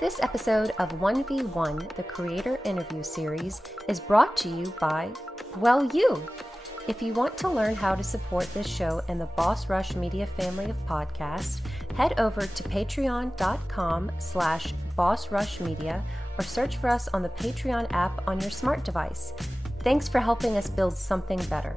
This episode of 1v1, the Creator Interview Series, is brought to you by, well, you. If you want to learn how to support this show and the Boss Rush Media family of podcasts, head over to patreon.com/bossrushmedia or search for us on the Patreon app on your smart device. Thanks for helping us build something better.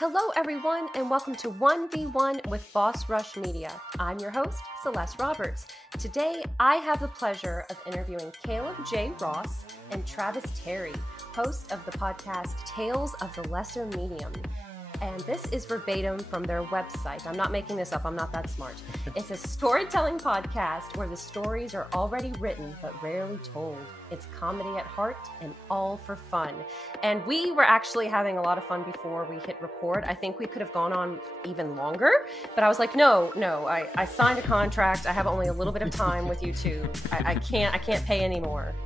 Hello everyone and welcome to 1v1 with Boss Rush Media. I'm your host, Celeste Roberts. Today I have the pleasure of interviewing Caleb J. Ross and Travis Terry, hosts of the podcast Tales of the Lesser Medium. And this is verbatim from their website. I'm not making this up. I'm not that smart. It's a storytelling podcast where the stories are already written but rarely told. It's comedy at heart and all for fun. And we were actually having a lot of fun before we hit record. I think we could have gone on even longer, but I was like, no, I signed a contract. I have only a little bit of time with you two. I can't pay anymore.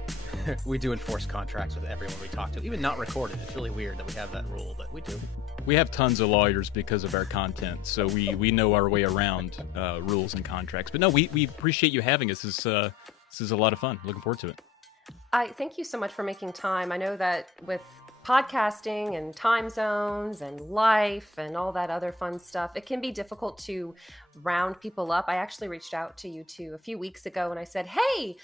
We do enforce contracts with everyone we talk to, even not recorded. It's really weird that we have that rule, but we do. We have tons of lawyers because of our content, so we know our way around rules and contracts. But no, we appreciate you having us. This is a lot of fun. Looking forward to it. I thank you so much for making time. I know that with podcasting and time zones and life and all that other fun stuff, it can be difficult to round people up. I actually reached out to you two a few weeks ago and I said, hey,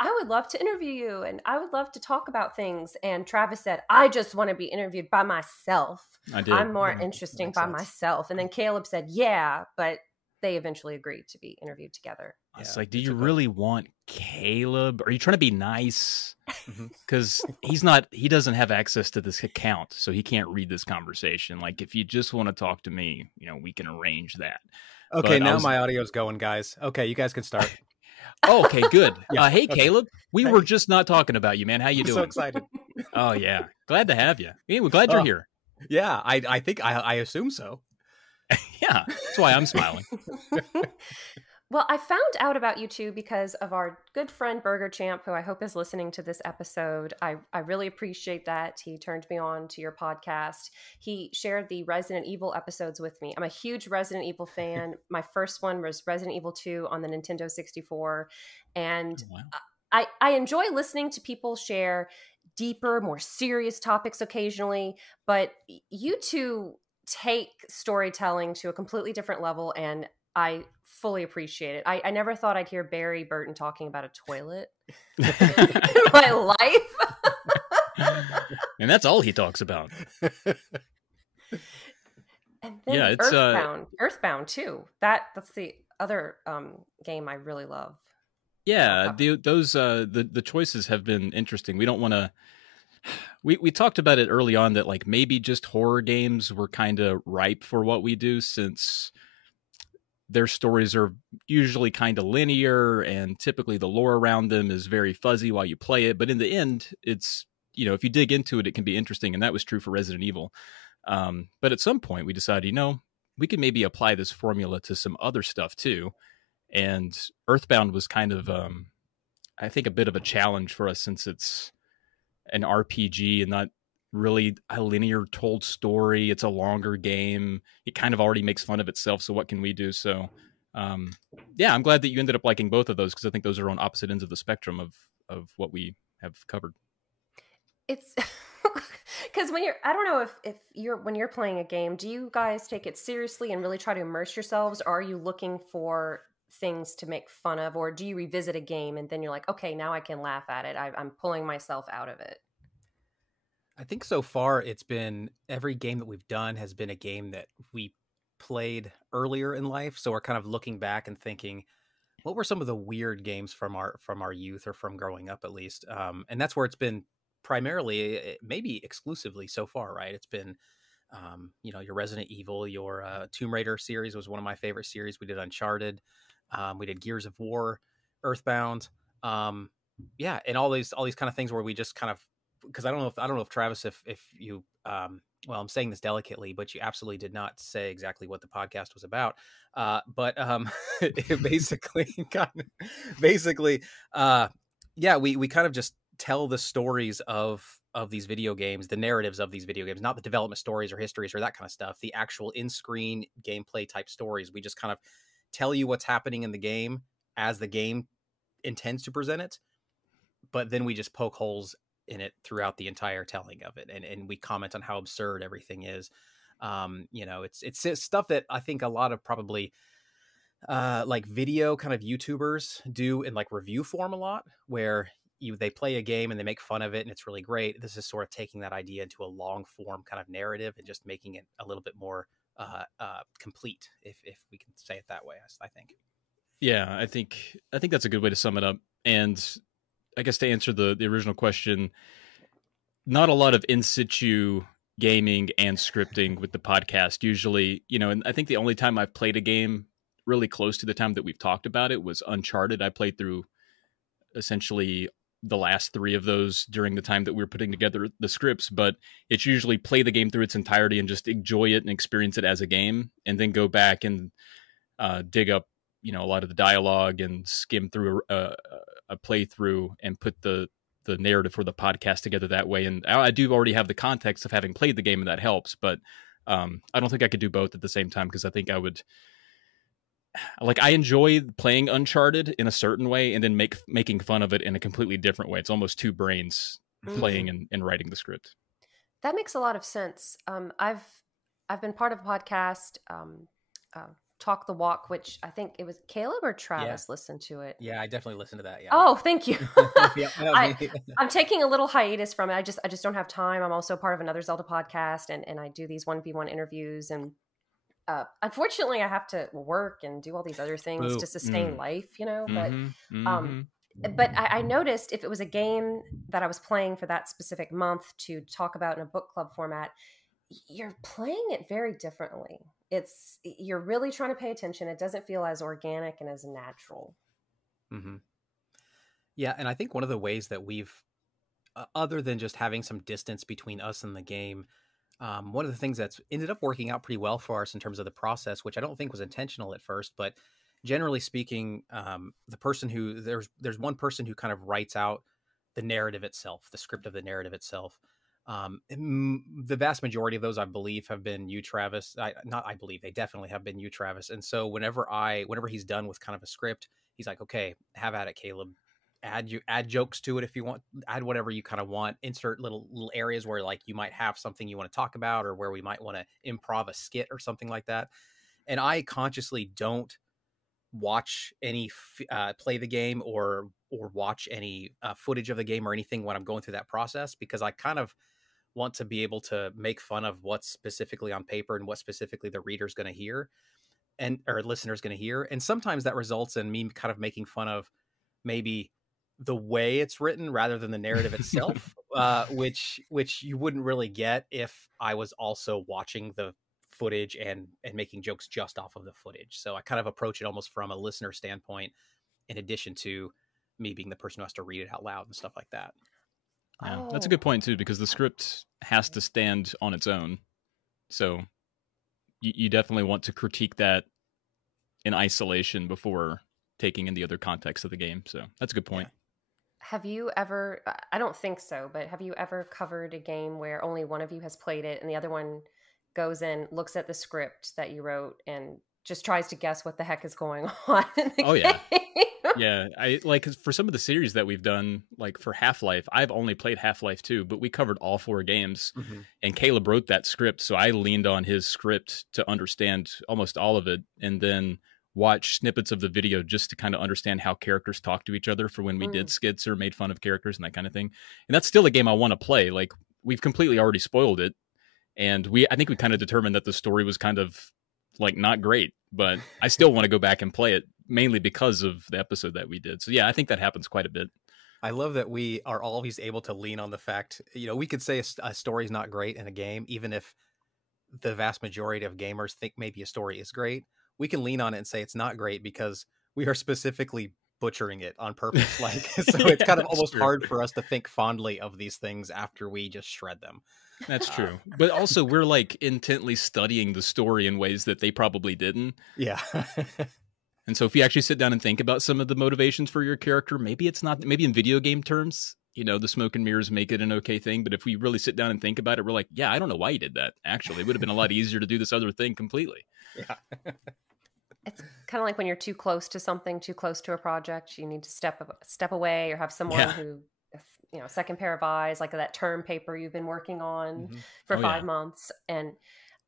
I would love to interview you and I would love to talk about things. And Travis said, I just want to be interviewed by myself. I'm more interesting by myself. And then Caleb said, yeah, but they eventually agreed to be interviewed together. It's like, do you really want Caleb? Are you trying to be nice? Because he doesn't have access to this account, so he can't read this conversation. Like, if you just want to talk to me, we can arrange that. Okay, but now my audio's going, guys. Okay, you guys can start. Oh, okay, good. Yeah, hey, okay. Caleb, we were just not talking about you, man. How you doing? So excited. Oh, yeah. Glad to have you. Yeah, we're glad you're here. Yeah, I think I assume so. Yeah, that's why I'm smiling. Well, I found out about you two because of our good friend Burger Champ, who I hope is listening to this episode. I really appreciate that. He turned me on to your podcast. He shared the Resident Evil episodes with me. I'm a huge Resident Evil fan. My first one was Resident Evil 2 on the Nintendo 64. And wow. I enjoy listening to people share deeper, more serious topics occasionally. But you two take storytelling to a completely different level, and I fully appreciate it. I never thought I'd hear Barry Burton talking about a toilet in my life. And that's all he talks about. And then it's Earthbound too. That's the other game I really love. Yeah, the choices have been interesting. We don't want to. We talked about it early on that like maybe just horror games were kind of ripe for what we do, since their stories are usually kind of linear and typically the lore around them is very fuzzy while you play it. But in the end, it's, if you dig into it, it can be interesting. And that was true for Resident Evil. But at some point we decided, we could maybe apply this formula to some other stuff too. And Earthbound was kind of, I think, a bit of a challenge for us, since it's an RPG and not really a linear told story. It's a longer game. It kind of already makes fun of itself. So what can we do? So, I'm glad that you ended up liking both of those, because I think those are on opposite ends of the spectrum of what we have covered. It's because when you're playing a game, do you guys take it seriously and really try to immerse yourselves? Or are you looking for things to make fun of, or do you revisit a game and then you're like, okay, now I can laugh at it. I'm pulling myself out of it. I think so far it's been every game that we've done has been a game that we played earlier in life. So we're kind of looking back and thinking, what were some of the weird games from our youth, or from growing up at least? And that's where it's been primarily, maybe exclusively so far, right? It's been, your Resident Evil, your Tomb Raider series was one of my favorite series. We did Uncharted. We did Gears of War, Earthbound. And all these kind of things where we just kind of, because I don't know if Travis, if you, well, I'm saying this delicately, but you absolutely did not say exactly what the podcast was about. But we kind of just tell the stories of of these video games, the narratives of these video games, not the development stories or histories or that kind of stuff, the actual in-screen gameplay type stories. We just kind of tell you what's happening in the game as the game intends to present it, but then we just poke holes in it throughout the entire telling of it, and we comment on how absurd everything is. It's stuff that I think a lot of probably like video kind of YouTubers do in like review form a lot, where they play a game and they make fun of it and it's really great. This is sort of taking that idea into a long form kind of narrative and just making it a little bit more complete, if we can say it that way, I think. Yeah, I think that's a good way to sum it up. And I guess to answer the original question, not a lot of in situ gaming and scripting with the podcast usually, and I think the only time I've played a game really close to the time that we've talked about it was Uncharted. I played through essentially the last 3 of those during the time that we were putting together the scripts, but it's usually play the game through its entirety and just enjoy it and experience it as a game, and then go back and dig up, a lot of the dialogue and skim through a playthrough and put the narrative for the podcast together that way. And I do already have the context of having played the game, and that helps, but I don't think I could do both at the same time, because I think I would, I enjoy playing Uncharted in a certain way and then making fun of it in a completely different way. It's almost 2 brains playing and writing the script. That makes a lot of sense. I've been part of a podcast, Talk the Walk, which I think it was Caleb or Travis listened to it. Yeah, I definitely listened to that. Yeah. Oh, thank you. Yeah, I'm taking a little hiatus from it. I just don't have time. I'm also part of another Zelda podcast, and I do these 1v1 interviews, and unfortunately I have to work and do all these other things to sustain life, but I noticed if it was a game that I was playing for that specific month to talk about in a book club format, you're playing it very differently. You're really trying to pay attention. It doesn't feel as organic and as natural. Mm-hmm. Yeah, and I think one of the ways that we've, other than just having some distance between us and the game, one of the things that's ended up working out pretty well for us in terms of the process, which I don't think was intentional at first, but generally speaking, the person who there's one person who kind of writes out the narrative itself, the script of the narrative itself. The vast majority of those, I believe, have been you, Travis. They definitely have been you, Travis. And so whenever he's done with kind of a script, he's like, okay, have at it, Caleb. Add jokes to it if you want, add whatever you kind of want, insert little areas where like you might have something you want to talk about, or where we might want to improv a skit or something like that. And I consciously don't watch any play the game or watch any footage of the game or anything when I'm going through that process, because I kind of want to be able to make fun of what's specifically on paper and what specifically the reader's going to hear or listener's going to hear. And sometimes that results in me kind of making fun of maybe the way it's written rather than the narrative itself, which you wouldn't really get if I was also watching the footage and making jokes just off of the footage. So I kind of approach it almost from a listener standpoint, in addition to me being the person who has to read it out loud and stuff like that. Yeah, that's a good point too, because the script has to stand on its own. So you definitely want to critique that in isolation before taking in the other context of the game. So that's a good point. Yeah. Have you ever, I don't think so, but have you ever covered a game where only one of you has played it and the other one goes in, looks at the script that you wrote and just tries to guess what the heck is going on in the game? Yeah. Yeah, I like for some of the series that we've done, like for Half-Life, I've only played Half-Life 2, but we covered all 4 games, and Caleb wrote that script, so I leaned on his script to understand almost all of it, and then watch snippets of the video just to kind of understand how characters talk to each other for when we did skits or made fun of characters and that kind of thing. And that's still a game I want to play. Like, we've completely already spoiled it, and I think we kind of determined that the story was kind of like not great, but I still want to go back and play it, mainly because of the episode that we did. So yeah, I think that happens quite a bit. I love that we are always able to lean on the fact, we could say a story is not great in a game, even if the vast majority of gamers think maybe a story is great. We can lean on it and say it's not great because we are specifically butchering it on purpose. Like, so it's kind of almost hard for us to think fondly of these things after we just shred them. That's true. But also we're like intently studying the story in ways that they probably didn't. Yeah. And so if you actually sit down and think about some of the motivations for your character, maybe it's not, maybe in video game terms, the smoke and mirrors make it an okay thing. But if we really sit down and think about it, we're like, yeah, I don't know why he did that. Actually, it would have been a lot easier to do this other thing completely. Yeah. It's kind of like when you're too close to something, too close to a project, you need to step away or have someone who, second pair of eyes, like that term paper you've been working on for 5 months. And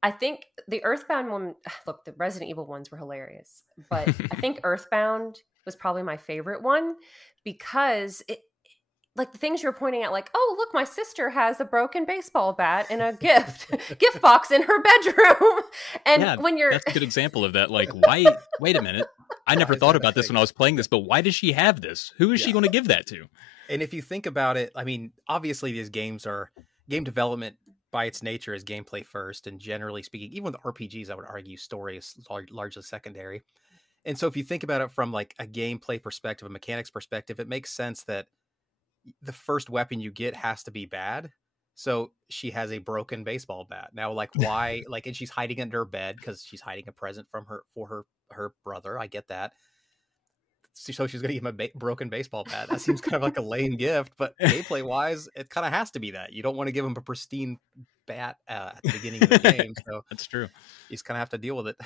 I think the Earthbound one, look, the Resident Evil ones were hilarious, but I think Earthbound was probably my favorite one because like the things you're pointing out, like, oh, look, my sister has a broken baseball bat in a gift box in her bedroom. And when you're... That's a good example of that. Like, why, wait a minute. I never thought about this when I was playing this, but why does she have this? Who is she going to give that to? And if you think about it, I mean, obviously these games are game development by its nature is gameplay first. And generally speaking, even with RPGs, I would argue story is largely secondary. And so if you think about it from like a gameplay perspective, a mechanics perspective, it makes sense that the first weapon you get has to be bad. So she has a broken baseball bat. Now, like, why? Like, and she's hiding under her bed because she's hiding a present from her brother. I get that. So she's going to give him a broken baseball bat. That seems kind of like a lame gift, but gameplay wise, it kind of has to be that. You don't want to give him a pristine bat at the beginning of the game. So that's true. He's kind of have to deal with it.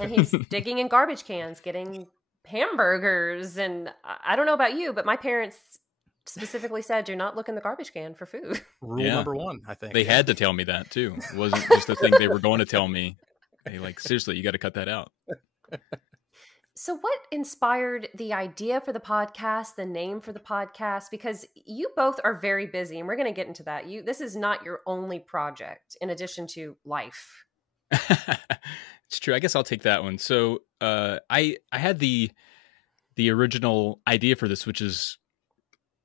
And he's digging in garbage cans, getting hamburgers. And I don't know about you, but my parents specifically said, do not look in the garbage can for food. Rule number 1, I think. They had to tell me that too. It wasn't just a thing they were going to tell me. Hey, like, seriously, you got to cut that out. So what inspired the idea for the podcast, the name for the podcast? Because you both are very busy, and we're going to get into that. This is not your only project in addition to life. It's true. I guess I'll take that one. So I had the original idea for this, which is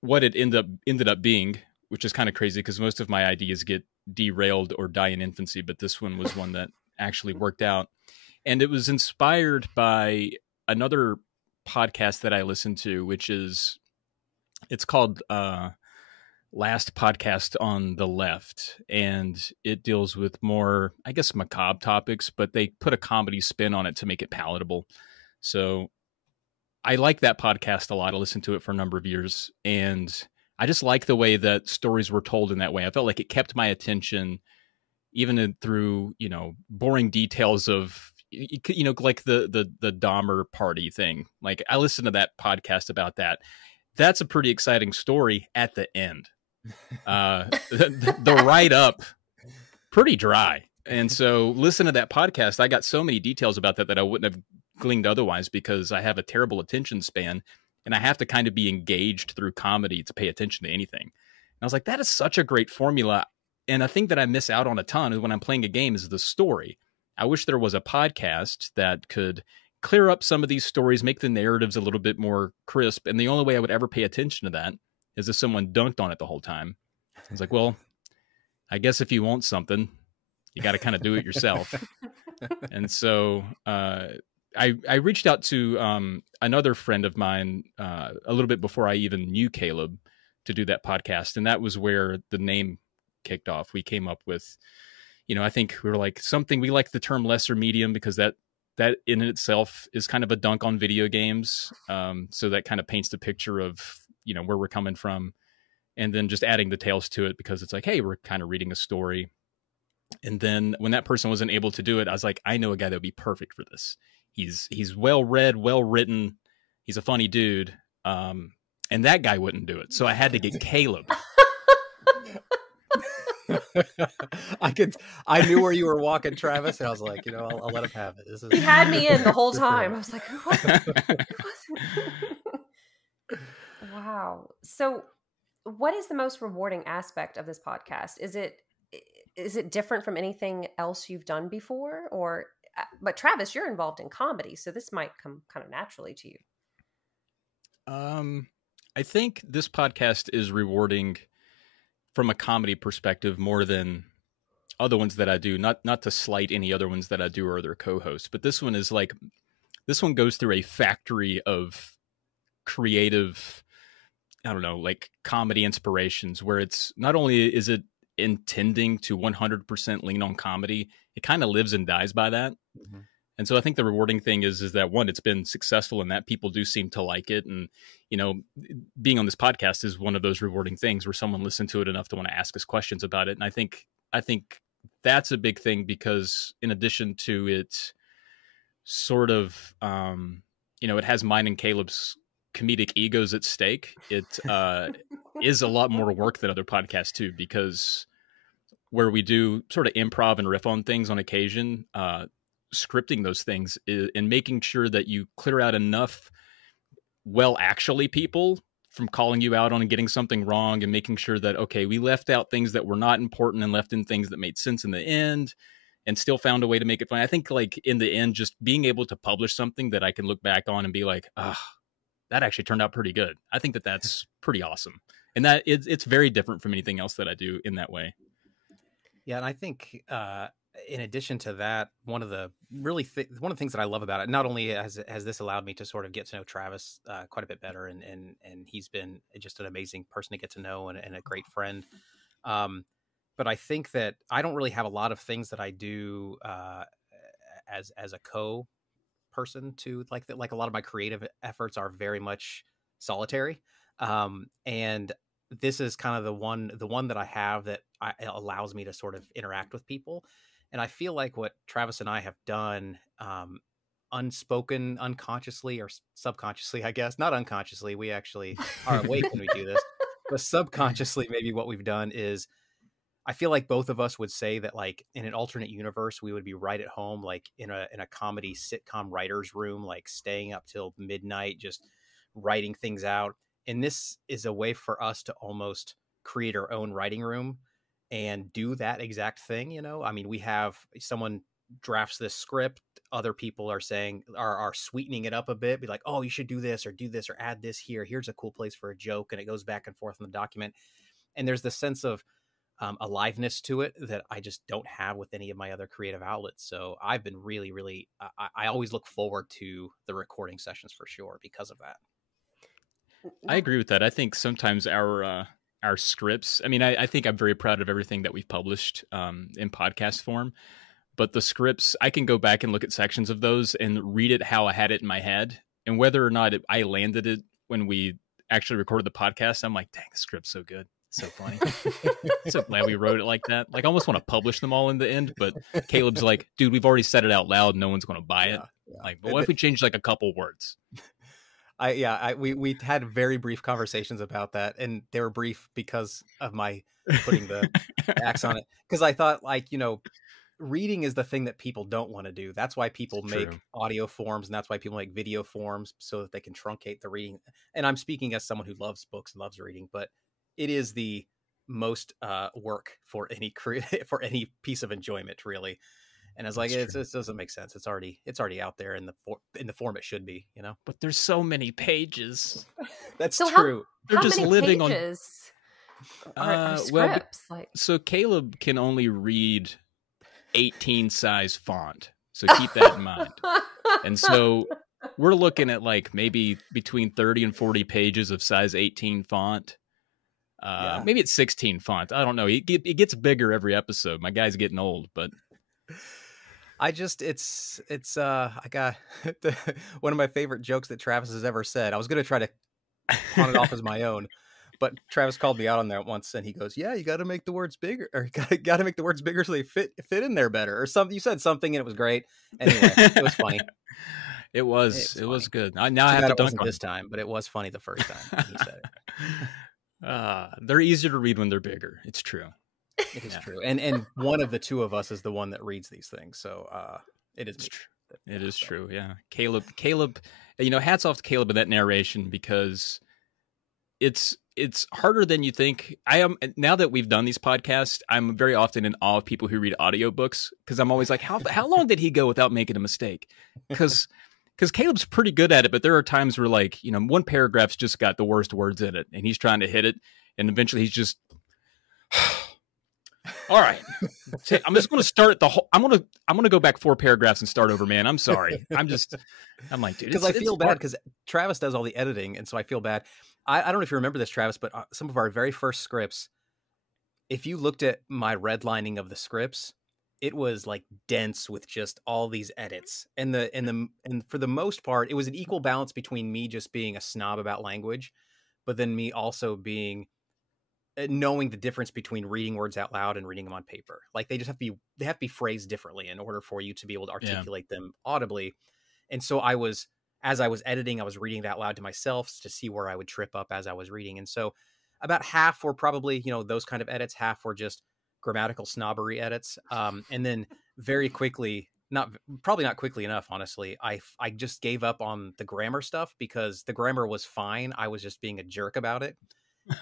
what it ended up being, which is kind of crazy because most of my ideas get derailed or die in infancy, but this one was one that actually worked out. And it was inspired by another podcast that I listened to, which it's called Last Podcast on the Left. And it deals with more, I guess, macabre topics, but they put a comedy spin on it to make it palatable. So I like that podcast a lot. I listened to it for a number of years, and I just like the way that stories were told in that way. I felt like it kept my attention even through, boring details of, like the Dahmer party thing. Like, I listened to that podcast about that. That's a pretty exciting story at the end. The write-up, pretty dry. And so listen to that podcast. I got so many details about that I wouldn't have gleaned otherwise because I have a terrible attention span and I have to kind of be engaged through comedy to pay attention to anything. And I was like, that is such a great formula. And a thing that I miss out on a ton is when I'm playing a game is the story. I wish there was a podcast that could clear up some of these stories, make the narratives a little bit more crisp. And the only way I would ever pay attention to that is if someone dunked on it the whole time. I was like, well, I guess if you want something, you got to kind of do it yourself. And so I reached out to another friend of mine a little bit before I even knew Caleb to do that podcast. And that was where the name kicked off. We came up with, I think we were like we like the term lesser medium because that in itself is kind of a dunk on video games. So that kind of paints the picture of, where we're coming from. And then just adding the tales to it because it's like, hey, we're kind of reading a story. And then when that person wasn't able to do it, I was like, I know a guy that would be perfect for this. He's well read, well written. He's a funny dude. And that guy wouldn't do it. So I had to get Caleb. I knew where you were walking, Travis, and I was like, I'll let him have it. He had me in the whole time. I was like, who was it? Wow. So what is the most rewarding aspect of this podcast? Is it different from anything else you've done before? But Travis, you're involved in comedy, so this might come kind of naturally to you. I think this podcast is rewarding from a comedy perspective more than other ones that I do. Not to slight any other ones that I do or other co-hosts, but this one goes through a factory of creative, I don't know, like comedy inspirations where it's not only is it intending to 100% lean on comedy, it kind of lives and dies by that. Mm-hmm. And so I think the rewarding thing is that, one, it's been successful and that people do seem to like it. And, you know, being on this podcast is one of those rewarding things where someone listened to it enough to want to ask us questions about it. And I think that's a big thing, because in addition to it sort of, you know, it has mine and Caleb's comedic egos at stake. It is a lot more work than other podcasts too, because where we do sort of improv and riff on things on occasion, scripting those things and making sure that you clear out enough actually people from calling you out on getting something wrong, and making sure that, okay, we left out things that were not important and left in things that made sense in the end and still found a way to make it fun. I think, like, in the end, just being able to publish something that I can look back on and be like, that actually turned out pretty good. I think that's pretty awesome. And that it's very different from anything else that I do in that way. Yeah. And I think, in addition to that, one of the things that I love about it, not only has this allowed me to sort of get to know Travis quite a bit better, and he's been just an amazing person to get to know, and a great friend. But I think that I don't really have a lot of things that I do as a person to like that. Like, a lot of my creative efforts are very much solitary, and this is kind of the one that I have that allows me to sort of interact with people. And I feel like what Travis and I have done, unconsciously or subconsciously, I guess, not unconsciously, we actually are awake when we do this, but subconsciously, maybe what we've done is, I feel like both of us would say that, like, in an alternate universe, we would be right at home, like in a comedy sitcom writer's room, like staying up till midnight, just writing things out. And this is a way for us to almost create our own writing room and do that exact thing. You know, I mean, we have someone drafts this script, other people are saying, are sweetening it up a bit, be like, oh, you should do this or add this here. Here's a cool place for a joke. And it goes back and forth in the document. And there's this sense of aliveness to it that I just don't have with any of my other creative outlets. So I've been really, really, I always look forward to the recording sessions for sure because of that. I agree with that. I think sometimes our scripts, I mean, I think I'm very proud of everything that we've published in podcast form, but the scripts, I can go back and look at sections of those and read it how I had it in my head. And whether or not I landed it when we actually recorded the podcast, I'm like, dang, the script's so good. So funny. So glad we wrote it like that. Like, I almost want to publish them all in the end, but Caleb's like, dude, we've already said it out loud. No one's going to buy it. Yeah. Like, but what if we change like a couple words? We had very brief conversations about that, and they were brief because of my putting the axe on it. Because I thought, like, you know, reading is the thing that people don't want to do. That's why people make audio forms, and that's why people make video forms, so that they can truncate the reading. And I'm speaking as someone who loves books and loves reading, but it is the most work for any piece of enjoyment, really. And I was like, it doesn't make sense. It's already out there in the form it should be, you know. But there's so many pages. That's true. They're just living on. Are scripts, so Caleb can only read 18 size font, so keep that in mind. And so we're looking at like maybe between 30 and 40 pages of size 18 font. Maybe it's 16 font. I don't know. It gets bigger every episode. My guy's getting old, but I got one of my favorite jokes that Travis has ever said. I was going to try to pawn it off as my own, but Travis called me out on that once, and he goes, yeah, you got to make the words bigger, or got to make the words bigger so they fit in there better, or something. You said something and it was great. Anyway, it was funny. It was good. Now I have to dunk on this time, but it was funny the first time he said it. They're easier to read when they're bigger. It's true. It is true. And one of the two of us is the one that reads these things. So it is true. It is true. Yeah. Caleb, you know, hats off to Caleb in that narration, because it's harder than you think. Now that we've done these podcasts, I'm very often in awe of people who read audiobooks, because I'm always like, how long did he go without making a mistake? Because Caleb's pretty good at it, but there are times where, like, you know, one paragraph's just got the worst words in it, and he's trying to hit it, and eventually he's just, all right, I'm just going to start at the whole. I'm going to go back 4 paragraphs and start over, man. I'm sorry. I'm like, dude, because I feel bad because Travis does all the editing, and so I feel bad. I don't know if you remember this, Travis, but some of our very first scripts, if you looked at my redlining of the scripts, it was like dense with just all these edits. And for the most part, it was an equal balance between me just being a snob about language, but then me also being knowing the difference between reading words out loud and reading them on paper. Like they have to be phrased differently in order for you to be able to articulate them audibly. And so as I was editing, I was reading that loud to myself to see where I would trip up as I was reading. And so about half were probably, those kind of edits, half were just grammatical snobbery edits. And then very quickly, probably not quickly enough, honestly, I just gave up on the grammar stuff because the grammar was fine. I was just being a jerk about it.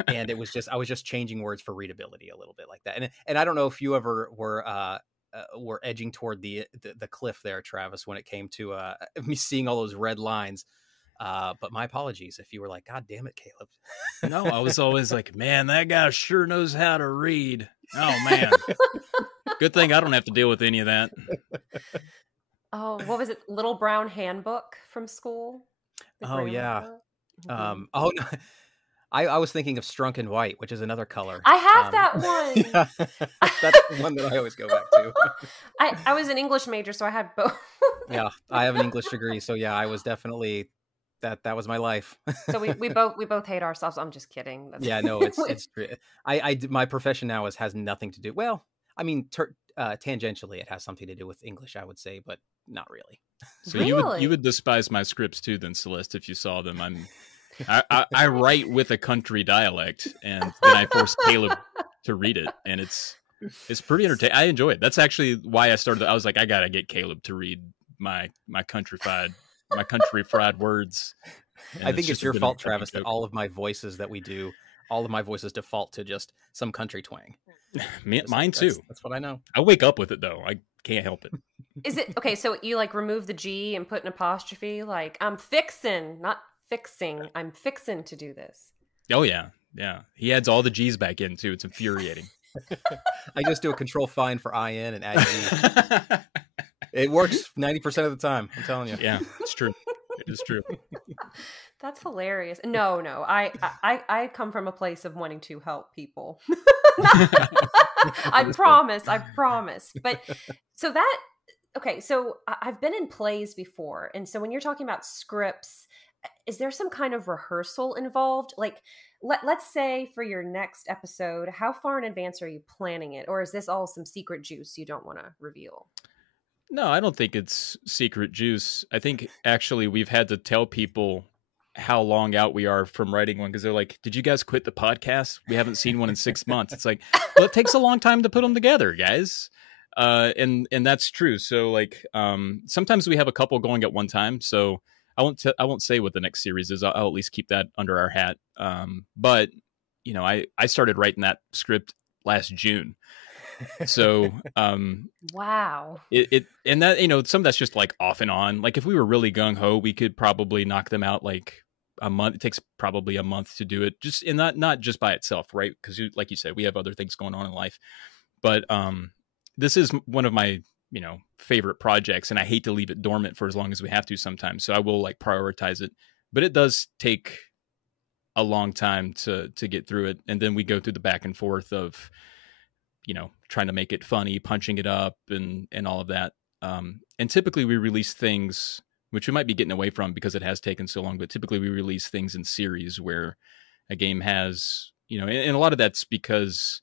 And I was just changing words for readability a little bit like that. And I don't know if you ever were edging toward the cliff there, Travis, when it came to me seeing all those red lines. But my apologies if you were like, God damn it, Caleb. No, I was always like, man, that guy sure knows how to read. Oh, man. Good thing I don't have to deal with any of that. Oh, what was it? Little Brown Handbook from school? Oh, yeah. Mm-hmm. Oh, no. I was thinking of Strunk and White, which is another color. I have that one. Yeah, that's the one that I always go back to. I was an English major, so I had both. Yeah, I have an English degree, so yeah, I was definitely that was my life. So we both hate ourselves. I'm just kidding. Yeah, no, it's true. My profession now has nothing to do. Well, I mean, tangentially, it has something to do with English, I would say, but not really. So you would despise my scripts too, then, Celeste, if you saw them. I write with a country dialect, and then I force Caleb to read it, and it's pretty entertaining. I enjoy it. That's actually why I started. I was like, I gotta get Caleb to read my country fried words. I think it's your fault, Travis, that all of my voices that we do, all of my voices default to just some country twang. Mine too. That's what I know. I wake up with it though. I can't help it. Is it okay? So you like remove the G and put an apostrophe, like I'm fixing, not fixing. I'm fixing to do this. Oh yeah. He adds all the G's back in too. It's infuriating. I just do a control find for IN and add G. It works 90% of the time. I'm telling you. Yeah, it's true. It is true. That's hilarious. No, I come from a place of wanting to help people. I promise. But so I've been in plays before. And so when you're talking about scripts, is there some kind of rehearsal involved? Like, let's say for your next episode, how far in advance are you planning it? Or is this all some secret juice you don't want to reveal? No, I don't think it's secret juice. I think actually we've had to tell people how long out we are from writing one because they're like, did you guys quit the podcast? We haven't seen one in 6 months. It's like, well, it takes a long time to put them together, guys. And that's true. So like, sometimes we have a couple going at one time. So I won't say what the next series is. I'll at least keep that under our hat. But I started writing that script last June. So wow. And that some of that's just like off and on. Like if we were really gung ho, we could probably knock them out like a month. It takes probably a month to do it. Just and not just by itself, right? Because like you said, we have other things going on in life. But this is one of my favorite projects, and I hate to leave it dormant for as long as we have to sometimes. So I will like prioritize it, but it does take a long time to get through it, and then we go through the back and forth of trying to make it funny, punching it up, and all of that. And typically we release things, which we might be getting away from because it has taken so long, but typically we release things in series where a game has, and a lot of that's because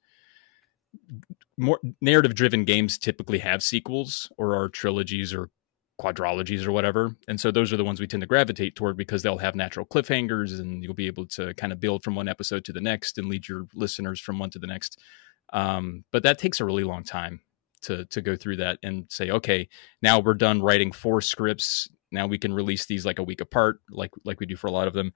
more narrative-driven games typically have sequels or are trilogies or quadrologies or whatever. And so those are the ones we tend to gravitate toward because they'll have natural cliffhangers and you'll be able to kind of build from one episode to the next and lead your listeners from one to the next. But that takes a really long time to go through that and say, okay, now we're done writing 4 scripts. Now we can release these like a week apart, like we do for a lot of them.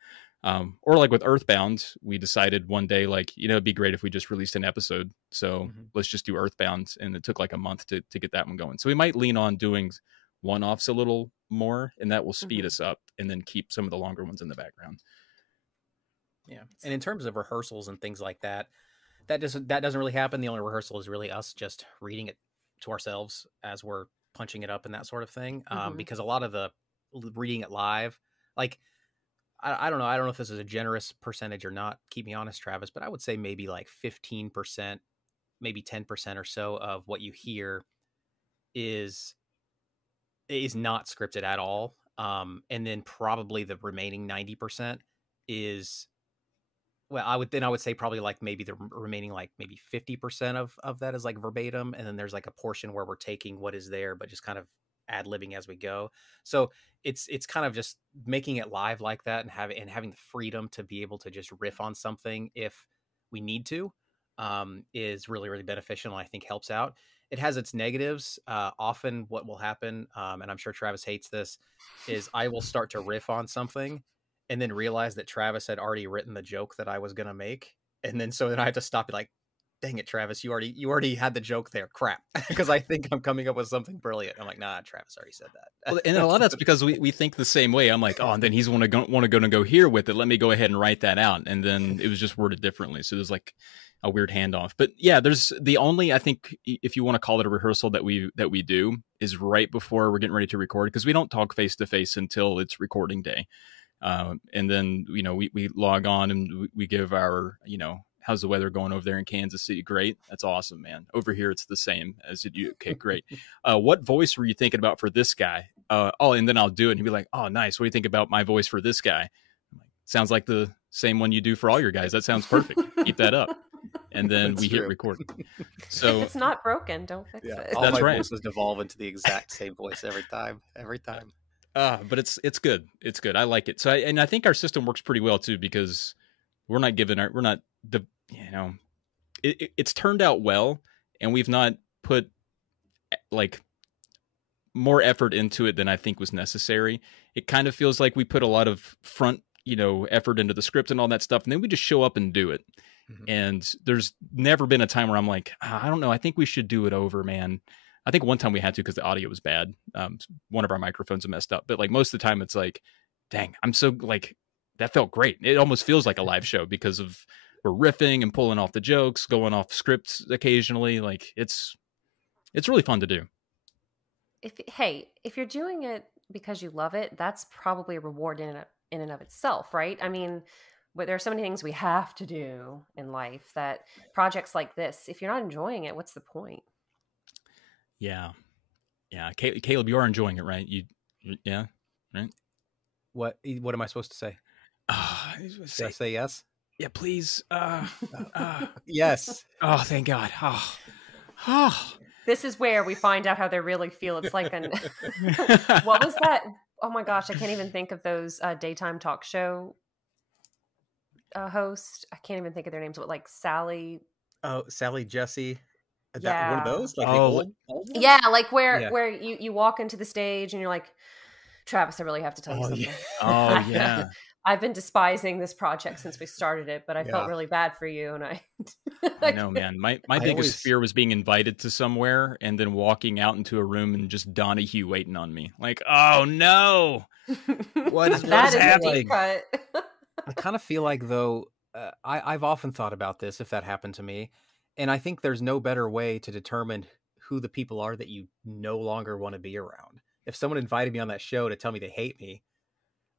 Or like with Earthbound, we decided one day, like, it'd be great if we just released an episode. So let's just do Earthbound. And it took like a month to get that one going. So we might lean on doing one-offs a little more, and that will speed us up and then keep some of the longer ones in the background. Yeah. And in terms of rehearsals and things like that, that doesn't really happen. The only rehearsal is really us just reading it to ourselves as we're punching it up and that sort of thing. Because a lot of the reading it live, like, I don't know. I don't know if this is a generous percentage or not. Keep me honest, Travis, but I would say maybe like 15%, maybe 10% or so of what you hear is not scripted at all. And then probably the remaining 90% is, well, I would say probably like maybe the remaining like maybe 50% of that is like verbatim. And then there's like a portion where we're taking what is there, but just kind of ad-libbing as we go. So it's kind of just making it live like that, and having the freedom to be able to just riff on something if we need to, is really, really beneficial, and I think helps out. It has its negatives. Often what will happen, and I'm sure Travis hates this, is I will start to riff on something and then realize that Travis had already written the joke that I was going to make. And then I have to stop and like, dang it, Travis, you already had the joke there. Crap. Because I think I'm coming up with something brilliant. I'm like, nah, Travis already said that. Well, and a lot of that's because we think the same way. I'm like, oh, and then he's want to go here with it. Let me go ahead and write that out. And then it was just worded differently. So there's like a weird handoff. But yeah, there's the only, I think, if you want to call it a rehearsal that we do, is right before we're getting ready to record, because we don't talk face to face until it's recording day. And then, we log on and we give our, how's the weather going over there in Kansas City? Great. That's awesome, man. Over here, it's the same as it. Okay, great. What voice were you thinking about for this guy? And then I'll do it. And he'll be like, oh, nice. What do you think about my voice for this guy? I'm like, sounds like the same one you do for all your guys. That sounds perfect. Keep that up. And then we hit record. So if it's not broken, don't fix it. All my voices devolve into the exact same voice every time. But it's good. It's good. I like it. So I think our system works pretty well too, because it's turned out well, and we've not put like more effort into it than I think was necessary. It kind of feels like we put a lot of front, effort into the script and all that stuff, and then we just show up and do it. Mm-hmm. And there's never been a time where I'm like, I don't know, I think we should do it over, man. I think one time we had to because the audio was bad. One of our microphones was messed up. But like most of the time, it's like, dang, I'm so like, that felt great. It almost feels like a live show because of we're riffing and pulling off the jokes, going off scripts occasionally. Like it's really fun to do. If you're doing it because you love it, that's probably a reward in and of itself, right? I mean, there are so many things we have to do in life that projects like this, if you're not enjoying it, what's the point? Yeah. Caleb, you are enjoying it, right? Yeah, right? What am I supposed to say? Should I say yes? Yeah, please. Yes. Oh, thank God. Oh. This is where we find out how they really feel. It's like what was that? Oh my gosh, I can't even think of those daytime talk show host. I can't even think of their names. But like Sally. Oh, Sally Jesse. Yeah. One of those? Like old ones? Yeah, like where you walk into the stage and you're like, Travis, I really have to tell you something. Yeah. Oh, yeah. I've been despising this project since we started it, but I felt really bad for you. And I know, man. My biggest fear was being invited to somewhere and then walking out into a room and just Donahue waiting on me. Like, oh no. What is happening? I kind of feel like, though, I've often thought about this, if that happened to me. And I think there's no better way to determine who the people are that you no longer want to be around. If someone invited me on that show to tell me they hate me,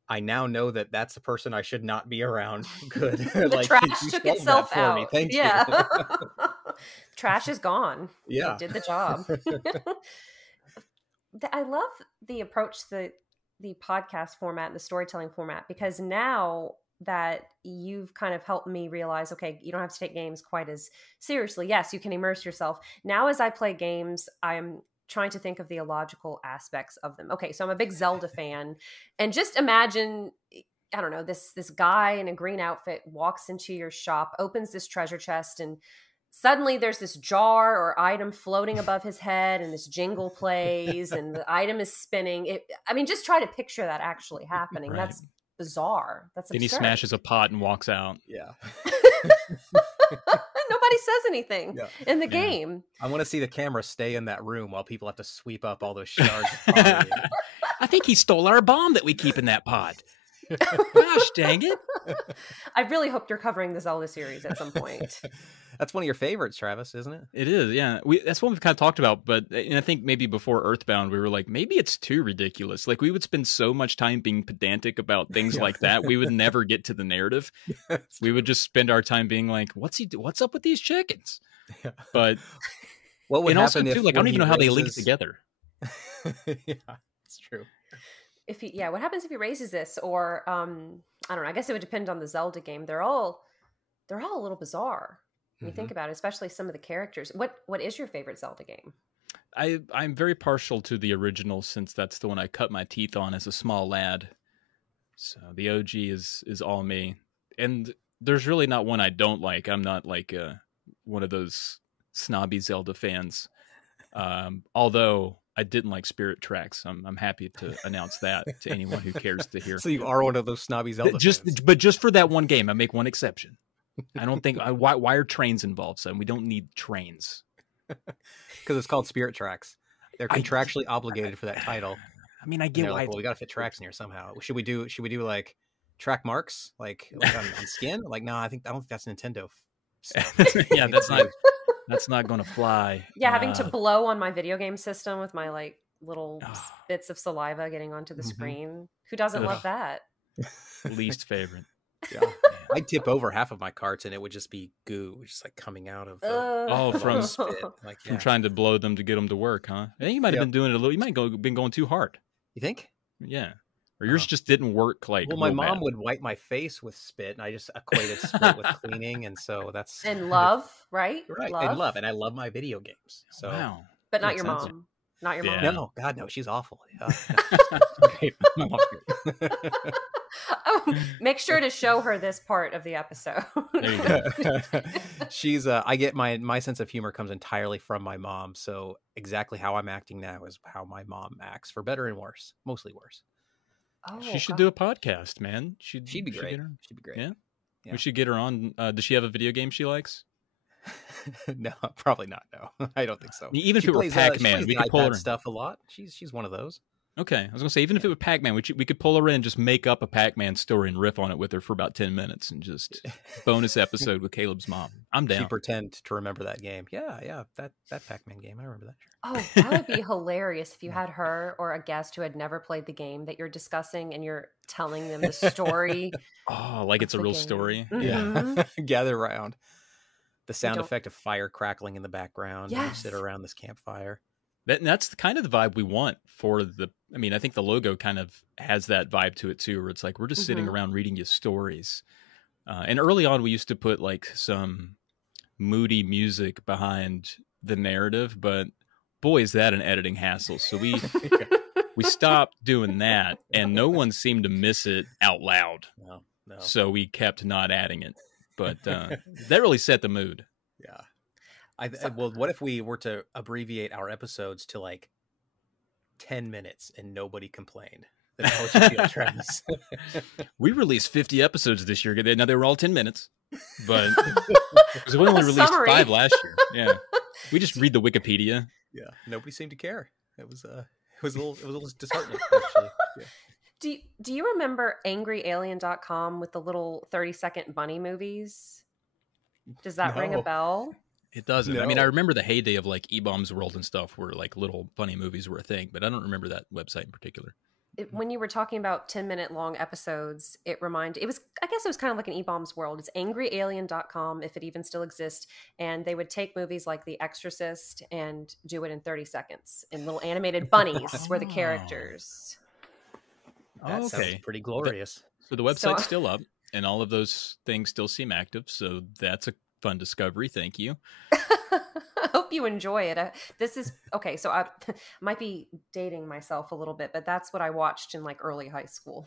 I now know that that's the person I should not be around. Good. The trash took itself out. Me. Thank you. Trash is gone. Yeah. It did the job. I love the approach to the podcast format and the storytelling format, because now that you've kind of helped me realize, okay, you don't have to take games quite as seriously. Yes, you can immerse yourself. Now, as I play games, I'm trying to think of the illogical aspects of them. Okay, so I'm a big Zelda fan, and just imagine, I don't know, this guy in a green outfit walks into your shop, opens this treasure chest, and suddenly there's this jar or item floating above his head, and this jingle plays, and the item is spinning. Just try to picture that actually happening. Right. That's bizarre. That's absurd. Then he smashes a pot and walks out. Yeah. Nobody says anything in the game. I want to see the camera stay in that room while people have to sweep up all those shards. I think he stole our bomb that we keep in that pot. Gosh, dang it. I really hope you're covering the Zelda series at some point. That's one of your favorites, Travis, isn't it? It is, yeah. That's what we've kind of talked about, and I think maybe before Earthbound, we were like, maybe it's too ridiculous. Like, we would spend so much time being pedantic about things like that, we would never get to the narrative. We would just spend our time being like, what's up with these chickens? Yeah. But what would happen also, too, like, I don't even know how they link together. Yeah, it's true. What happens if he raises this? Or I don't know. I guess it would depend on the Zelda game. They're all a little bizarre when you think about it, especially some of the characters. What is your favorite Zelda game? I'm very partial to the original since that's the one I cut my teeth on as a small lad. So the OG is all me. And there's really not one I don't like. I'm not like one of those snobby Zelda fans. Although I didn't like Spirit Tracks. I'm happy to announce that to anyone who cares to hear. So you are one of those snobby Zelda fans. But just for that one game, I make one exception. I don't think why are trains involved? So we don't need trains. Because it's called Spirit Tracks. They're contractually obligated for that title. I mean, I get why. Like, well, we got to fit tracks in here somehow. Should we do like track marks, like on skin? Like, no, I don't think that's Nintendo stuff. Yeah, that's not going to fly. Yeah, having to blow on my video game system with my like little bits of saliva getting onto the screen. Who doesn't love that? Least favorite. Yeah, I'd tip over half of my carts and it would just be goo, just like coming out of from spit, like from trying to blow them to get them to work, huh? I think you might have been doing it a little. You might been going too hard. You think? Yeah. Or yours just didn't work like. Well, my mom would wipe my face with spit, and I just equated spit with cleaning, and so that's and love, right? Right, and love, and I love my video games. So, wow. But not your mom. Not your mom. No, God, no, she's awful. Oh, make sure to show her this part of the episode. There you go. She's I get my sense of humor comes entirely from my mom. So exactly how I'm acting now is how my mom acts, for better and worse, mostly worse. Oh, she should do a podcast, man. She'd be great. She'd be great. Yeah? We should get her on. Does she have a video game she likes? No, probably not. No, I don't think so. Even if it were Pac-Man, we could pull her in. Stuff a lot. She's one of those. Okay, I was gonna say even if it were Pac-Man, we could pull her in and just make up a Pac-Man story and riff on it with her for about 10 minutes and just bonus episode with Caleb's mom. I'm down. She pretend to remember that game. Yeah, that Pac-Man game. I remember that. Oh, that would be hilarious if you had her or a guest who had never played the game that you're discussing and you're telling them the story. Oh, like it's a real story. Mm-hmm. Yeah, gather around. The sound effect of fire crackling in the background. Yes. And you sit around this campfire. That's kind of the vibe we want for the. I mean, I think the logo kind of has that vibe to it too, where it's like we're just sitting around reading you stories. And early on, we used to put like some moody music behind the narrative, but boy, is that an editing hassle. So we stopped doing that, and no one seemed to miss it out loud. No. So we kept not adding it, but that really set the mood. Yeah. Well, what if we were to abbreviate our episodes to like 10 minutes and nobody complained? Then how would you feel, Travis? We released 50 episodes this year. Now they were all 10 minutes, but because we only released 5 last year. Yeah, we just read the Wikipedia. Yeah, nobody seemed to care. It was a little disheartening. Actually. Yeah. Do you remember AngryAlien.com with the little 30-second bunny movies? Does that ring a bell? It doesn't. No. I mean, I remember the heyday of like E-Bombs World and stuff where like little funny movies were a thing, but I don't remember that website in particular. When you were talking about 10-minute long episodes, I guess it was kind of like an E-Bombs World. It's AngryAlien.com, if it even still exists. And they would take movies like The Exorcist and do it in 30 seconds. And little animated bunnies were the characters. That sounds pretty glorious. So the website's still up and all of those things still seem active. So that's a fun discovery. Thank you. I hope you enjoy it. This is okay. So I might be dating myself a little bit, but that's what I watched in like early high school.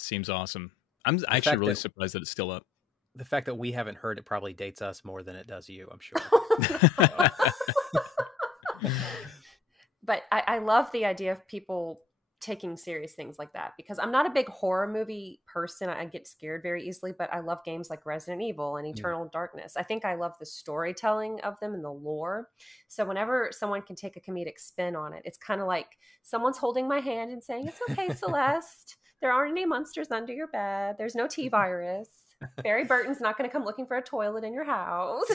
Seems awesome. I'm actually really surprised that it's still up. The fact that we haven't heard it probably dates us more than it does you, I'm sure. But I love the idea of people taking serious things like that, because I'm not a big horror movie person. I get scared very easily, but I love games like Resident Evil and Eternal Darkness. I think I love the storytelling of them and the lore. So whenever someone can take a comedic spin on it, it's kind of like someone's holding my hand and saying, "It's okay, Celeste. There aren't any monsters under your bed. There's no T-virus. Barry Burton's not going to come looking for a toilet in your house."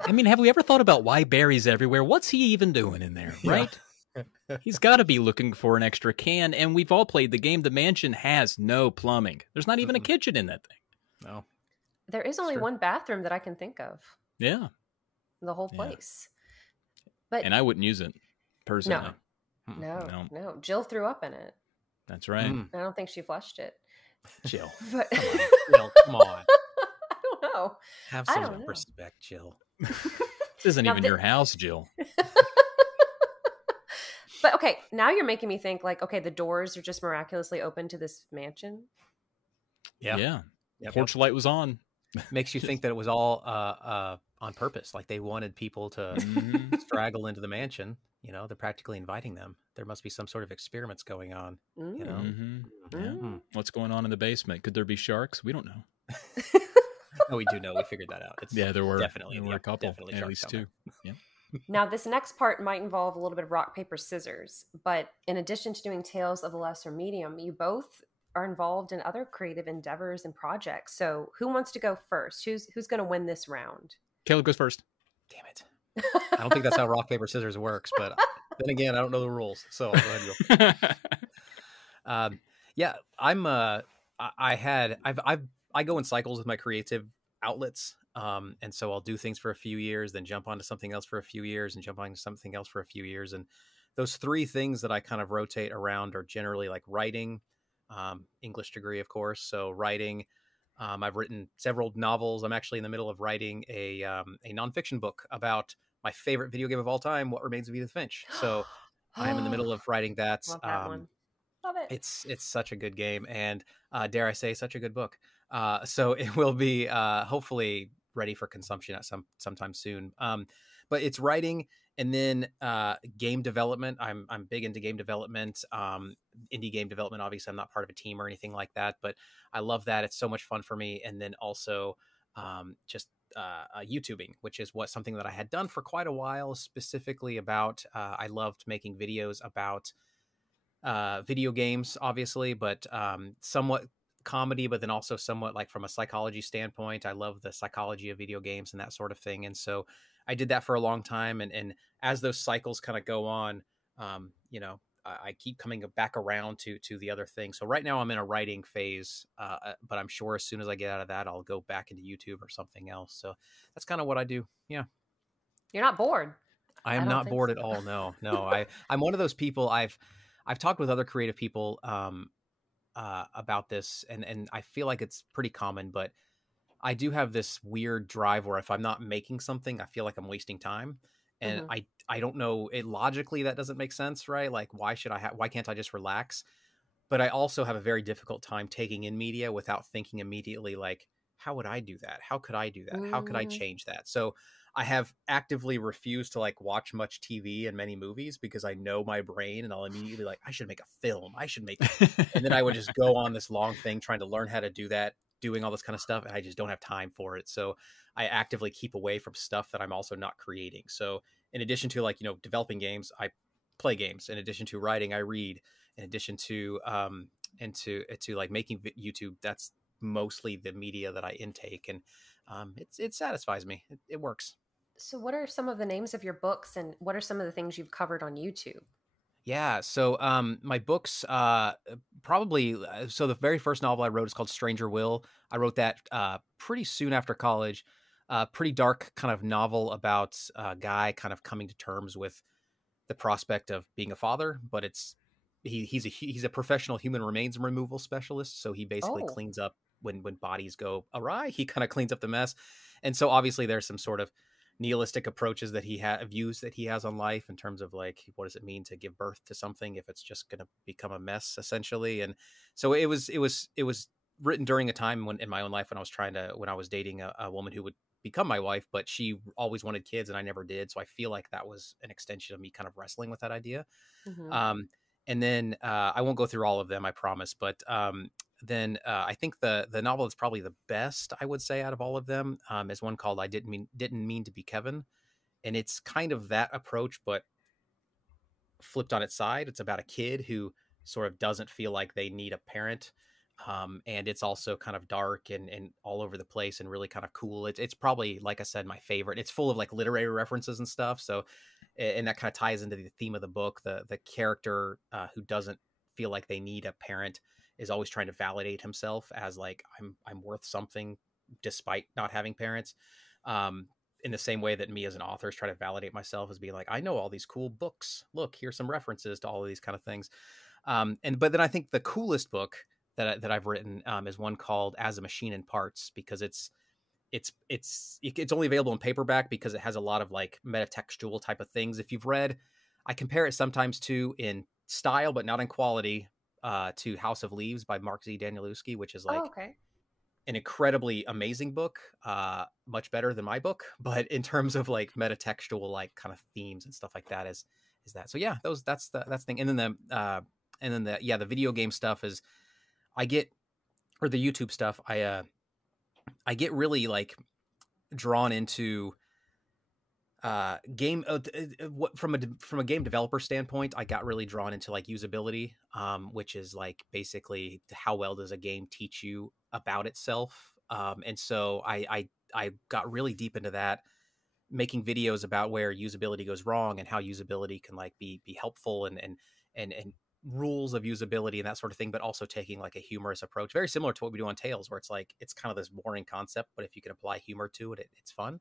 I mean, have we ever thought about why Barry's everywhere? What's he even doing in there, right? Yeah. He's got to be looking for an extra can, and we've all played the game. The mansion has no plumbing. There's not even a kitchen in that thing. No. There is only one bathroom that I can think of. Yeah. The whole place. But And I wouldn't use it personally. no. Jill threw up in it. That's right. I don't think she flushed it. Jill, But come on. Jill, come on. I don't know. Have I some don't know. respect, Jill. This isn't even your house, Jill. But okay, now you're making me think like, okay, the doors are just miraculously open to this mansion. Yeah. Porch light was on. Makes you think that it was all on purpose. Like they wanted people to straggle into the mansion. You know, they're practically inviting them. There must be some sort of experiments going on. You know, What's going on in the basement? Could there be sharks? We don't know. No, we do know. We figured that out. There were definitely a couple, definitely at least two. Yeah. Now, this next part might involve a little bit of rock, paper, scissors, but in addition to doing Tales of the Lesser Medium, you both are involved in other creative endeavors and projects. So who wants to go first? Who's going to win this round? Caleb goes first. Damn it. I don't think that's how rock, paper, scissors works, but then again, I don't know the rules. So I'll go ahead and go. Yeah, I go in cycles with my creative outlets. And so I'll do things for a few years, then jump onto something else for a few years and jump onto something else for a few years. And those three things that I kind of rotate around are generally like writing, English degree, of course. So writing, I've written several novels. I'm actually in the middle of writing a nonfiction book about my favorite video game of all time, What Remains of Edith Finch. So I'm in the middle of writing that. Love that one. Love it. It's such a good game, and dare I say, such a good book. So it will be hopefully ready for consumption at sometime soon. But it's writing, and then game development. I'm big into game development, indie game development. Obviously, I'm not part of a team or anything like that, but I love that. It's so much fun for me. And then also just YouTubing, which is something that I had done for quite a while, specifically about I loved making videos about video games, obviously, but somewhat comedy, but then also somewhat like from a psychology standpoint. I love the psychology of video games and that sort of thing. And so I did that for a long time. And as those cycles kind of go on, I keep coming back around to the other thing. So right now I'm in a writing phase, but I'm sure as soon as I get out of that, I'll go back into YouTube or something else. So that's kind of what I do. Yeah. You're not bored. I am not bored at all. No. I'm one of those people. I've talked with other creative people about this, and I feel like it's pretty common, but I do have this weird drive where if I'm not making something, I feel like I'm wasting time. And I don't know, it logically that doesn't make sense, right? Like why can't I just relax? But I also have a very difficult time taking in media without thinking immediately like, how would I do that? How could I do that? How could I change that? So I have actively refused to like watch much TV and many movies because I know my brain and I'll immediately like, I should make a film. And then I would just go on this long thing trying to learn how to do that, doing all this kind of stuff. And I just don't have time for it. So I actively keep away from stuff that I'm also not creating. So in addition to like, developing games, I play games. In addition to writing, I read. In addition to, to like making YouTube, that's mostly the media that I intake. And it satisfies me. It works. So what are some of the names of your books and what are some of the things you've covered on YouTube? Yeah. So my books, probably, so the very first novel I wrote is called Stranger Will. I wrote that pretty soon after college. Pretty dark kind of novel about a guy kind of coming to terms with the prospect of being a father, but he's a professional human remains removal specialist. So he basically cleans up when bodies go awry. He kind of cleans up the mess. And so obviously there's some sort of nihilistic approaches that views that he has on life in terms of like, what does it mean to give birth to something if it's just going to become a mess essentially. And so it was written during a time in my own life when I was dating a woman who would become my wife, but she always wanted kids and I never did. So I feel like that was an extension of me kind of wrestling with that idea. And then I won't go through all of them, I promise. But then I think the novel that's probably the best, I would say, out of all of them is one called I Didn't Mean to Be Kevin. And it's kind of that approach, but flipped on its side. It's about a kid who sort of doesn't feel like they need a parent. And it's also kind of dark and all over the place and really kind of cool. It's probably, like I said, my favorite. It's full of like literary references and stuff. So, and that kind of ties into the theme of the book. The character who doesn't feel like they need a parent is always trying to validate himself as like, I'm worth something despite not having parents. in the same way that me as an author is trying to validate myself as being like, I know all these cool books. Look, here's some references to all of these kind of things. But then I think the coolest book that I've written is one called As a Machine in Parts, because it's only available in paperback because it has a lot of like metatextual type of things. If you've read, I compare it sometimes to in style, but not in quality, to House of Leaves by Mark Z. Danielewski, which is like okay. an incredibly amazing book, much better than my book. But in terms of like metatextual, like kind of themes and stuff like that, is that. So yeah, that's the thing. And then the video game stuff is I get, or the YouTube stuff, I get really like drawn into game from a game developer standpoint. I got really drawn into like usability, which is like basically how well does a game teach you about itself. And so I got really deep into that, making videos about where usability goes wrong and how usability can like be helpful, and rules of usability and that sort of thing, but also taking like a humorous approach, very similar to what we do on Tales, where it's like it's kind of this boring concept, but if you can apply humor to it, it's fun.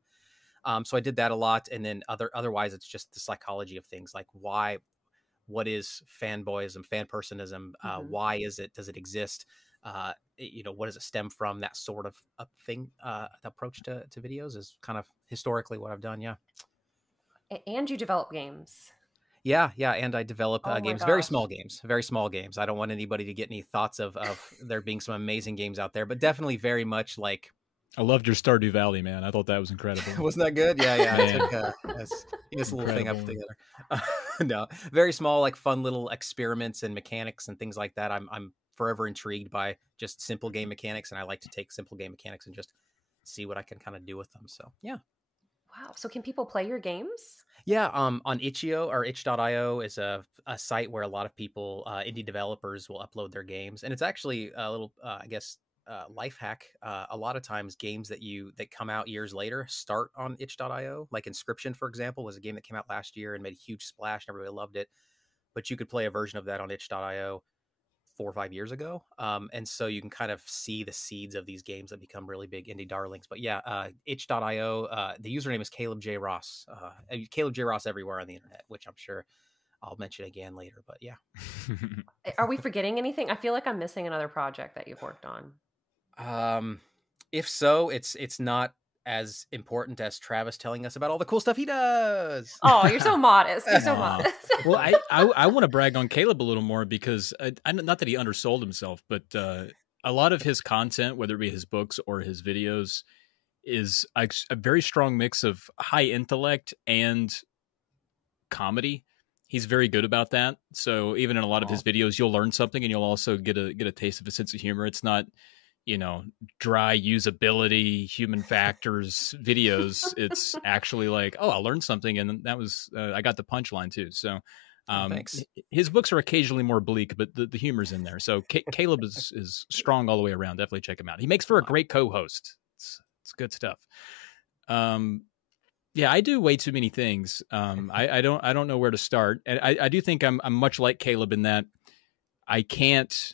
So I did that a lot. And then otherwise it's just the psychology of things, like what is fanboyism, fanpersonism? Why does it exist? What does it stem from? That sort of a thing, approach to videos is kind of historically what I've done. Yeah. And you develop games. Yeah. And I develop games, very gosh. small games. I don't want anybody to get any thoughts of there being some amazing games out there, but definitely very much like, I loved your Stardew Valley, man. I thought that was incredible. Wasn't that good? Yeah. I took this little thing I put together. No, very small, like fun little experiments and mechanics and things like that. I'm forever intrigued by just simple game mechanics, and I like to take simple game mechanics and just see what I can kind of do with them. So yeah. Wow. So can people play your games? Yeah, on Itch.io, or itch.io is a site where a lot of people, indie developers, will upload their games, and it's actually a little, I guess, life hack. A lot of times games that come out years later start on itch.io. Like Inscription, for example, was a game that came out last year and made a huge splash and everybody loved it, but you could play a version of that on itch.io 4 or 5 years ago. And so you can kind of see the seeds of these games that become really big indie darlings. But yeah, itch.io, the username is Caleb J. Ross. Caleb J. Ross everywhere on the internet, which I'm sure I'll mention again later. But yeah. Are we forgetting anything? I feel like I'm missing another project that you've worked on. If so, it's not as important as Travis telling us about all the cool stuff he does. Oh, you're so modest. You're so modest. Well, I want to brag on Caleb a little more, because I not that he undersold himself, but a lot of his content, whether it be his books or his videos, is a very strong mix of high intellect and comedy. He's very good about that. So even in a lot of his videos, you'll learn something, and you'll also get a taste of a sense of humor. It's not, dry usability, human factors videos. It's actually like, oh, I learned something, and that was I got the punchline too. So thanks. His books are occasionally more bleak, but the humor's in there. So Caleb is strong all the way around. Definitely check him out. He makes for a great co-host. It's good stuff. Yeah, I do way too many things. I don't know where to start. And I do think I'm much like Caleb in that I can't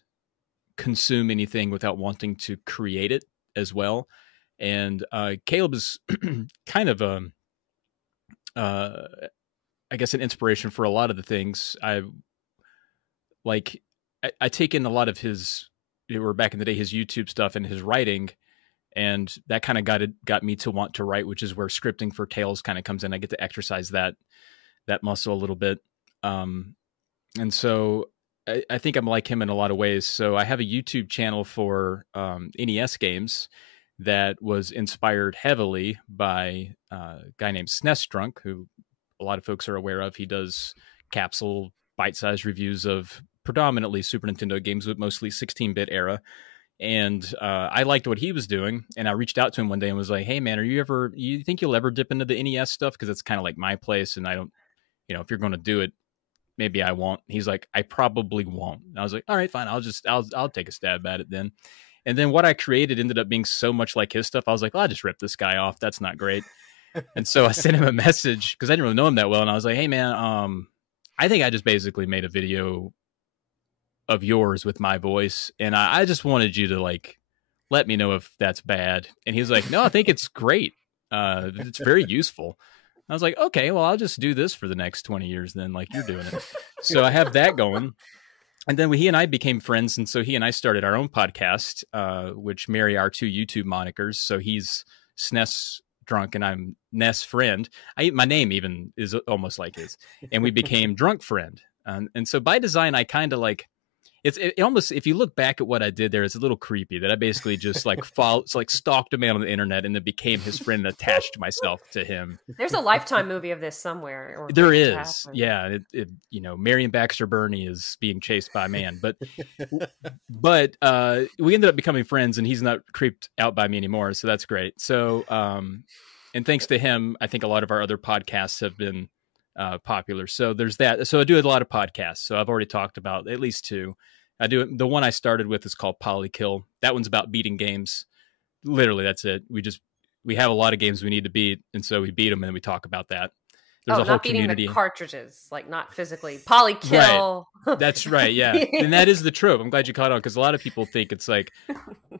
consume anything without wanting to create it as well. And Caleb is kind of I guess an inspiration for a lot of the things I like. I take in a lot of his, or back in the day, his YouTube stuff and his writing, and that kind of got me to want to write, which is where scripting for Tales kind of comes in. I get to exercise that muscle a little bit. And so I think I'm like him in a lot of ways. So I have a YouTube channel for NES games that was inspired heavily by a guy named Snestrunk, who a lot of folks are aware of. He does capsule bite-sized reviews of predominantly Super Nintendo games, but mostly 16-bit era. And I liked what he was doing, and I reached out to him one day and was like, "Hey, man, you think you'll ever dip into the NES stuff? Because it's kind of like my place, and I don't, if you're going to do it, maybe I won't." He's like, "I probably won't." And I was like, "All right, fine. I'll take a stab at it then." And then what I created ended up being so much like his stuff. I was like, "Well, I'll just rip this guy off. That's not great." And so I sent him a message because I didn't really know him that well, and I was like, "Hey, man, I think I just basically made a video of yours with my voice, and I just wanted you to like let me know if that's bad." And he was like, "No, I think it's great." It's very useful. I was like, okay, well, I'll just do this for the next 20 years then, like you're doing it. So I have that going. And then he and I became friends. And so he and I started our own podcast, which marry our two YouTube monikers. So he's SNES Drunk and I'm Ness Friend. My name even is almost like his. And we became Drunk Friend. And so by design, I kind of like, it almost, if you look back at what I did there, it's a little creepy that I basically just like stalked a man on the internet and then became his friend and attached myself to him. There's a Lifetime movie of this somewhere. Or there is. Yeah. Marion Baxter Burney is being chased by a man, but we ended up becoming friends and he's not creeped out by me anymore. So that's great. So, and thanks to him, I think a lot of our other podcasts have been popular. So there's that. So I do a lot of podcasts. So I've already talked about at least two. The one I started with is called Polykill. That one's about beating games. Literally, that's it. We have a lot of games we need to beat, and so we beat them, and we talk about that. There's a whole community. The cartridges, like not physically. Polykill. Right. That's right, yeah. And that is the trope. I'm glad you caught on, because a lot of people think it's like,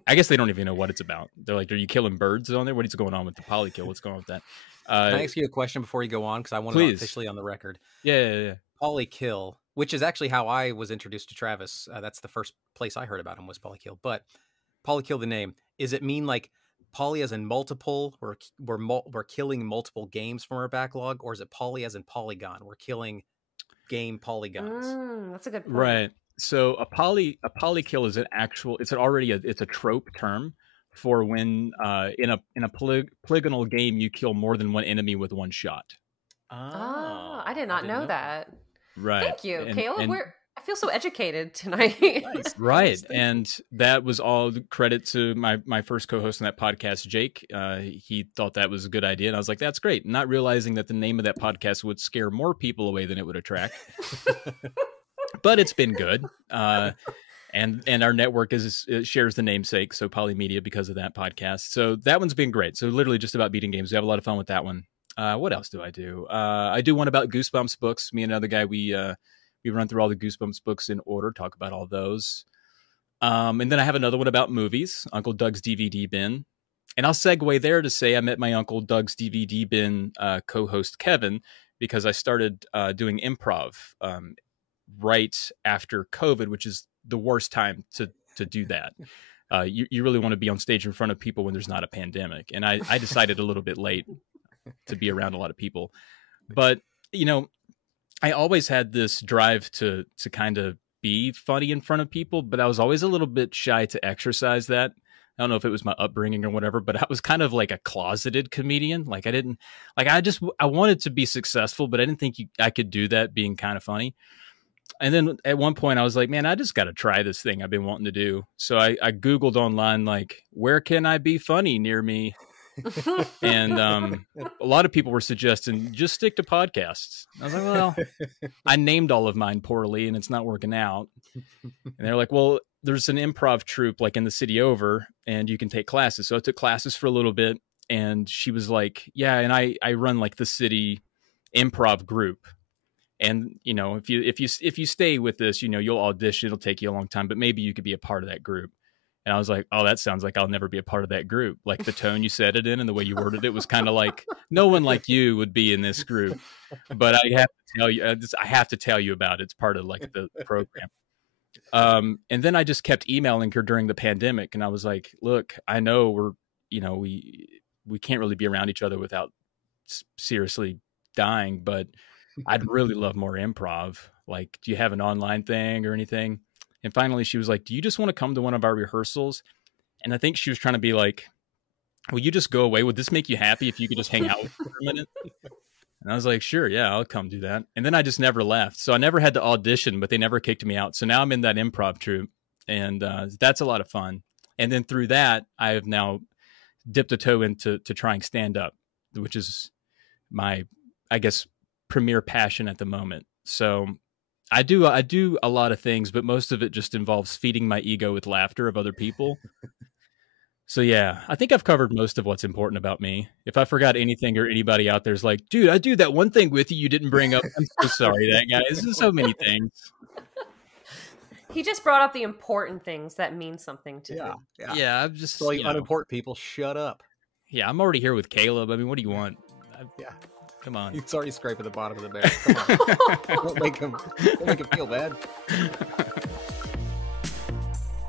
I guess they don't even know what it's about. They're like, are you killing birds on there? What is going on with the Polykill? What's going on with that? Can I ask you a question before you go on? Because I want to officially on the record. Yeah. Polykill, which is actually how I was introduced to Travis. That's the first place I heard about him was Polykill. But Polykill, the name, does it mean like poly as in multiple? We're killing multiple games from our backlog, or is it poly as in polygon? We're killing game polygons. That's a good point. Right. So a polykill is it's a trope term for when in a polygonal game you kill more than one enemy with one shot. I did not know that. Right. Thank you, Caleb. I feel so educated tonight. Nice. Right. And that was all credit to my first co-host on that podcast, Jake. He thought that was a good idea. And I was like, that's great. Not realizing that the name of that podcast would scare more people away than it would attract. But it's been good. And our network shares the namesake, so Polymedia, because of that podcast. So that one's been great. So literally just about beating games. We have a lot of fun with that one. What else do? I do one about Goosebumps books. Me and another guy, we run through all the Goosebumps books in order, talk about all those. And then I have another one about movies, Uncle Doug's DVD Bin. And I'll segue there to say I met my Uncle Doug's DVD Bin co-host Kevin, because I started doing improv right after COVID, which is the worst time to do that. You really want to be on stage in front of people when there's not a pandemic. And I decided a little bit late to be around a lot of people. But, I always had this drive to kind of be funny in front of people, but I was always a little bit shy to exercise that. I don't know if it was my upbringing or whatever, but I was kind of like a closeted comedian. Like I wanted to be successful, but I didn't think I could do that being kind of funny. And then at one point I was like, man, I just got to try this thing I've been wanting to do. So I Googled online, like, where can I be funny near me? And a lot of people were suggesting just stick to podcasts. I was like, well, I named all of mine poorly and it's not working out. And they're like, well, there's an improv troupe like in the city over and you can take classes. So I took classes for a little bit and she was like, yeah, and I run like the city improv group. And, if you stay with this, you'll audition, it'll take you a long time, but maybe you could be a part of that group. And I was like, oh, that sounds like I'll never be a part of that group. Like the tone you said it in and the way you worded it was kind of like no one like you would be in this group. But I have to tell you about it. It's part of like the program. And then I just kept emailing her during the pandemic. And I was like, look, I know we can't really be around each other without seriously dying, but I'd really love more improv. Like, do you have an online thing or anything? And finally she was like, do you just want to come to one of our rehearsals? And I think she was trying to be like, will you just go away? Would this make you happy if you could just hang out for a minute? And I was like, sure, yeah, I'll come do that. And then I just never left. So I never had to audition, but they never kicked me out. So now I'm in that improv troupe and that's a lot of fun. And then through that, I have now dipped a toe into trying stand up, which is my, I guess, premier passion at the moment. So I do a lot of things, but most of it just involves feeding my ego with laughter of other people. So yeah, I think I've covered most of what's important about me. If I forgot anything or anybody out there's like, dude, I do that one thing with you didn't bring up. I'm so sorry, that guy. There's so many things. He just brought up the important things that mean something to him. Yeah, I'm just so unimportant people, shut up. Yeah, I'm already here with Caleb. I mean, what do you want? Yeah. Come on. He's already scraping the bottom of the barrel. Come on. Don't make him feel bad.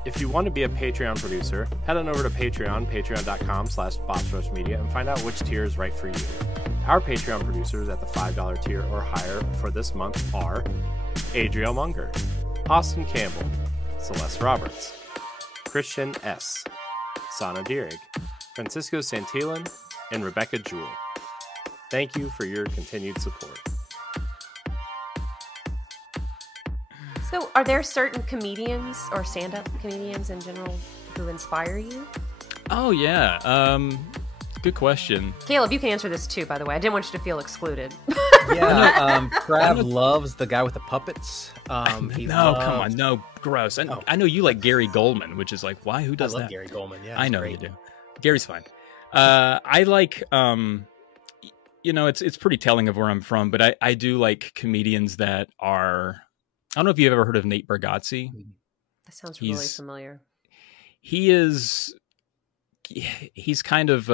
If you want to be a Patreon producer, head on over to Patreon, patreon.com/BossRushMedia, and find out which tier is right for you. Our Patreon producers at the $5 tier or higher for this month are Adriel Munger, Austin Campbell, Celeste Roberts, Christian S., Sana Dierig, Francisco Santillan, and Rebecca Jewell. Thank you for your continued support. So, are there certain comedians or stand-up comedians in general who inspire you? Oh, yeah. Good question. Caleb, you can answer this too, by the way. I didn't want you to feel excluded. Yeah, Trav loves the guy with the puppets. Come on, no, gross. I know you like Gary Goldman, which is like, why? Who does that? I love Gary Goldman, yeah. I know great. you do. Gary's fine. I like, it's pretty telling of where I'm from, but I do like comedians that are, I don't know if you've ever heard of Nate Bargatze. That sounds really familiar. He's kind of,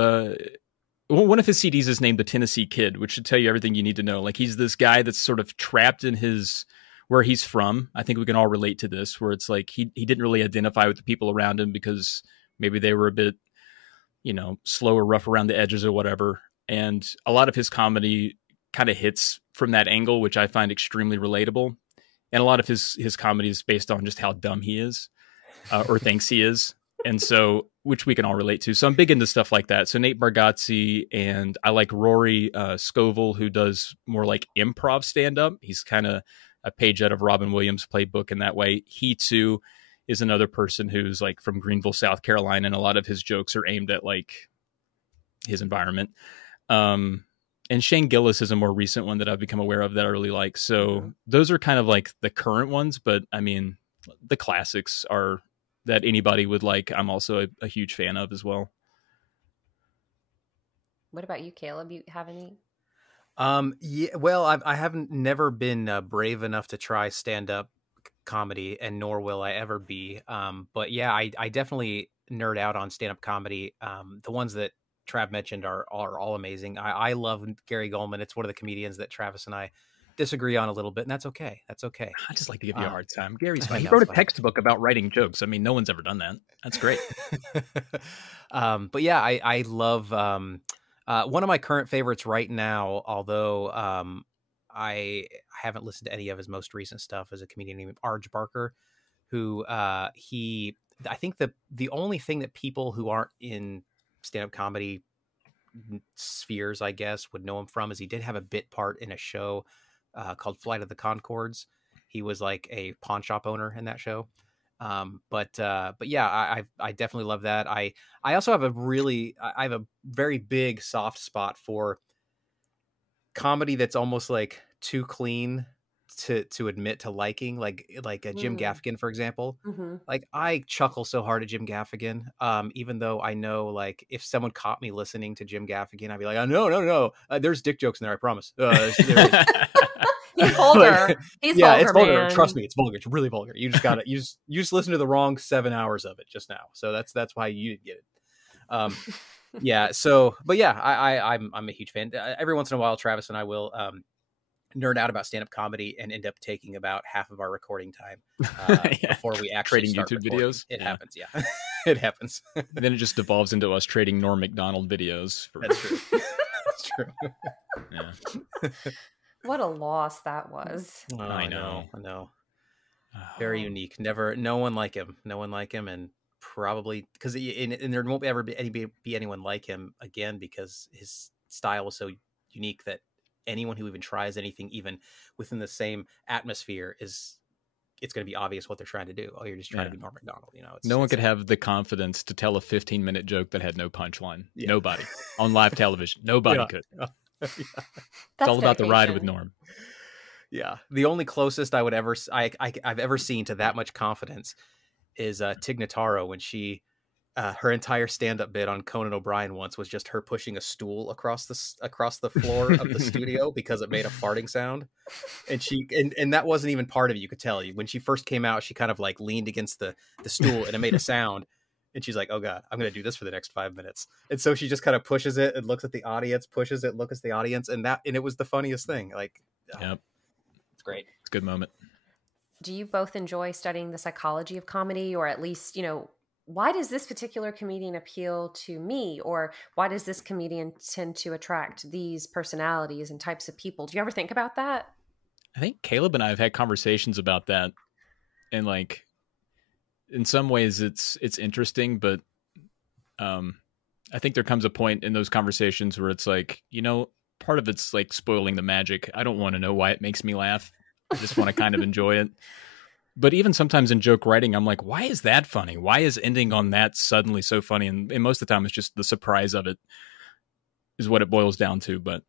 one of his CDs is named The Tennessee Kid, which should tell you everything you need to know. Like, he's this guy that's sort of trapped in where he's from. I think we can all relate to this, where it's like he didn't really identify with the people around him because maybe they were a bit, slow or rough around the edges or whatever. And a lot of his comedy kind of hits from that angle, which I find extremely relatable. And a lot of his comedy is based on just how dumb he is or thinks he is. And so, which we can all relate to. So I'm big into stuff like that. So Nate Bargatze, and I like Rory Scovel, who does more like improv stand-up. He's kind of a page out of Robin Williams' playbook in that way. He too is another person who's like from Greenville, South Carolina, and a lot of his jokes are aimed at like his environment. And Shane Gillis is a more recent one that I've become aware of that I really like. So those are kind of like the current ones, but I mean, the classics are that anybody would like. I'm also a huge fan of as well. What about you, Caleb? You have any? Yeah, well, I haven't never been brave enough to try stand-up comedy, and nor will I ever be. But yeah, I definitely nerd out on stand-up comedy. The ones that Trav mentioned are all amazing. I love Gary Goldman. It's one of the comedians that Travis and I disagree on a little bit, and that's okay. That's okay. I just like to give you a hard time. Gary's fine. He Yeah, wrote a it's fine. textbook about writing jokes. I mean, no one's ever done that. That's great. But yeah, I love one of my current favorites right now, although I haven't listened to any of his most recent stuff, is a comedian named Arj Barker, who I think the only thing that people who aren't in stand-up comedy spheres, I guess, would know him from is he did have a bit part in a show called Flight of the Conchords. He was like a pawn shop owner in that show. But yeah, I definitely love that. I also have I have a very big soft spot for comedy that's almost like too clean to admit to liking, like Jim Gaffigan, for example. Like, I chuckle so hard at Jim Gaffigan, even though I know, like, if someone caught me listening to Jim Gaffigan, I'd be like, oh, no, there's dick jokes in there, I promise. He's vulgar. He's vulgar, it's vulgar. man. Trust me, it's vulgar. It's really vulgar. You just gotta you just listen to the wrong 7 hours of it just now. So that's why you didn't get it. Yeah. So, but yeah, I'm a huge fan. Every once in a while, Travis and I will nerd out about stand-up comedy and end up taking about half of our recording time before we actually trading start YouTube recording. videos. It happens. Yeah, it happens. And then it just devolves into us trading Norm Macdonald videos. That's true. That's true. Yeah. What a loss that was. Oh, I know. Very unique. No one like him, and probably because and there won't ever be anyone like him again, because his style was so unique that anyone who even tries anything even within the same atmosphere it's going to be obvious what they're trying to do. Oh, you're just trying to be Norm Macdonald. No one could have the confidence to tell a 15-minute joke that had no punchline. Yeah. Nobody on live television. Nobody could. It's all about the ride with Norm. Yeah, the only closest I've ever seen to that much confidence is Tig Notaro, when she her entire stand-up bit on Conan O'Brien once was just her pushing a stool across the floor of the studio because it made a farting sound, and that wasn't even part of it. You could tell when she first came out, she kind of like leaned against the stool and it made a sound. And she's like, oh God, I'm going to do this for the next 5 minutes. And so she just kind of pushes it and looks at the audience, pushes it, looks at the audience. And it was the funniest thing. Like, Yep. It's great. It's a good moment. Do you both enjoy studying the psychology of comedy, or at least, why does this particular comedian appeal to me? Or why does this comedian tend to attract these personalities and types of people? Do you ever think about that? I think Caleb and I have had conversations about that. And like, in some ways it's interesting, but I think there comes a point in those conversations where it's like, part of it's like spoiling the magic. I don't want to know why it makes me laugh. I just want to kind of enjoy it. But even sometimes in joke writing, I'm like, why is that funny? Why is ending on that suddenly so funny? And most of the time it's just the surprise of it is what it boils down to. But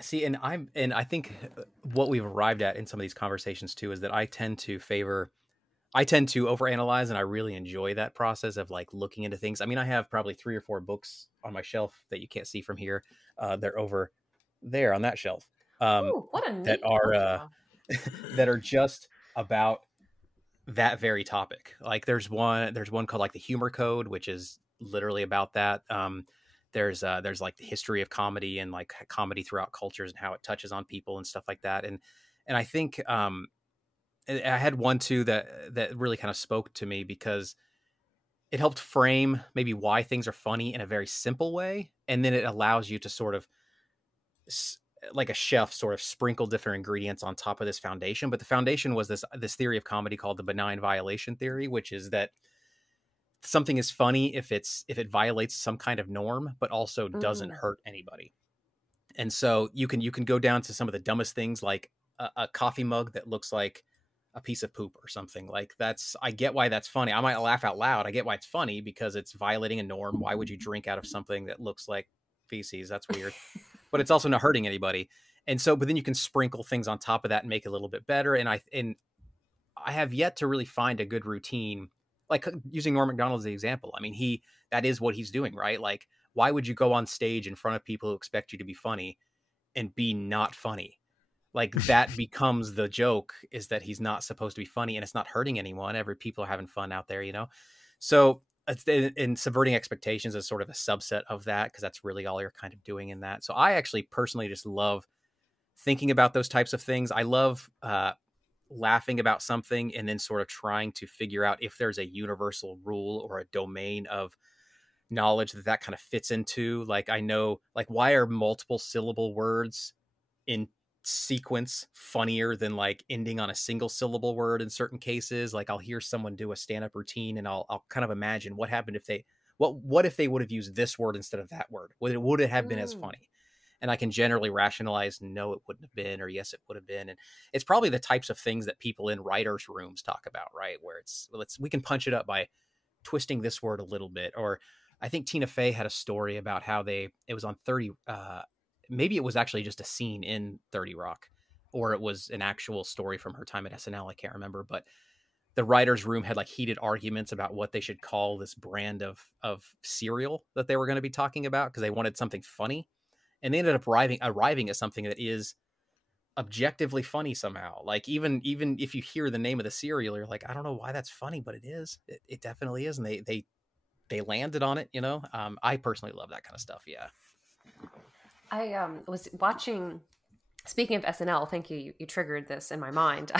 see, and I think what we've arrived at in some of these conversations too is that I tend to overanalyze, and I really enjoy that process of like looking into things. I mean, I have probably 3 or 4 books on my shelf that you can't see from here. They're over there on that shelf. Ooh, what a neat that are that are just about that very topic. Like there's one called like the Humor Code, which is literally about that. There's like the history of comedy and like comedy throughout cultures and how it touches on people and stuff like that. And I think I had one too that really kind of spoke to me because it helped frame maybe why things are funny in a very simple way. And then it allows you to sort of like a chef sort of sprinkle different ingredients on top of this foundation. But the foundation was this theory of comedy called the benign violation theory, which is that something is funny if it violates some kind of norm, but also doesn't hurt anybody. And so you can go down to some of the dumbest things, like a coffee mug that looks like a piece of poop or something. Like I get why that's funny. I might laugh out loud. I get why it's funny because it's violating a norm. Why would you drink out of something that looks like feces? That's weird. But it's also not hurting anybody. And so, but then you can sprinkle things on top of that and make it a little bit better. And I have yet to really find a good routine, like using Norm Macdonald as the example. I mean, that is what he's doing, right? Like, why would you go on stage in front of people who expect you to be funny and be not funny? Like that becomes the joke, is that he's not supposed to be funny and it's not hurting anyone. People are having fun out there, So in subverting expectations is sort of a subset of that, because that's really all you're kind of doing in that. So I actually personally just love thinking about those types of things. I love laughing about something and then sort of trying to figure out if there's a universal rule or a domain of knowledge that kind of fits into. Like, I know, like, why are multiple syllable words in sequence funnier than like ending on a single syllable word in certain cases? Like, I'll hear someone do a stand-up routine and I'll kind of imagine what happened if they what if they would have used this word instead of that word. Would it have been as funny? And I can generally rationalize, no, it wouldn't have been, or yes, it would have been. And it's probably the types of things that people in writers' rooms talk about, right? Where we can punch it up by twisting this word a little bit. Or I think Tina Fey had a story about how it was on 30, maybe it was actually just a scene in 30 Rock, or it was an actual story from her time at SNL. I can't remember, but the writer's room had like heated arguments about what they should call this brand of cereal that they were going to be talking about, because they wanted something funny. And they ended up arriving at something that is objectively funny somehow. Like even if you hear the name of the cereal, you're like, I don't know why that's funny, but it is. It definitely is. And they landed on it, I personally love that kind of stuff. Yeah. I was watching, speaking of SNL, thank you. You triggered this in my mind.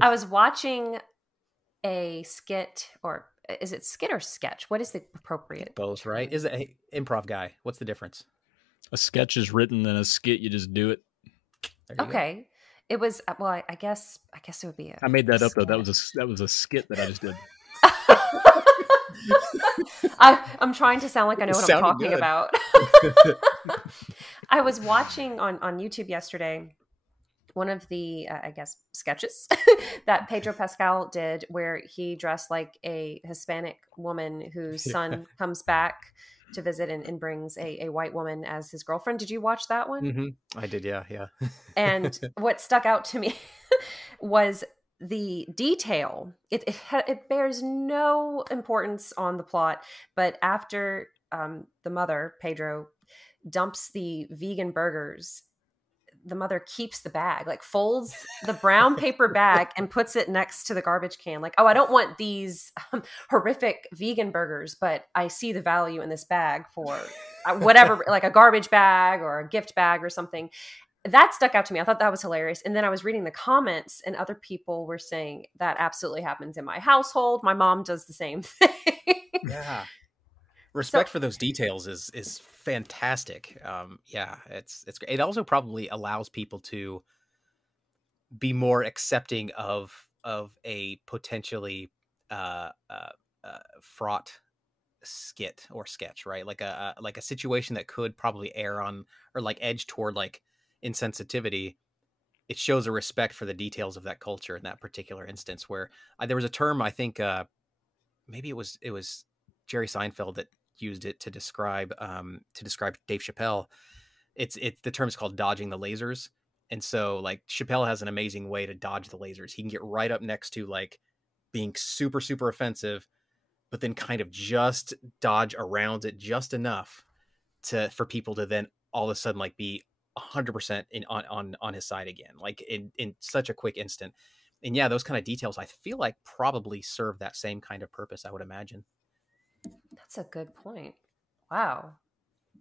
I was watching a skit, or is it skit or sketch? What is the appropriate? Both, right? Is it an improv guy? What's the difference? A sketch is written, and a skit, you just do it. Okay. Go. It was, well, I guess it would be I made that up, though. That was a skit that I just did. I'm trying to sound like I know what I'm talking about. I was watching on YouTube yesterday one of the, I guess, sketches that Pedro Pascal did, where he dressed like a Hispanic woman whose son comes back to visit and brings a white woman as his girlfriend. Did you watch that one? Mm-hmm. I did, yeah. And what stuck out to me was the detail. It bears no importance on the plot, but after the mother, Pedro, dumps the vegan burgers, the mother keeps the bag, like folds the brown paper bag and puts it next to the garbage can. Like, oh, I don't want these horrific vegan burgers, but I see the value in this bag for whatever, like a garbage bag or a gift bag or something. That stuck out to me. I thought that was hilarious. And then I was reading the comments and other people were saying that absolutely happens in my household. My mom does the same thing. Yeah. Respect for those details is fantastic. Yeah, it's great. It also probably allows people to be more accepting of a potentially fraught skit or sketch, right? Like a situation that could probably err on or like edge toward like insensitivity. It shows a respect for the details of that culture in that particular instance. Where there was a term, I think maybe it was Jerry Seinfeld that used it to describe Dave Chappelle. It's the term is called dodging the lasers. And so like Chappelle has an amazing way to dodge the lasers. He can get right up next to like being super, super offensive, but then kind of just dodge around it just enough for people to then all of a sudden like be 100% on his side again, like in such a quick instant. And yeah, those kind of details I feel like probably serve that same kind of purpose, I would imagine. That's a good point. Wow.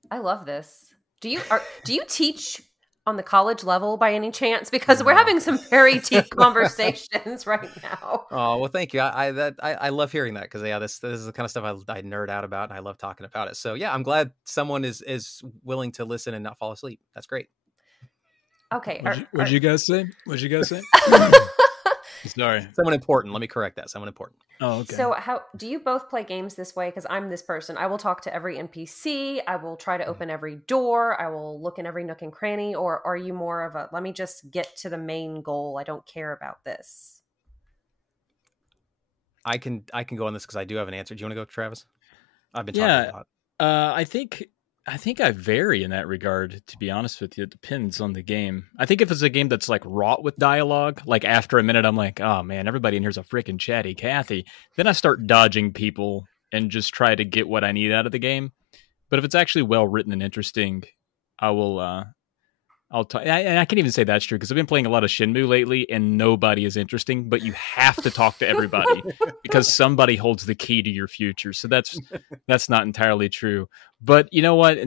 I love this. Do you teach on the college level by any chance? Because we're having some very deep conversations right now. Oh, well, thank you. I love hearing that because yeah, this is the kind of stuff I nerd out about and I love talking about it. So yeah, I'm glad someone is willing to listen and not fall asleep. That's great. Okay. What'd you guys say? What'd you guys say? Sorry. Someone important. Let me correct that. Someone important. Oh, okay. So how do you both play games this way? Because I'm this person. I will talk to every NPC. I will try to open every door. I will look in every nook and cranny. Or are you more of a, let me just get to the main goal. I don't care about this. I can go on this because I do have an answer. Do you want to go, Travis? I've been talking a lot. I think I vary in that regard, to be honest with you. It depends on the game. I think if it's a game that's like wrought with dialogue, like after a minute, I'm like, oh man, everybody in here's a freaking chatty Cathy. Then I start dodging people and just try to get what I need out of the game. But if it's actually well written and interesting, I'll talk. And I can't even say that's true because I've been playing a lot of Shenmue lately and nobody is interesting, but you have to talk to everybody because somebody holds the key to your future. So that's not entirely true. But you know what?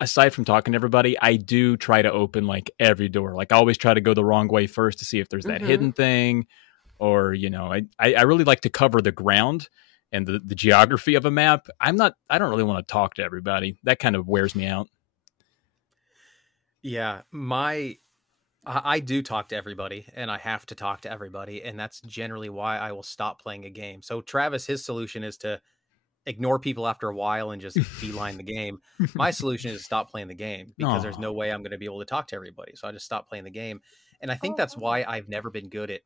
Aside from talking to everybody, I do try to open like every door. Like I always try to go the wrong way first to see if there's that hidden thing or, you know, I really like to cover the ground and the geography of a map. I don't really want to talk to everybody. That kind of wears me out. Yeah, I do talk to everybody and I have to talk to everybody. And that's generally why I will stop playing a game. So Travis, his solution is to ignore people after a while and just beeline the game. My solution is to stop playing the game because there's no way I'm going to be able to talk to everybody. So I just stop playing the game. And I think that's why I've never been good at,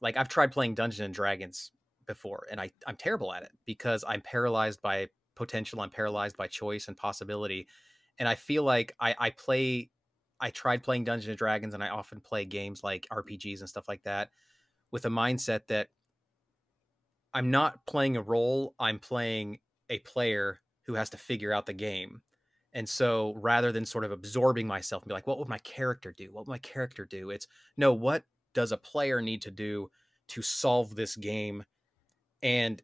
like I've tried playing Dungeons and Dragons before and I'm terrible at it because I'm paralyzed by potential. I'm paralyzed by choice and possibility. And I feel like I tried playing Dungeons and Dragons and I often play games like RPGs and stuff like that with a mindset that I'm not playing a role. I'm playing a player who has to figure out the game. And so rather than sort of absorbing myself and be like, what would my character do? What would my character do? It's no, what does a player need to do to solve this game? And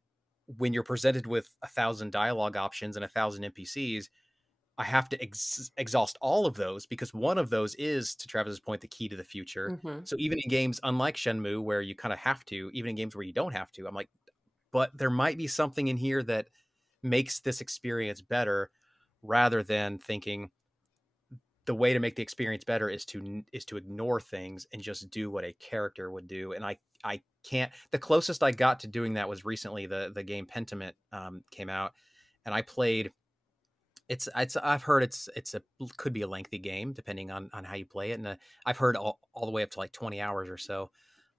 when you're presented with 1,000 dialogue options and 1,000 NPCs, I have to exhaust all of those because one of those is, to Travis's point, the key to the future. So even in games unlike Shenmue, where you kind of have to, even in games where you don't have to, I'm like, but there might be something in here that makes this experience better, rather than thinking the way to make the experience better is to ignore things and just do what a character would do. And I can't. The closest I got to doing that was recently the game Pentiment came out, and I played. I've heard could be a lengthy game depending on how you play it. And I've heard all the way up to like 20 hours or so.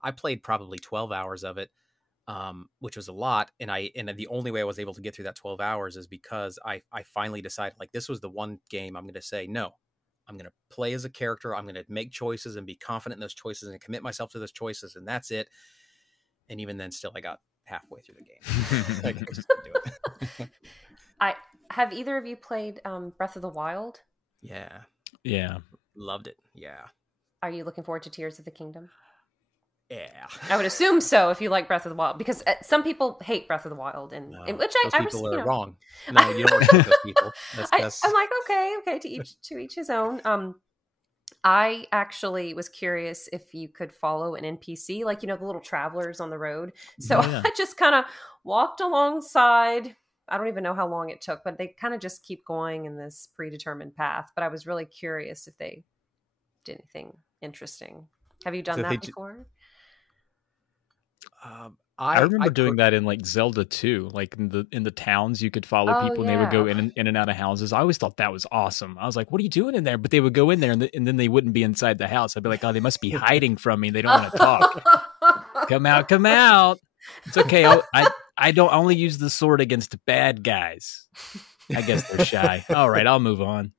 I played probably 12 hours of it, which was a lot. And the only way I was able to get through that 12 hours is because I finally decided like this was the one game I'm going to say, no, I'm going to play as a character. I'm going to make choices and be confident in those choices and commit myself to those choices. And that's it. And even then still I got halfway through the game. I just couldn't do it. Have either of you played Breath of the Wild? Yeah. Yeah. Loved it. Yeah. Are you looking forward to Tears of the Kingdom? Yeah. I would assume so if you like Breath of the Wild, because some people hate Breath of the Wild, and which those I people you are know. wrong. No, you don't respect those people. I'm like, okay, to each his own. I actually was curious if you could follow an NPC, like, the little travelers on the road. So I just kind of walked alongside. I don't even know how long it took, but they kind of just keep going in this predetermined path. But I was really curious if they did anything interesting. Have you done that before? I remember doing that in like Zelda 2, like in the towns you could follow people and they would go in and out of houses. I always thought that was awesome. I was like, what are you doing in there? But they would go in there and then they wouldn't be inside the house. I'd be like, oh, they must be hiding from me. They don't want to talk. Come out. It's okay. I don't only use the sword against bad guys. I guess they're shy. All right, I'll move on.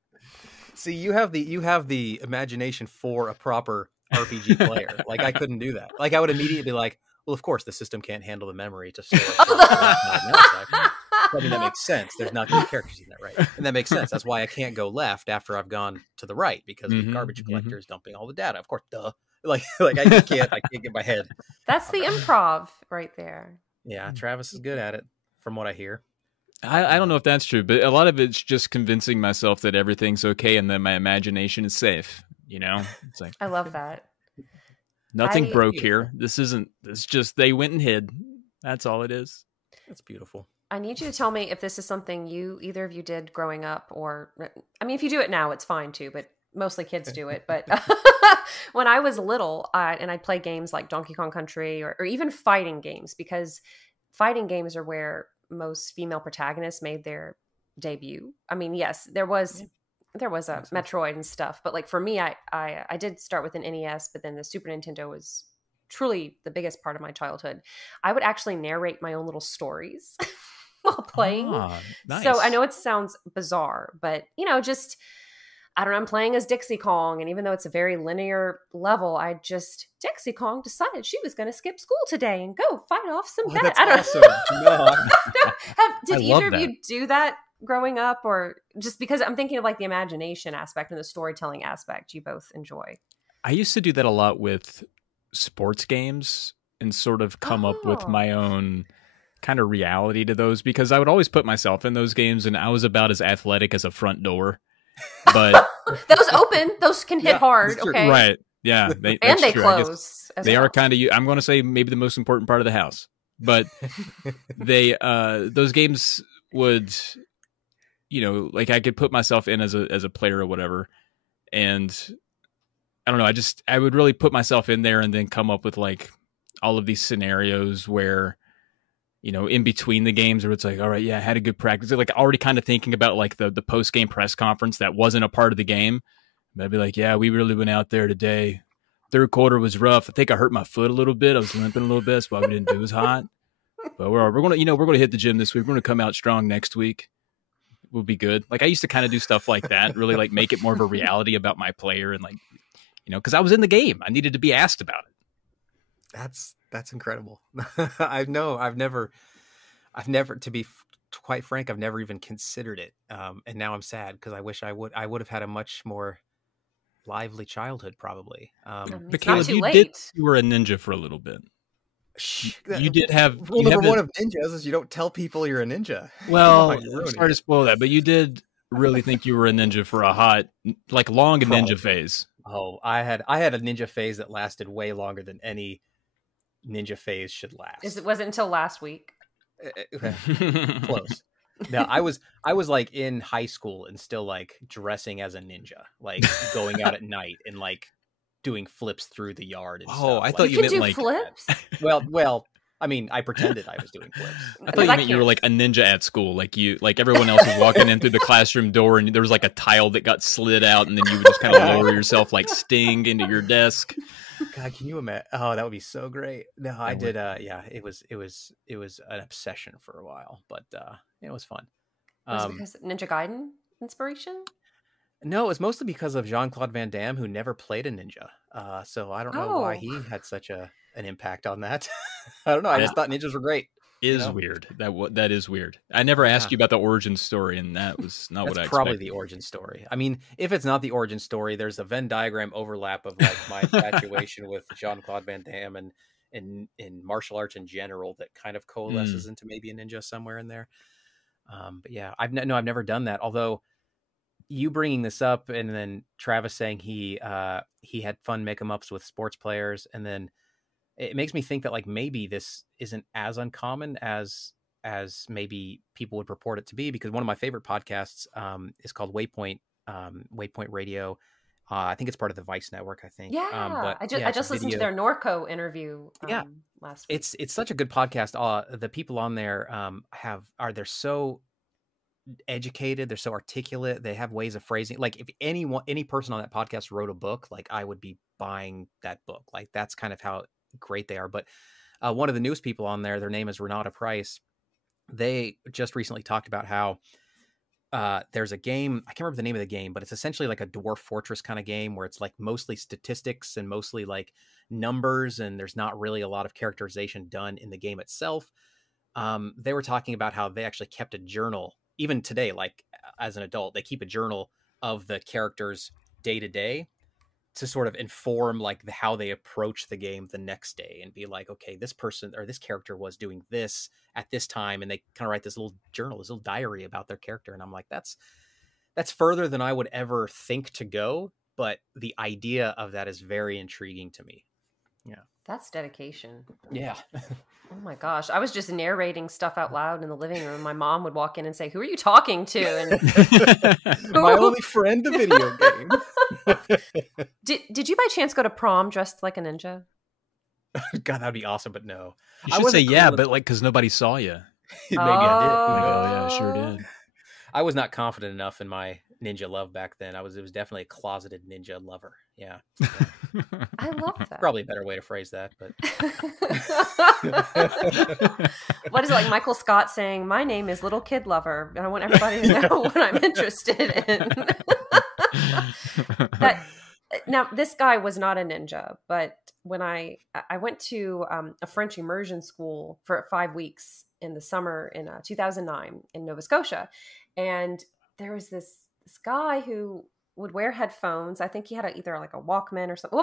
See, you have the imagination for a proper RPG player. Like, I couldn't do that. Like, I would immediately be like, well, of course, the system can't handle the memory to store it. I mean, that makes sense. There's not going to be characters in that, right? And that makes sense. That's why I can't go left after I've gone to the right, because the garbage collector is dumping all the data. Of course, duh. Like I can't get my head. That's the improv right there. Yeah, Travis is good at it, from what I hear. I don't know if that's true, but a lot of it's just convincing myself that everything's okay and that my imagination is safe. It's like, I love that. Nothing broke here. It's just they went and hid. That's all it is. That's beautiful. I need you to tell me if this is something either of you did growing up, or, I mean, if you do it now, it's fine too, but mostly kids do it. But when I was little, and I'd play games like Donkey Kong Country or even fighting games, because fighting games are where most female protagonists made their debut. I mean, yes, there was a Metroid and stuff, but like for me, I did start with an NES, but then the Super Nintendo was truly the biggest part of my childhood. I would actually narrate my own little stories while playing. Nice. So I know it sounds bizarre, but just, I don't know, I'm playing as Dixie Kong, and even though it's a very linear level, Dixie Kong decided she was going to skip school today and go fight off some bad. That's awesome. Did either of you do that growing up, or just because I'm thinking of like the imagination aspect and the storytelling aspect you both enjoy? I used to do that a lot with sports games and sort of come up with my own kind of reality to those, because I would always put myself in those games and I was about as athletic as a front door. But those can hit hard. Okay. Right. Yeah. They close. They are kind of, I'm going to say maybe the most important part of the house, but those games would, like I could put myself in as a player or whatever. And I don't know. I would really put myself in there and then come up with like all of these scenarios where, in between the games where it's like, all right, yeah, I had a good practice. Like already kind of thinking about like the post-game press conference that wasn't a part of the game. But I'd be like, yeah, we really went out there today. Third quarter was rough. I think I hurt my foot a little bit. I was limping a little bit. That's why we didn't do as hot. But we're going to hit the gym this week. We're going to come out strong next week. We'll be good. Like I used to kind of do stuff like that, really like make it more of a reality about my player and like, because I was in the game. I needed to be asked about it. That's incredible. I've never, to be quite frank, I've never even considered it. And now I'm sad because I wish I would have had a much more lively childhood, probably. But Caleb, you were a ninja for a little bit. You did have rule number one of ninjas is you don't tell people you're a ninja. Well, I'm sorry to spoil that, but you did really think you were a ninja for a hot, like long ninja phase. Oh, I had a ninja phase that lasted way longer than any ninja phase should last. Was it until last week? Close. No, I was like in high school and still like dressing as a ninja, like going out at night and like doing flips through the yard and stuff. I thought you meant like flips. Well, I mean, I pretended I was doing flips. I thought you meant you were like a ninja at school, like everyone else was walking in through the classroom door, and there was like a tile that got slid out, and then you would just kind of lower yourself like Sting into your desk. God, can you imagine? Oh, that would be so great. No, I did. Yeah, it was an obsession for a while, but it was fun. Was it because Ninja Gaiden inspiration? No, it was mostly because of Jean-Claude Van Damme, who never played a ninja. So I don't know why he had such an impact on that. I don't know. I just thought ninjas were great. is weird. That is weird. I never asked you about the origin story, and that was not what I expected. That's probably the origin story. I mean, if it's not the origin story, there's a Venn diagram overlap of like my infatuation with Jean-Claude Van Damme and in martial arts in general that kind of coalesces into maybe a ninja somewhere in there. But yeah, I've never done that. Although you bringing this up and then Travis saying he had fun make 'em ups with sports players, and then it makes me think that like maybe this isn't as uncommon as maybe people would purport it to be, because one of my favorite podcasts is called Waypoint Radio. I think it's part of the Vice Network, I think. Yeah, but I just listened to their Norco interview last week. It's such a good podcast. The people on there they're so educated, they're so articulate, they have ways of phrasing. Like if any person on that podcast wrote a book, like I would be buying that book. Like that's kind of how great they are. But one of the newest people on there, their name is Renata Price. They just recently talked about how there's a game, I can't remember the name of the game, but it's essentially like a Dwarf Fortress kind of game where it's like mostly statistics and mostly like numbers, and there's not really a lot of characterization done in the game itself. They were talking about how they actually kept a journal even today, like as an adult, they keep a journal of the characters day to day to sort of inform like how they approach the game the next day and be like, okay, this person or this character was doing this at this time. And they kind of write this little journal, this little diary about their character. And I'm like, that's further than I would ever think to go. But the idea of that is very intriguing to me. Yeah. That's dedication. Yeah. Oh my gosh. I was just narrating stuff out loud in the living room. My mom would walk in and say, "Who are you talking to?" And my only friend, the video game. Did you by chance go to prom dressed like a ninja? God, that'd be awesome, but no. You should say yeah, but like because nobody saw you. Maybe I did. Like, oh yeah, sure did. I was not confident enough in my ninja love back then. It was definitely a closeted ninja lover. Yeah. I love that. Probably a better way to phrase that, but what is it, like Michael Scott saying, "My name is Little Kid Lover, and I want everybody to know what I'm interested in." Now, this guy was not a ninja, but when I went to a French immersion school for 5 weeks in the summer in 2009 in Nova Scotia, and there was this guy who would wear headphones. I think he had either like a Walkman or something.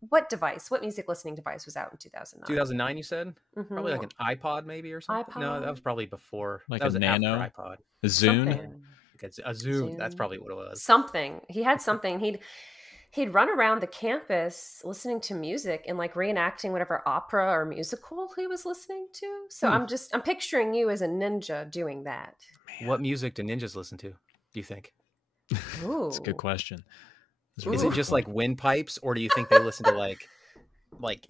What music listening device was out in 2009? 2009, you said? Mm-hmm. Probably like an iPod maybe or something? iPod? No, that was probably before. Like that was a Nano? after iPod. A Zune? A Zune. That's probably what it was. Something. He had something. He'd run around the campus listening to music and like reenacting whatever opera or musical he was listening to. So I'm picturing you as a ninja doing that. Man. What music do ninjas listen to, do you think? That's a good question. Is it just like windpipes, or do you think they listen to like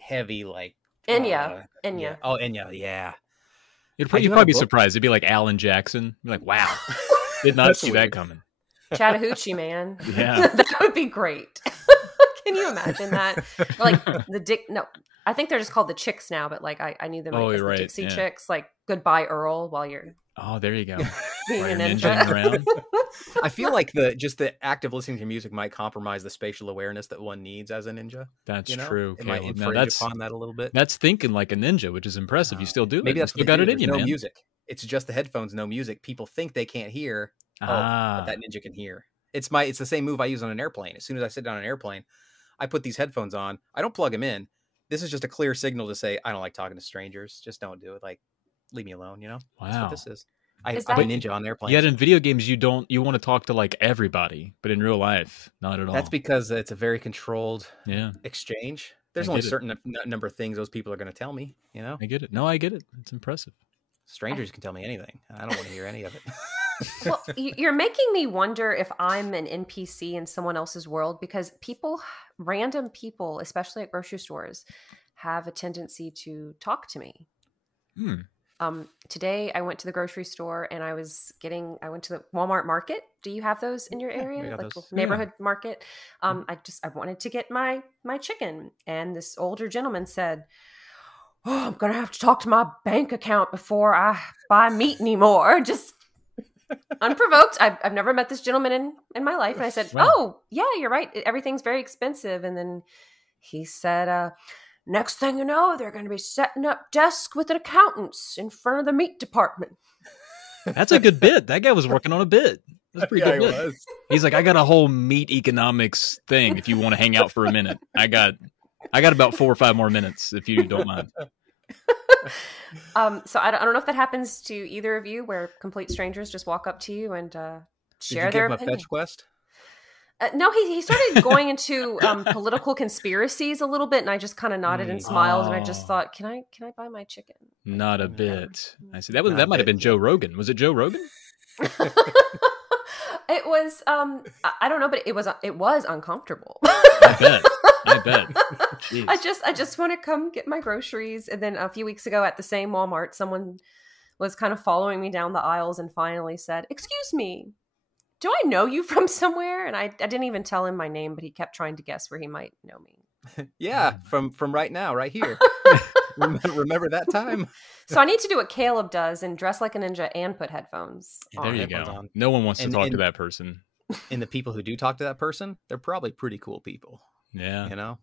heavy like Enya? Yeah. Oh, Enya, yeah. You'd probably be surprised. It'd be like Alan Jackson. You're like, wow, did not see that coming. Chattahoochee, man. Yeah, that would be great. Can you imagine that? Like I think they're just called the Chicks now, but like I knew them as the Dixie Chicks. Like Goodbye Earl, while you're. Oh, there you go. Being a ninja around. I feel like the act of listening to music might compromise the spatial awareness that one needs as a ninja. That's true. It might infringe upon that a little bit. That's thinking like a ninja, which is impressive. You still do maybe it. That's you got it in you, no man. Music. It's just the headphones, no music. People think they can't hear. But that ninja can hear. It's the same move I use on an airplane. As soon as I sit down on an airplane, I put these headphones on. I don't plug them in. This is just a clear signal to say, I don't like talking to strangers. Just don't do it. Like, leave me alone, Wow. That's what this is. I'm a ninja on airplanes. Yet in video games, you want to talk to like everybody, but in real life, not at all. That's because it's a very controlled exchange. There's only a certain number of things those people are going to tell me, I get it. No, I get it. It's impressive. Strangers can tell me anything. I don't want to hear any of it. Well, you're making me wonder if I'm an NPC in someone else's world, because random people, especially at grocery stores, have a tendency to talk to me. Today I went to the grocery store and I went to the Walmart market. Do you have those in your area? Like neighborhood market? I wanted to get my chicken, and this older gentleman said, "Oh, I'm going to have to talk to my bank account before I buy meat anymore." Just unprovoked. I've never met this gentleman in my life. And I said, "Oh, yeah, you're right. Everything's very expensive." And then he said, Next thing you know, they're going to be setting up desks with accountants in front of the meat department. That's a good bit. That guy was working on a bit. That's a pretty good bit. Was. He's like, I got a whole meat economics thing. If you want to hang out for a minute, I got about 4 or 5 more minutes if you don't mind. So I don't know if that happens to either of you, where complete strangers just walk up to you and share their opinion. Did you give him a fetch quest? No, he started going into political conspiracies a little bit, and I just kind of nodded and smiled, and I just thought, can I buy my chicken? Not a bit. I see. That might have been Joe Rogan. Was it Joe Rogan? It was I don't know, but it was uncomfortable. I bet. Jeez. I just want to come get my groceries. And then a few weeks ago at the same Walmart, someone was kind of following me down the aisles and finally said, "Excuse me, do I know you from somewhere?" And I didn't even tell him my name, but he kept trying to guess where he might know me. Yeah, from right now, right here. Remember that time? So I need to do what Caleb does and dress like a ninja and put headphones on. There you go. No one wants to talk to that person. And the people who do talk to that person, they're probably pretty cool people. Yeah. You know?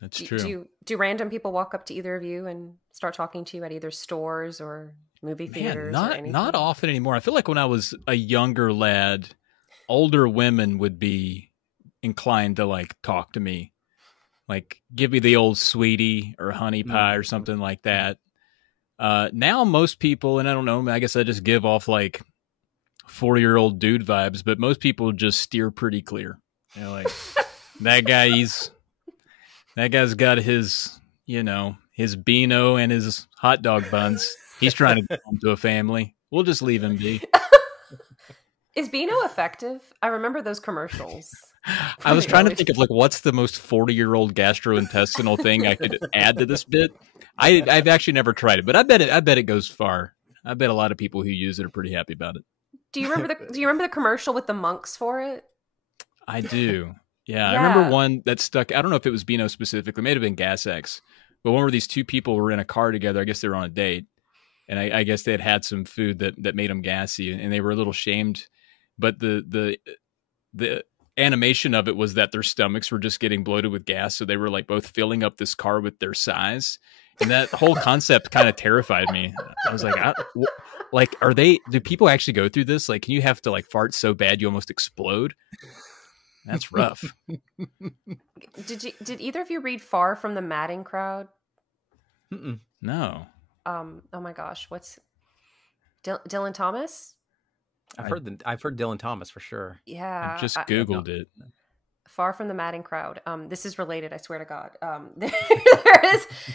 That's true. Do random people walk up to either of you and start talking to you at either stores or movie theaters or anything? Not often anymore. I feel like when I was a younger lad, older women would be inclined to like talk to me. Like give me the old sweetie or honey pie or something like that. Now most people, and I don't know, I guess I just give off like 40-year-old dude vibes, but most people just steer pretty clear. You know, like that guy's got his, his Beano and his hot dog buns. He's trying to get home to a family. We'll just leave him be. Is Beano effective? I remember those commercials. I was trying to think of like what's the most 40-year-old gastrointestinal thing I could add to this bit. I've actually never tried it, but I bet it goes far. I bet a lot of people who use it are pretty happy about it. Do you remember the commercial with the monks for it? I do. Yeah, I remember one that stuck. I don't know if it was Beano specifically. It may have been Gas X. But one where these two people were in a car together. I guess they were on a date. And I guess they had some food that made them gassy. And they were a little shamed. But the animation of it was that their stomachs were just getting bloated with gas. So they were like both filling up this car with their size. And that whole concept kind of terrified me. I was like, do people actually go through this? Like, can you have to like fart so bad you almost explode? That's rough. Did either of you read Far from the Madding Crowd? Mm-mm. No. Oh my gosh, what's Dylan Thomas? I've heard Dylan Thomas for sure. Yeah, I just Googled it. Far from the Madding Crowd. This is related, I swear to God.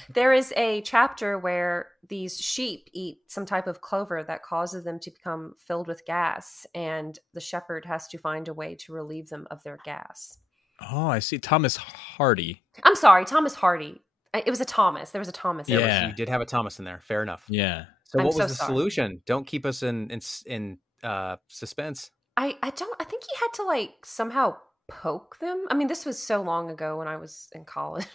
There is a chapter where these sheep eat some type of clover that causes them to become filled with gas, and the shepherd has to find a way to relieve them of their gas. Oh, I see. Thomas Hardy. I'm sorry, Thomas Hardy. It was a Thomas. There was a Thomas. Yeah, you did have a Thomas in there. Fair enough. Yeah. So what was the solution? Don't keep us in suspense. I think he had to like somehow poke them. I mean, this was so long ago when I was in college.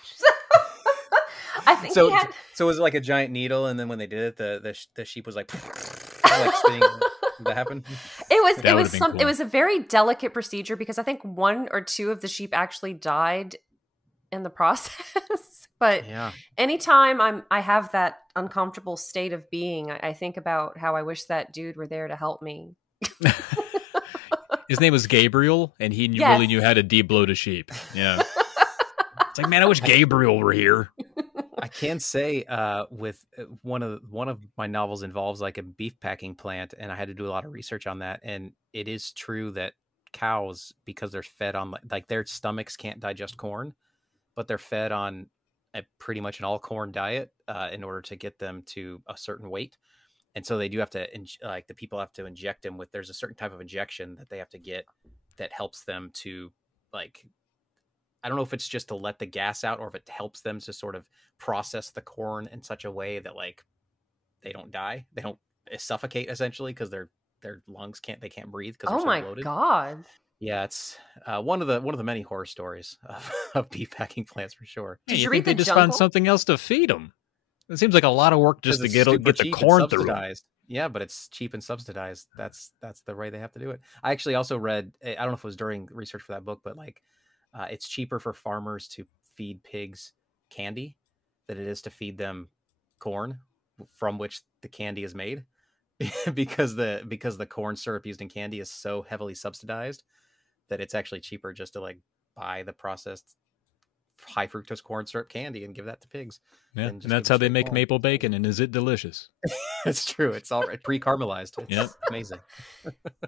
I think so. So was it like a giant needle, and then when they did it, the sheep was like spinning. Did that happen? It was a very delicate procedure because I think 1 or 2 of the sheep actually died in the process. But anytime I have that uncomfortable state of being, I think about how I wish that dude were there to help me. His name was Gabriel, and he really knew how to de-bloat a sheep. Yeah. It's like, man, I wish Gabriel were here. I can say with one of my novels involves like a beef packing plant, and I had to do a lot of research on that. And it is true that cows, because they're fed on like their stomachs can't digest corn, but they're fed on pretty much an all corn diet in order to get them to a certain weight. And so they do have to, like the people have to inject them with, there's a certain type of injection that they have to get that helps them to like, I don't know if it's just to let the gas out or if it helps them to sort of process the corn in such a way that like they don't die. They don't suffocate essentially because their lungs can't breathe because they're so bloated. Oh my God. Yeah, it's one of the many horror stories of beef packing plants for sure. Did you read they just found something else to feed them? It seems like a lot of work just to get the corn through. Yeah, but it's cheap and subsidized. That's the way they have to do it. I actually also read, I don't know if it was during research for that book, but like it's cheaper for farmers to feed pigs candy than it is to feed them corn from which the candy is made. because the corn syrup used in candy is so heavily subsidized that it's actually cheaper just to like buy the processed high fructose corn syrup candy and give that to pigs. Yeah, and that's how they make maple bacon, and is it delicious? It's true. It's all right, pre-caramelized. It's Yep. amazing.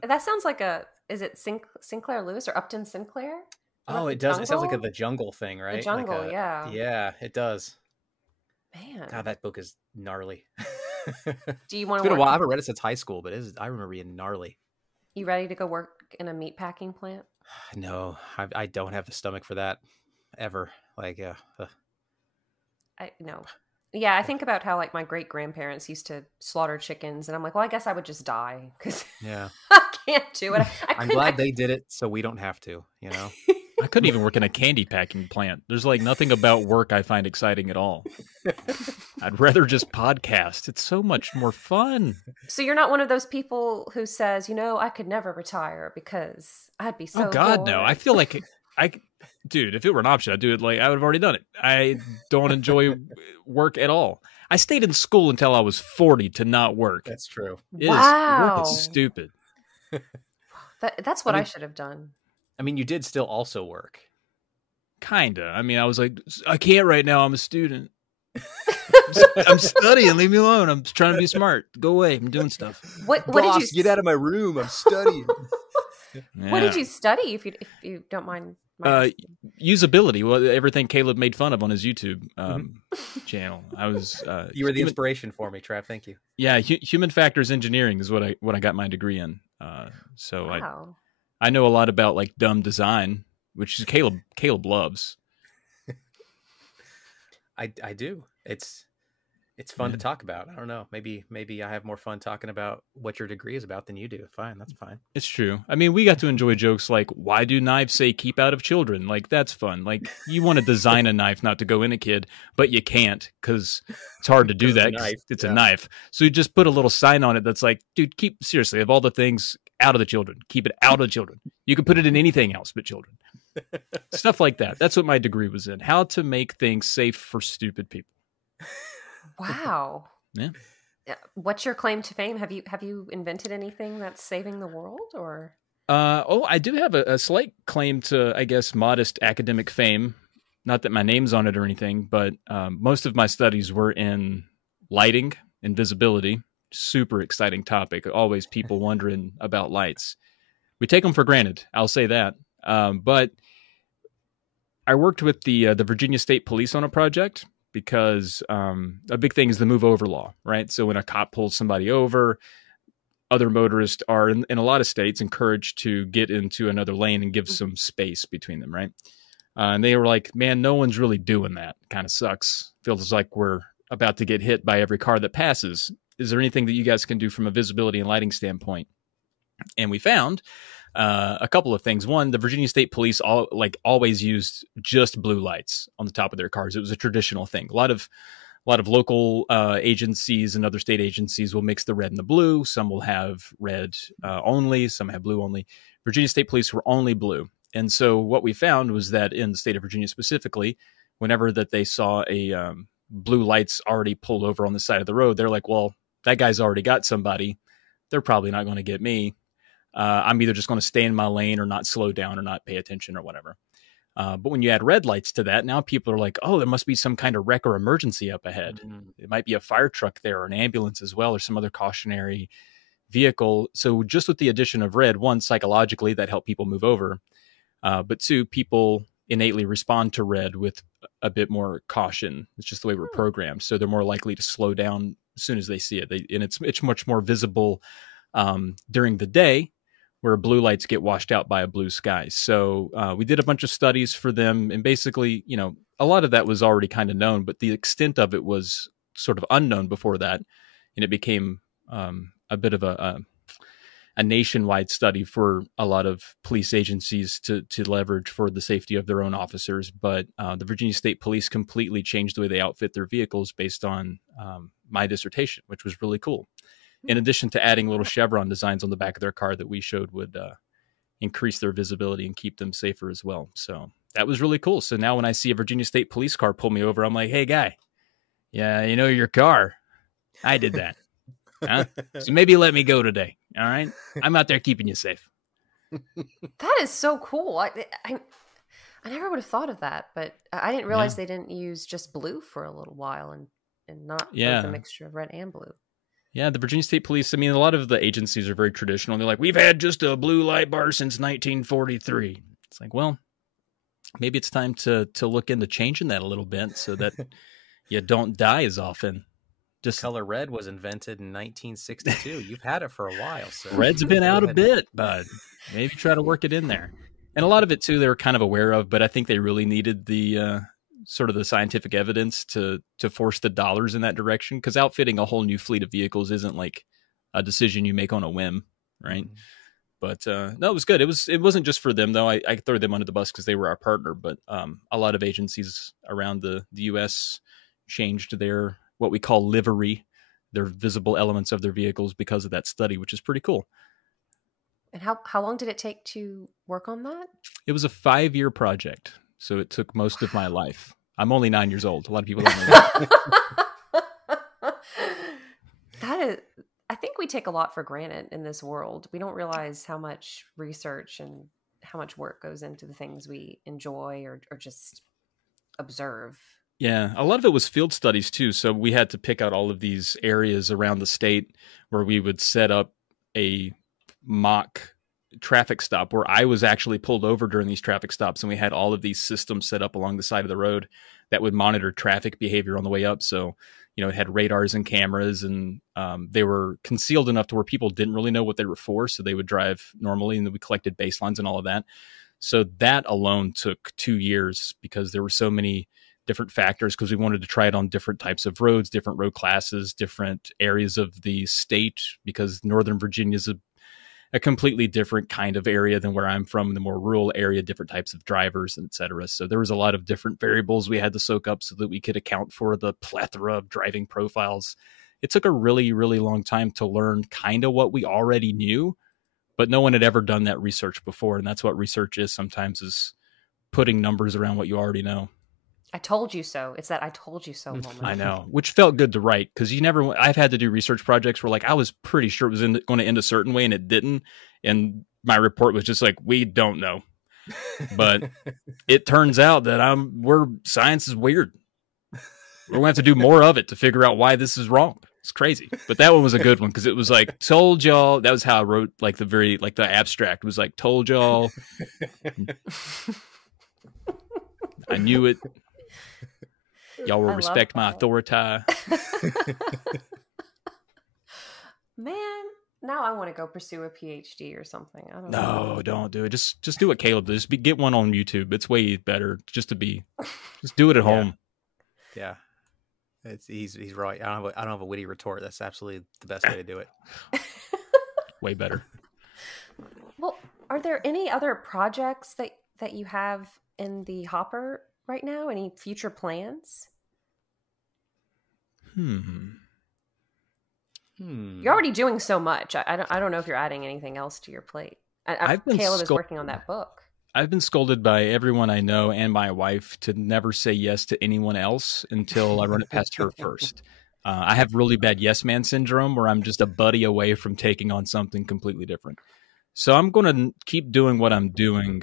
That sounds like is it Sinclair Lewis or Upton Sinclair? Oh, it does. It sounds like the jungle thing, right? The jungle, like yeah. Yeah, it does. Man. God, that book is gnarly. Do you want to? It's been a while. I haven't read it since high school, but I remember being gnarly. You ready to go work in a meat packing plant? No, I don't have the stomach for that ever. Like, I no. Yeah, I think about how like my great grandparents used to slaughter chickens, and I'm like, well, I guess I would just die because yeah, I can't do it. I'm glad they did it, so we don't have to. You know, I couldn't even work in a candy packing plant. There's like nothing about work I find exciting at all. I'd rather just podcast. It's so much more fun. So you're not one of those people who says, I could never retire because I'd be so. Oh God, bored. no! I feel like dude, if it were an option, I'd do it. Like I would have already done it. I don't enjoy work at all. I stayed in school until I was 40 to not work. That's true. Work is stupid. That's what I should have done. I mean, you did still also work. Kinda. I mean, I was like, I can't right now. I'm a student. I'm studying. Leave me alone. I'm trying to be smart. Go away. I'm doing stuff. What Boss, did you get out of my room? I'm studying. Yeah. What did you study? If you don't mind. Usability. Well, everything Caleb made fun of on his YouTube channel. I was. You were the inspiration for me, Trav. Thank you. Yeah, human factors engineering is what I got my degree in. So wow. I know a lot about like dumb design, which is Caleb loves. I do. It's fun to talk about. I don't know. Maybe I have more fun talking about what your degree is about than you do. Fine, that's fine. It's true. I mean, we got to enjoy jokes like, why do knives say keep out of children? Like, that's fun. Like, you want to design a knife not to go in a kid, but you can't because it's hard to do that. It's a knife. So you just put a little sign on it that's like, dude, seriously, of all the things, out of the children. Keep it out of children. You can put it in anything else but children. Stuff like that. That's what my degree was in. How to make things safe for stupid people. Wow. Yeah. What's your claim to fame? Have you invented anything that's saving the world, or? I do have a slight claim to, I guess, modest academic fame. Not that my name's on it or anything, but most of my studies were in lighting and visibility. Super exciting topic. Always people wondering about lights. We take them for granted. I'll say that. But I worked with the Virginia State Police on a project because a big thing is the move over law, right? So when a cop pulls somebody over, other motorists are in a lot of states encouraged to get into another lane and give some space between them, right? And they were like, man, no one's really doing that. Kind of sucks. Feels like we're about to get hit by every car that passes. Is there anything that you guys can do from a visibility and lighting standpoint? And we found a couple of things. One, the Virginia State Police always used just blue lights on the top of their cars. It was a traditional thing. A lot of local agencies and other state agencies will mix the red and the blue. Some will have red only. Some have blue only. Virginia State Police were only blue. And so what we found was that in the state of Virginia specifically, whenever that they saw a blue lights already pulled over on the side of the road, they're like, well, that guy's already got somebody. They're probably not going to get me. I'm either just going to stay in my lane or not slow down or not pay attention or whatever. But when you add red lights to that, now people are like, oh, there must be some kind of wreck or emergency up ahead. It might be a fire truck there or an ambulance as well or some other cautionary vehicle. So just with the addition of red, one, psychologically, that helped people move over. But two, people innately respond to red with a bit more caution. It's just the way we're programmed. So they're more likely to slow down as soon as they see it. And it's much more visible during the day, where blue lights get washed out by a blue sky. So we did a bunch of studies for them. And basically, a lot of that was already kind of known, but the extent of it was sort of unknown before that. And it became a bit of a nationwide study for a lot of police agencies to leverage for the safety of their own officers. But the Virginia State Police completely changed the way they outfit their vehicles based on my dissertation, which was really cool. In addition to adding little chevron designs on the back of their car that we showed would increase their visibility and keep them safer as well. So that was really cool. So now when I see a Virginia State Police car pull me over, I'm like, hey, guy, Yeah, your car. I did that. Huh? So maybe let me go today. All right? I'm out there keeping you safe. That is so cool. I never would have thought of that, but I didn't realize they didn't use just blue for a little while and not both a mixture of red and blue. Yeah, the Virginia State Police, I mean, a lot of the agencies are very traditional. They're like, we've had just a blue light bar since 1943. It's like, well, maybe it's time to look into changing that a little bit so that you don't die as often. Just color red was invented in 1962. You've had it for a while. So red's been out a bit, but maybe try to work it in there. And a lot of it, too, they were kind of aware of, but I think they really needed the sort of the scientific evidence to force the dollars in that direction, because outfitting a whole new fleet of vehicles isn't like a decision you make on a whim, right? Mm-hmm. But no, it was good. It wasn't just for them, though. I throw them under the bus because they were our partner, but a lot of agencies around the U.S. changed their what we call livery, their visible elements of their vehicles because of that study, which is pretty cool. And how long did it take to work on that? It was a 5-year project, so it took most of my life. I'm only 9 years old. A lot of people don't know that. That is, I think we take a lot for granted in this world. We don't realize how much research and how much work goes into the things we enjoy or just observe. Yeah, a lot of it was field studies too. So we had to pick out all of these areas around the state where we would set up a mock traffic stop where I was actually pulled over during these traffic stops, and we had all of these systems set up along the side of the road that would monitor traffic behavior on the way up. So, it had radars and cameras, and they were concealed enough to where people didn't really know what they were for. So they would drive normally, and then we collected baselines and all of that. So that alone took 2 years because there were so many different factors, because we wanted to try it on different types of roads, different road classes, different areas of the state, because Northern Virginia is a completely different kind of area than where I'm from, the more rural area, different types of drivers, et cetera. So there was a lot of different variables we had to soak up so that we could account for the plethora of driving profiles. It took a really, really long time to learn kind of what we already knew, but no one had ever done that research before. And that's what research is sometimes, is putting numbers around what you already know. I told you so. It's that I told you so moment. I know, which felt good to write, because I've had to do research projects where I was pretty sure it was going to end a certain way and it didn't. And my report was just like, we don't know. But it turns out that science is weird. We're going to have to do more of it to figure out why this is wrong. It's crazy. But that one was a good one, because it was like, told y'all. That was how I wrote the abstract was like, told y'all. I knew it. Y'all will respect my authority. Man, now I want to go pursue a PhD or something. I don't know. No, don't do it. Just do what Caleb did. Just get one on YouTube. It's way better just do it at home. Yeah. He's right. I don't have a witty retort. That's absolutely the best way to do it. Way better. Well, are there any other projects that you have in the hopper right now? Any future plans? You're already doing so much. I don't know if you're adding anything else to your plate. Caleb is working on that book. I've been scolded by everyone I know and my wife to never say yes to anyone else until I run it past her first. I have really bad yes man syndrome, where I'm just a buddy away from taking on something completely different. So I'm going to keep doing what I'm doing.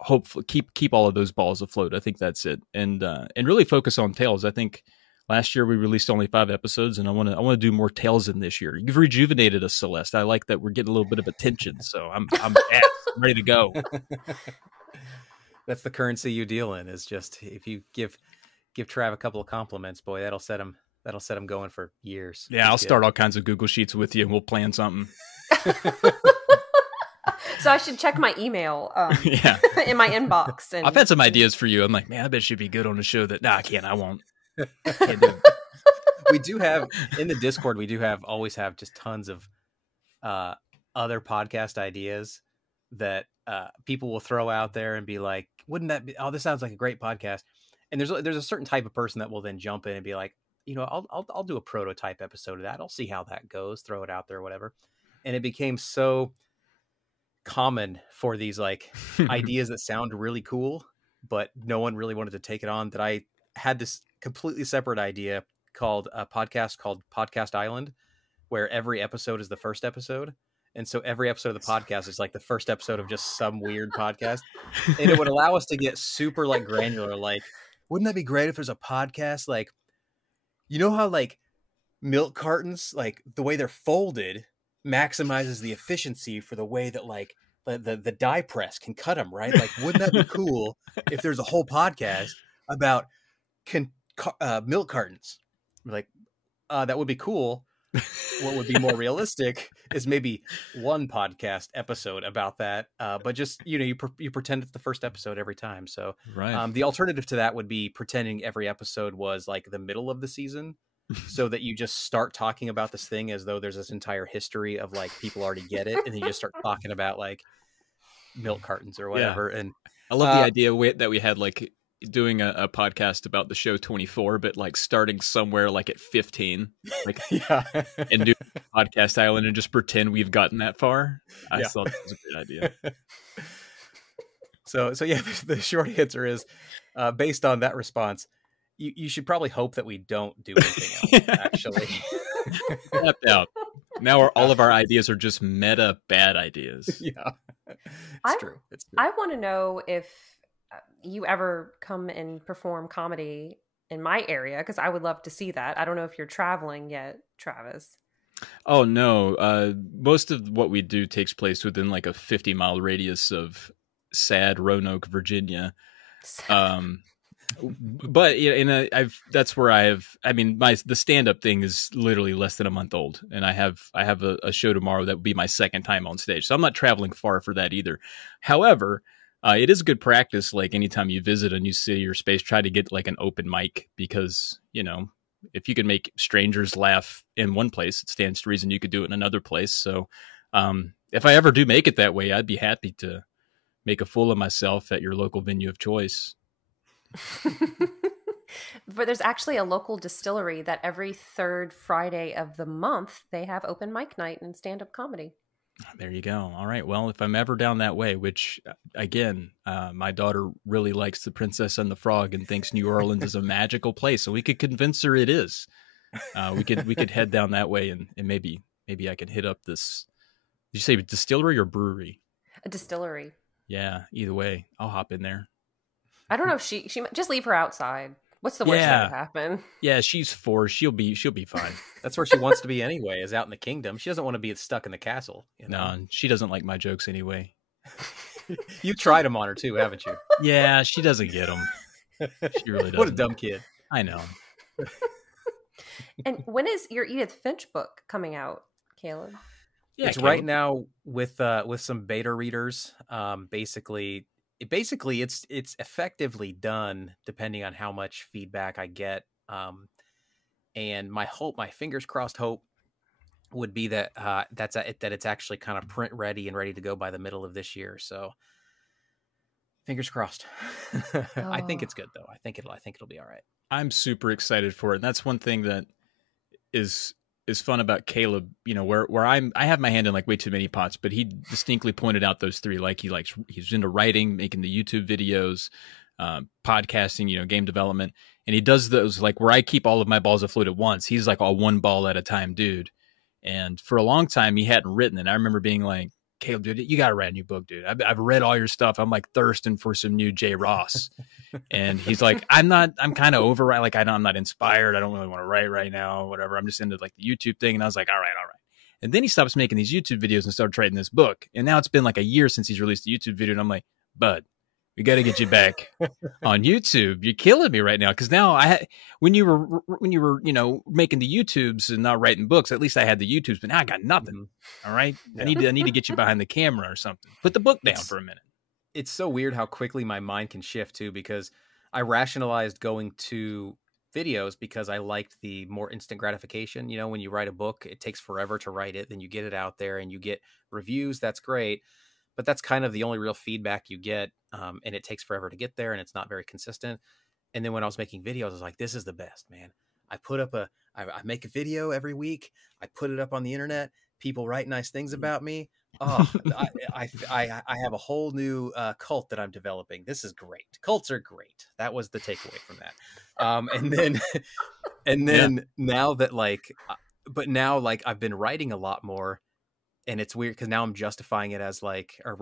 Hopefully keep all of those balls afloat. I think that's it. And really focus on Tales. I think last year we released only 5 episodes, and I want to do more Tales in this year. You've rejuvenated us, Celeste. I like that we're getting a little bit of attention, so I'm ready to go. That's the currency you deal in, is just if you give Trav a couple of compliments, boy, that'll set him going for years. Yeah, I'll start all kinds of Google Sheets with you, and we'll plan something. So I should check my email in my inbox. And I've had some ideas for you. I'm like, man, I bet she'd be good on a show that, I can't, I won't. Can't do it. We do have, in the Discord, always have just tons of other podcast ideas that people will throw out there and be like, wouldn't that be, this sounds like a great podcast. And there's a certain type of person that will then jump in and be like, I'll do a prototype episode of that. I'll see how that goes, throw it out there or whatever. And it became so common for these ideas that sound really cool, but no one really wanted to take it on, that I had this completely separate idea called a podcast called Podcast Island, where every episode is the first episode. And so every episode of the podcast is like the first episode of just some weird podcast. And it would allow us to get super like granular. Like, wouldn't that be great if there's a podcast? Like, you know how like milk cartons, like the way they're folded maximizes the efficiency for the way that like the die press can cut them, right? Like, wouldn't that be cool if there's a whole podcast about milk cartons? Like, that would be cool. What would be more realistic is maybe one podcast episode about that, but just you pretend it's the first episode every time. So the alternative to that would be pretending every episode was like the middle of the season, so that you just start talking about this thing as though there's this entire history of like people already get it, and then you just start talking about like milk cartons or whatever. Yeah. And I love the idea that we had like doing a podcast about the show 24, but like starting somewhere like at 15, like and do Podcast Island and just pretend we've gotten that far. I thought that was a good idea. So yeah, the short answer is, based on that response, you should probably hope that we don't do anything else. Actually, out. Now all of our ideas are just meta bad ideas. Yeah, it's true. I want to know if you ever come and perform comedy in my area, because I would love to see that. I don't know if you're traveling yet, Travis. Oh no, most of what we do takes place within like a 50-mile radius of sad Roanoke, Virginia. But that's where the stand-up thing is literally less than a month old, and I have a show tomorrow that will be my second time on stage, so I'm not traveling far for that either. However, it is good practice. Like anytime you visit a new city or space, try to get like an open mic, because if you can make strangers laugh in one place, it stands to reason you could do it in another place. So if I ever do make it that way, I'd be happy to make a fool of myself at your local venue of choice. But there's actually a local distillery that every third Friday of the month they have open mic night and stand-up comedy. There you go. All right. Well, if I'm ever down that way, which again, my daughter really likes The Princess and the Frog and thinks New Orleans is a magical place, so we could convince her it is. We could head down that way, and maybe I could hit up this. Did you say distillery or brewery? A distillery. Yeah. Either way, I'll hop in there. I don't know if she just leave her outside. What's the worst that could happen? Yeah, she's 4. She'll be fine. That's where she wants to be anyway, is out in the kingdom. She doesn't want to be stuck in the castle. No, she doesn't like my jokes anyway. You've tried them on her too, haven't you? Yeah, she doesn't get them. She really doesn't. What a dumb kid. I know. And when is your Edith Finch book coming out, Caleb? Yeah, it's Caleb. Right now with some beta readers. Basically it's effectively done depending on how much feedback I get. And my fingers crossed hope would be that that it's actually kind of print ready and ready to go by the middle of this year. So fingers crossed. I think it's good though. I think it'll be all right. I'm super excited for it. And that's one thing that is fun about Caleb, where I have my hand in like way too many pots, but he distinctly pointed out those three. Like he's into writing, making the YouTube videos, podcasting, game development. And he does those like where I keep all of my balls afloat at once. He's like a one ball at a time dude. And for a long time he hadn't written it. I remember being like, Caleb, dude, you got to write a new book, dude. I've read all your stuff. I'm like thirsting for some new J. Ross. And he's like, I'm kind of over, like, I'm not inspired. I don't really want to write right now, whatever. I'm just into like the YouTube thing. And I was like, all right. And then he stops making these YouTube videos and started writing this book. And now it's been like a year since he's released a YouTube video. And I'm like, bud, we got to get you back on YouTube. You're killing me right now. Cause now when you were, making the YouTubes and not writing books, at least I had the YouTubes, but now I got nothing. All right. Yeah. I need to get you behind the camera or something. Put the book down for a minute. It's so weird how quickly my mind can shift too, because I rationalized going to videos because I liked the more instant gratification. When you write a book, it takes forever to write it. Then you get it out there and you get reviews. That's great. But that's kind of the only real feedback you get. And it takes forever to get there and it's not very consistent. And then when I was making videos, I was like, this is the best, man. I make a video every week. I put it up on the internet. People write nice things about me. Oh, I have a whole new cult that I'm developing. This is great. Cults are great. That was the takeaway from that. And then and Yeah. then now that but now like I've been writing a lot more, and it's weird because now I'm justifying it as like, or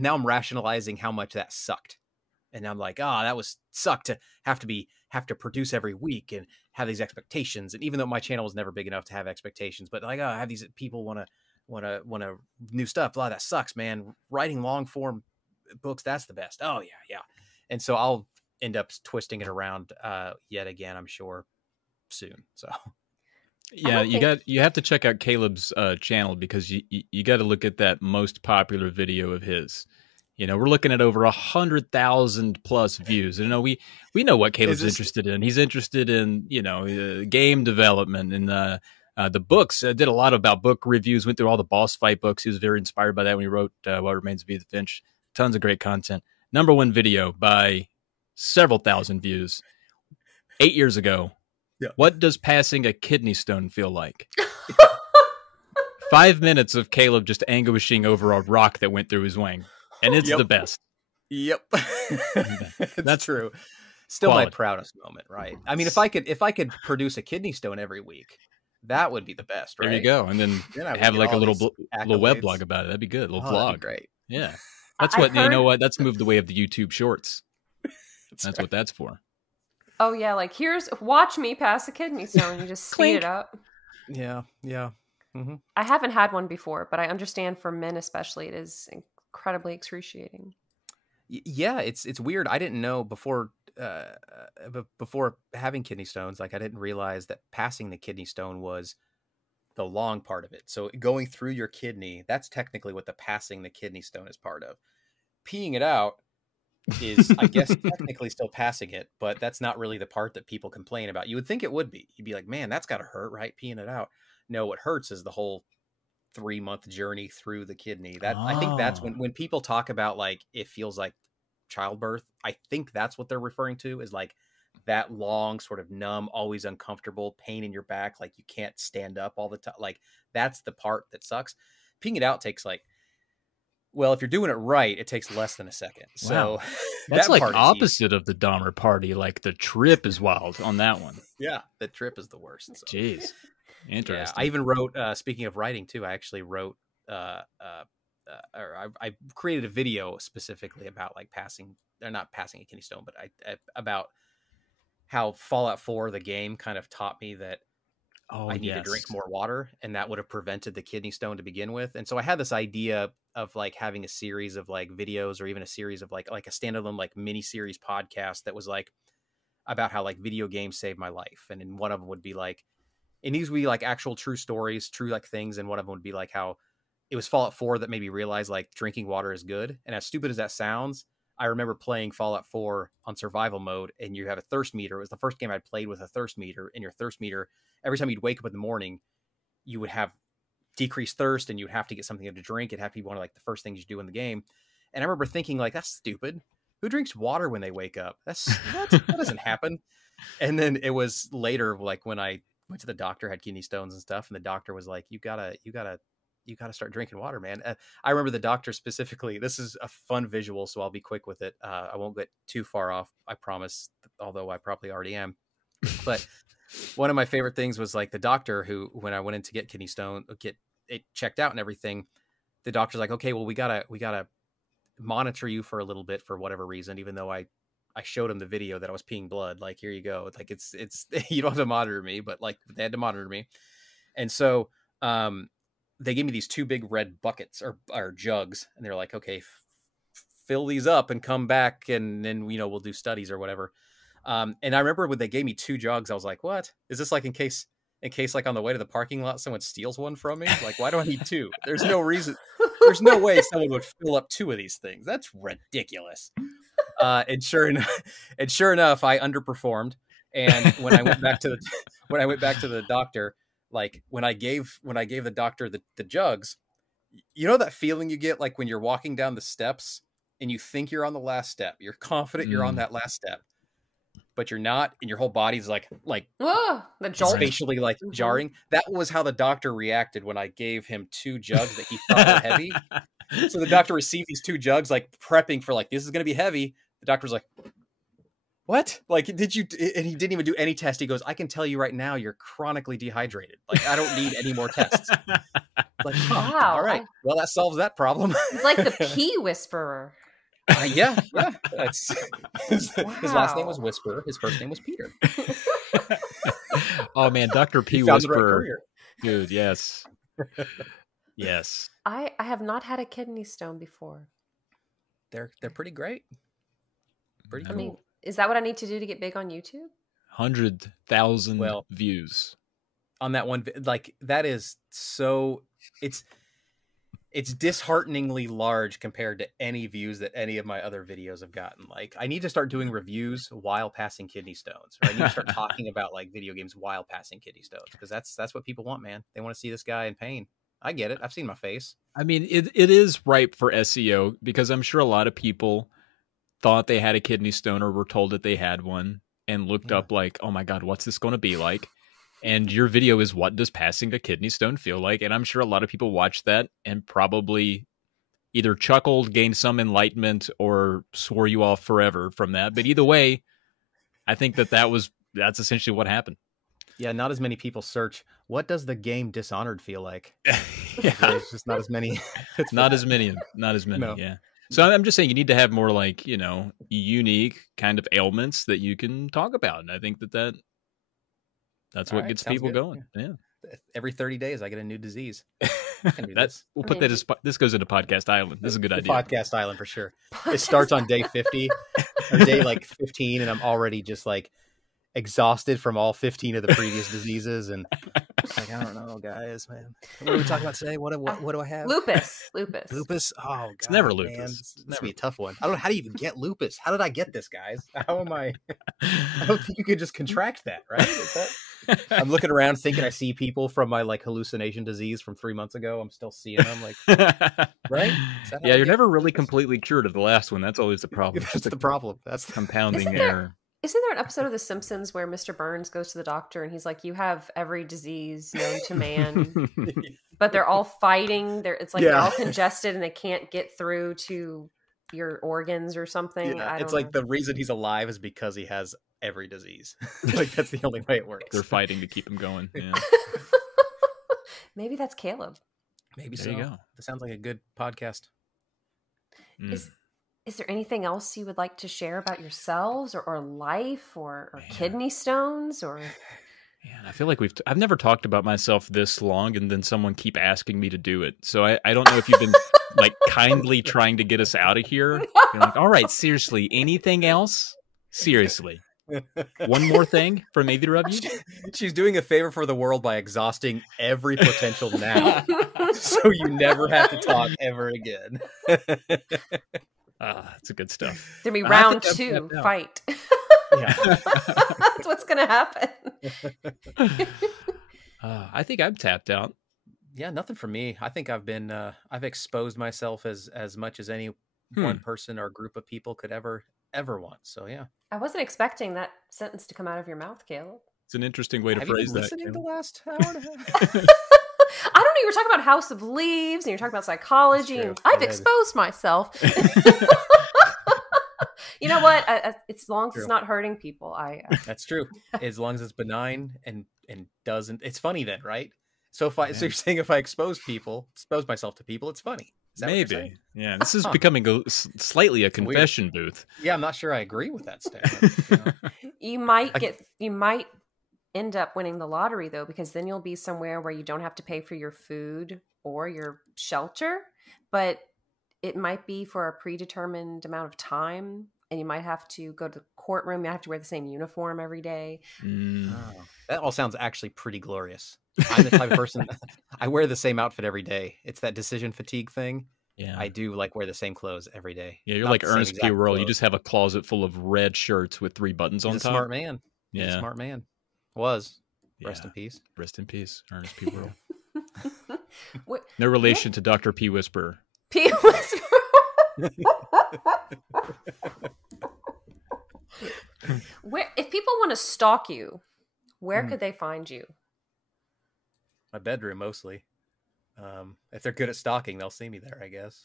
now I'm rationalizing how much that sucked. And I'm like, oh, that was sucked to have to produce every week and have these expectations. And even though my channel was never big enough to have expectations, but like, oh, I have these people want to new stuff. Blah, that sucks, man. Writing long form books, that's the best. Oh yeah, yeah. And so I'll end up twisting it around yet again, I'm sure, soon. So Yeah, you have to check out Caleb's channel, because you got to look at that most popular video of his. You know, we're looking at over 100,000 plus views. You know, we know what Caleb's interested in. He's interested in, you know, game development and the books. Did a lot about book reviews. Went through all the boss fight books. He was very inspired by that when he wrote What Remains of Edith Finch. Tons of great content. #1 video by several thousand views 8 years ago. Yeah. What does passing a kidney stone feel like? 5 minutes of Caleb just anguishing over a rock that went through his wing. And it's the best. Yep. That's true. Still quality. My proudest moment, right? I mean, if I could produce a kidney stone every week, that would be the best, right? There you go. And then have like a little web blog about it. That'd be good. A little vlog. Great. Yeah. That's what, you know what? That's moved the way of the YouTube shorts. That's what that's for. Oh yeah, like watch me pass a kidney stone. You just speed it up. Yeah, yeah. Mm-hmm. I haven't had one before, but I understand for men especially, it is incredibly excruciating. Yeah, it's weird. I didn't know before having kidney stones. Like I didn't realize that passing the kidney stone was the long part of it. So going through your kidney, that's technically what the passing the kidney stone is part of. Peeing it out is, I guess, technically still passing it, but that's not really the part that people complain about. You would think it would be. You'd be like, man, that's got to hurt, right? Peeing it out. No, what hurts is the whole 3-month journey through the kidney. I think that's when people talk about like it feels like childbirth. I think that's what they're referring to, is like that long, sort of numb, always uncomfortable pain in your back, like you can't stand up all the time. Like that's the part that sucks. Peeing it out takes like, well, if you're doing it right, it takes less than a second. Wow. So that's like opposite of the Dahmer party. Like the trip is wild on that one. Yeah, the trip is the worst. So. Jeez, interesting. Yeah, I even wrote. Speaking of writing too, I actually wrote. Or I created a video specifically about like not passing a kidney stone, but about how Fallout 4, the game, kind of taught me that I need to drink more water, and that would have prevented the kidney stone to begin with. And so I had this idea of like having a series of like videos, or even a series of like a standalone like mini series podcast that was like about how like video games saved my life. And in one of them would be like, and these would be like actual true stories, true like things. And one of them would be like how it was Fallout 4 that made me realize like drinking water is good. And as stupid as that sounds, I remember playing Fallout 4 on survival mode, and you have a thirst meter. It was the first game I'd played with a thirst meter, and your thirst meter, every time you'd wake up in the morning, you would have decreased thirst, and you'd have to get something to drink. It'd have to be one of like the first things you do in the game. And I remember thinking like, that's stupid. Who drinks water when they wake up? That doesn't happen. And then it was later, like when I went to the doctor, had kidney stones and stuff, and the doctor was like, you gotta start drinking water, man. I remember the doctor specifically, this is a fun visual, so I'll be quick with it. I won't get too far off, I promise, although I probably already am. But one of my favorite things was like the doctor who, when I went in to get kidney stone, get it checked out and everything, the doctor's like, okay, well, we gotta monitor you for a little bit for whatever reason, even though I showed him the video that I was peeing blood. Like, here you go. Like it's you don't have to monitor me, but like they had to monitor me. And so, they gave me these 2 big red buckets or jugs, and they're like, okay, fill these up and come back, and then, you know, we'll do studies or whatever. And I remember when they gave me 2 jugs, I was like, what is this, like in case like on the way to the parking lot, someone steals one from me? Like, why do I need 2? There's no reason. There's no way someone would fill up 2 of these things. That's ridiculous. And sure enough, I underperformed. And when I went back to the doctor, like when I gave the doctor the jugs, you know that feeling you get like when you're walking down the steps and you think you're on the last step, you're confident you're on that last step, but you're not, and your whole body's like the jolt. spatially like jarring. That was how the doctor reacted when I gave him 2 jugs that he thought were heavy. So the doctor received these 2 jugs, like prepping for like, this is going to be heavy. The doctor was like, what? Like, did you? And he didn't even do any test. He goes, I can tell you right now, you're chronically dehydrated. Like, I don't need any more tests. Like, wow. All right. Well, that solves that problem. It's like the pea whisperer. Yeah. That's his last name was Whisperer. His first name was Peter. Oh man, Dr. P Whisperer, dude. Yes. I have not had a kidney stone before. They're pretty great. Pretty cool. I mean, is that what I need to do to get big on YouTube? 100,000 views on that one. Like, that is so. It's dishearteningly large compared to any views that any of my other videos have gotten. Like, I need to start doing reviews while passing kidney stones, or I need to start talking about like video games while passing kidney stones, because that's what people want, man. They want to see this guy in pain. I get it. I've seen my face. I mean, it is ripe for SEO, because I'm sure a lot of people thought they had a kidney stone or were told that they had one and looked up like, oh my God, what's this going to be like? And your video is, what does passing a kidney stone feel like? And I'm sure a lot of people watched that and probably either chuckled, gained some enlightenment, or swore you off forever from that. But either way, I think that's essentially what happened. Yeah, not as many people search, what does the game Dishonored feel like? Yeah. There's just not as many. It's not as many. No. Yeah. So I'm just saying, you need to have more like, unique kind of ailments that you can talk about. And I think that's what gets people going. Yeah. Every 30 days, I get a new disease. We'll put that as, this goes into Podcast Island. This is a good idea. Podcast Island for sure. It starts on day 50 or day like 15, and I'm already just like exhausted from all 15 of the previous diseases, and like, I don't know, guys, man. What are we talking about today? What do I have? Lupus. Oh, God, it's never lupus. Man. It's never be a tough one. I don't know, how do you even get lupus? How did I get this, guys? How am I? I don't think you could just contract that, right? I'm looking around thinking I see people from my like hallucination disease from 3 months ago. I'm still seeing them, like, right? Yeah, you're never really completely cured of the last one. That's always the problem. That's the problem. That's the compounding error. Isn't there an episode of The Simpsons where Mr. Burns goes to the doctor and he's like, you have every disease known to man, but they're all fighting. It's like they're all congested and they can't get through to your organs or something. Yeah, I don't it's like know. the reason he's alive is because he has every disease. Like, that's the only way it works. They're fighting to keep him going. Yeah. Maybe that's Caleb. Maybe there so. You go. That sounds like a good podcast. Is there anything else you would like to share about yourselves or life or kidney stones or? Man, I feel like I've never talked about myself this long, and then someone keep asking me to do it. So I don't know if you've been like kindly trying to get us out of here. You're like, all right, seriously, anything else? Seriously. One more thing from either of you? She's doing a favor for the world by exhausting every potential now, so you never have to talk ever again. That's a good stuff. There'll be round 2 fight. Yeah. That's what's going to happen. I think I'm tapped out. Yeah, nothing for me. I think I've exposed myself as much as any one person or group of people could ever want. So yeah. I wasn't expecting that sentence to come out of your mouth, Caleb. It's an interesting way to phrase that. Listening the last hour and a half? I don't know. You were talking about House of Leaves, and you're talking about psychology. And I've exposed myself. You know what? As long as it's not hurting people, That's true. As long as it's benign and doesn't. It's funny then, right? So so you're saying if I expose myself to people, it's funny. Is that maybe? Yeah. This is becoming slightly a confession booth. Yeah, I'm not sure I agree with that statement. You might end up winning the lottery though, because then you'll be somewhere where you don't have to pay for your food or your shelter, but it might be for a predetermined amount of time, and you might have to go to the courtroom. You have to wear the same uniform every day. That all sounds actually pretty glorious. I'm the type of person, I wear the same outfit every day. It's that decision fatigue thing. Yeah, I do like wear the same clothes every day. Yeah, you're like Ernest P. Worrell. You just have a closet full of red shirts with 3 buttons on top. He's a smart man. Yeah, He's a smart man. Was. Rest in peace. Rest in peace, Ernest P. Worrell. No relation to Dr. P. Whisperer. P. Whisperer. Where, if people want to stalk you, where Hmm. could they find you? My bedroom mostly. If they're good at stalking, they'll see me there, I guess.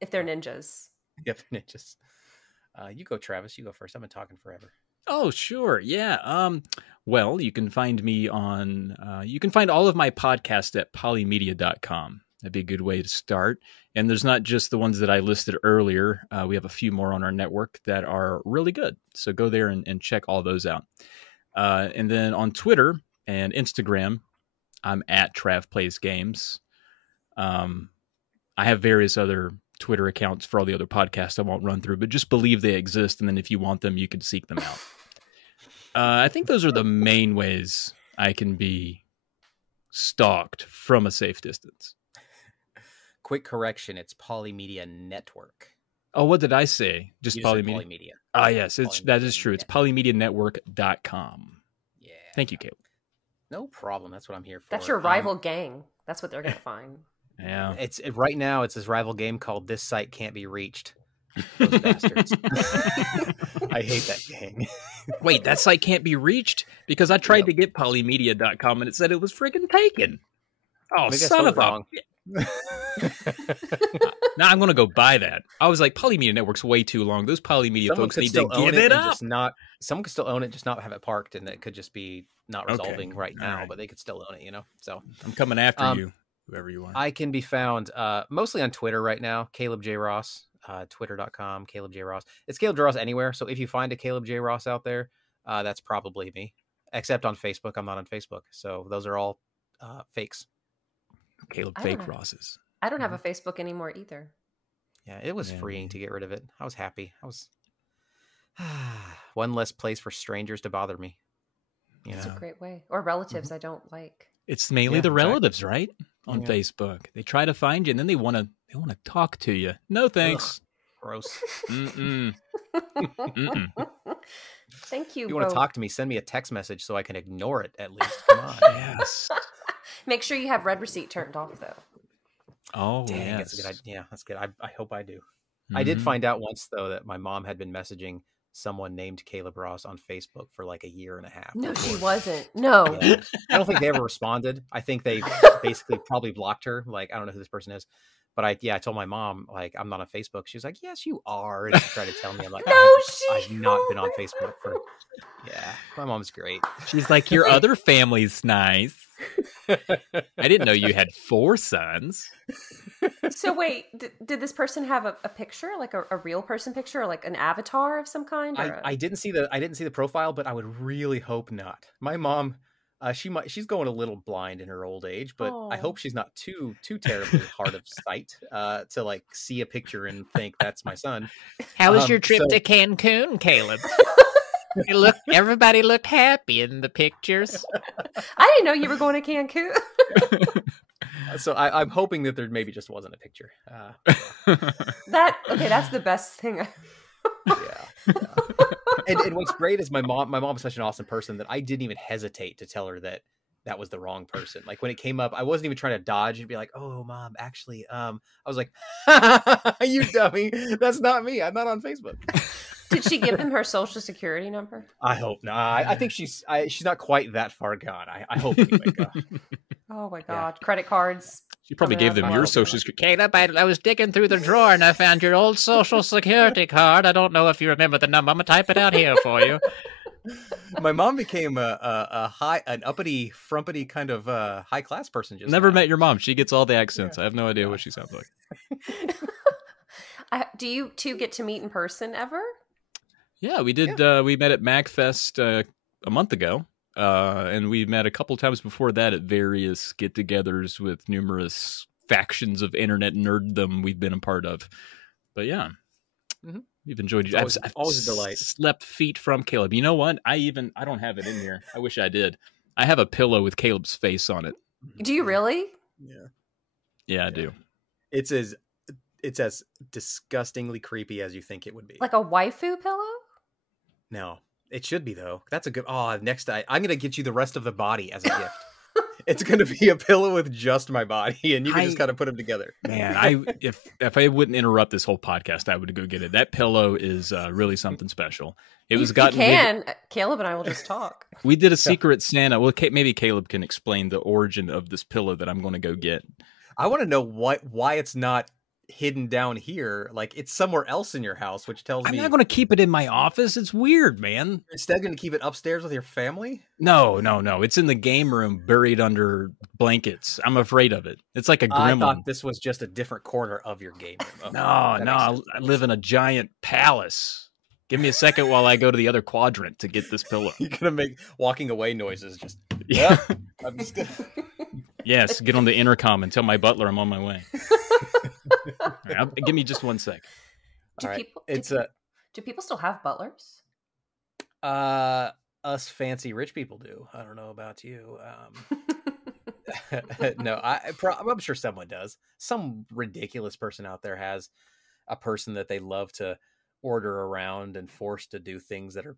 If they're ninjas. Yep, ninjas. You go, Travis. You go first. I've been talking forever. Oh, sure. Yeah. Well, you can find me on, you can find all of my podcasts at polymedia.com. That'd be a good way to start. And there's not just the ones that I listed earlier. We have a few more on our network that are really good. So go there and check all those out. And then on Twitter and Instagram, I'm at Trav Plays Games. I have various other Twitter accounts for all the other podcasts I won't run through, but just believe they exist. And then if you want them, you can seek them out. I think those are the main ways I can be stalked from a safe distance. Quick correction: it's Polymedia Network. Oh, what did I say? Just You said Polymedia? Polymedia. Ah, yes, that is true. It's Yeah. polymedianetwork.com. Yeah. Thank you, Caleb. No problem. That's what I'm here for. That's your rival gang. That's what they're going to find. Yeah. Right now. It's this rival game called "This Site Can't Be Reached." Those bastards. I hate that gang. Wait, that site can't be reached? Because I tried to get polymedia.com and it said it was freaking taken. Oh, Maybe I son spelled of it a... wrong. Now I'm going to go buy that. I was like, Polymedia Network's way too long. Those Polymedia Someone folks could need still to own give it it and up. just not. Someone could still own it, just not have it parked, and it could just be not Okay. resolving right All now. right. But they could still own it, you know. So I'm coming after you, whoever you are. I can be found mostly on Twitter right now. Caleb J Ross, Twitter.com. Caleb J Ross. It's Caleb J Ross anywhere. So if you find a Caleb J Ross out there, that's probably me. Except on Facebook, I'm not on Facebook. So those are all fakes. Caleb I Fake don't know. Rosses. I don't have a Facebook anymore either. Yeah, it was Yeah. freeing to get rid of it. I was happy. I was one less place for strangers to bother me. You It's know, a great way. Or relatives I don't like. It's mainly Yeah, the exactly. relatives, right? On Yeah. Facebook. They try to find you and then they want to talk to you. No thanks. gross. Mm-mm. Mm-mm. Thank you. If you want to both. talk to me, send me a text message so I can ignore it at least. Come on. Yes. Make sure you have read receipt turned off, though. Oh, Dang, yes. that's a good idea. Yeah, that's good. I hope I do. I did Mhm. find out once though that my mom had been messaging someone named Caleb Ross on Facebook for like a year and a half. No, she before. wasn't. No. Yeah. I don't think they ever responded. I think they basically probably blocked her. Like, I don't know who this person is. But I told my mom, like, I'm not on Facebook. She was like, yes, you are. And she tried to tell me. I'm like, No, I've not been on Facebook for, yeah, my mom's great. She's like, your other family's nice. I didn't know you had 4 sons. So wait, did this person have a picture, like a real person picture, or like an avatar of some kind? Or I didn't see the profile, but I would really hope not. My mom, she's going a little blind in her old age, but I Aw. hope she's not too terribly hard of sight to like see a picture and think that's my son. How was Um, your trip so- to Cancun, Caleb? Everybody looked happy in the pictures. I didn't know you were going to Cancun. So I'm hoping that there maybe just wasn't a picture. That's the best thing. Yeah. And what's great is my mom is such an awesome person that I didn't even hesitate to tell her that was the wrong person. Like when it came up, I wasn't even trying to dodge and be like, "Oh, mom, actually," I was like, "You dummy, that's not me. I'm not on Facebook." Did she give him her social security number? I hope not. I think she's not quite that far gone. I hope anyway. God. Oh my God. Credit cards. She probably Coming gave them up. your Oh, social God. security. Caleb, I was digging through the drawer and I found your old social security card. I don't know if you remember the number. I'm going to type it out here for you. My mom became an uppity, frumpity kind of high class person. Just Never now. met your mom. She gets all the accents. I have no idea what she sounds like. Do you two get to meet in person ever? Yeah, we did. We met at MagFest a month ago. And we met a couple times before that at various get-togethers with numerous factions of internet nerddom we've been a part of. But yeah, we've enjoyed it. It's always a delight. Slept feet from Caleb. You know what? I don't have it in here. I wish I did. I have a pillow with Caleb's face on it. Do you really? Yeah, Yeah, I do. it's as disgustingly creepy as you think it would be. Like a waifu pillow? No, it should be though. That's a good. Oh, next I'm gonna get you the rest of the body as a gift. It's going to be a pillow with just my body, and you can just kind of put them together. Man, if I wouldn't interrupt this whole podcast, I would go get it. That pillow is really something special. It was gotten. Caleb and I will just talk. We did a secret Santa. Well, maybe Caleb can explain the origin of this pillow that I'm going to go get. I want to know why it's not hidden down here. Like, it's somewhere else in your house, which tells me I'm not going to keep it in my office. It's weird, man. Instead, going to keep it upstairs with your family? No. It's in the game room, buried under blankets. I'm afraid of it. It's like a gremlin. I thought this was just a different corner of your game room. Okay. No. I live in a giant palace. Give me a second while I go to the other quadrant to get this pillow. You're gonna make walking away noises. Just yeah. I'm just gonna... Yes, get on the intercom and tell my butler I'm on my way. Right, give me just 1 sec. Do people still have butlers? Us fancy rich people do. I don't know about you. No, I'm sure someone does. Some ridiculous person out there has a person that they love to order around and forced to do things that are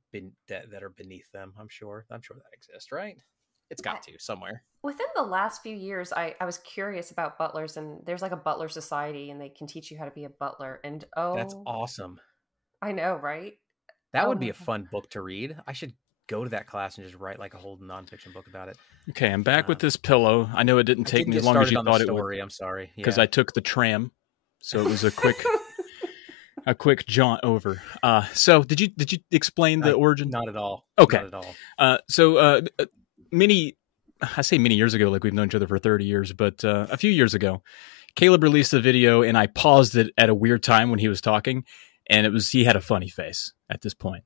beneath them. I'm sure that exists, right? It's got to somewhere. Within the last few years, I was curious about butlers, and there's like a butler society, and they can teach you how to be a butler. And that's awesome. I know, right? That would be a fun book to read. I should go to that class and just write like a whole nonfiction book about it. Okay, I'm back with this pillow. I know it didn't take me as long as you thought it would. I'm sorry, because I took the tram, so it was a quick. A quick jaunt over. So did you explain the origin? Not at all. Okay. Not at all. So many years ago, like we've known each other for 30 years, but a few years ago, Caleb released a video and I paused it at a weird time when he was talking, and he had a funny face at this point.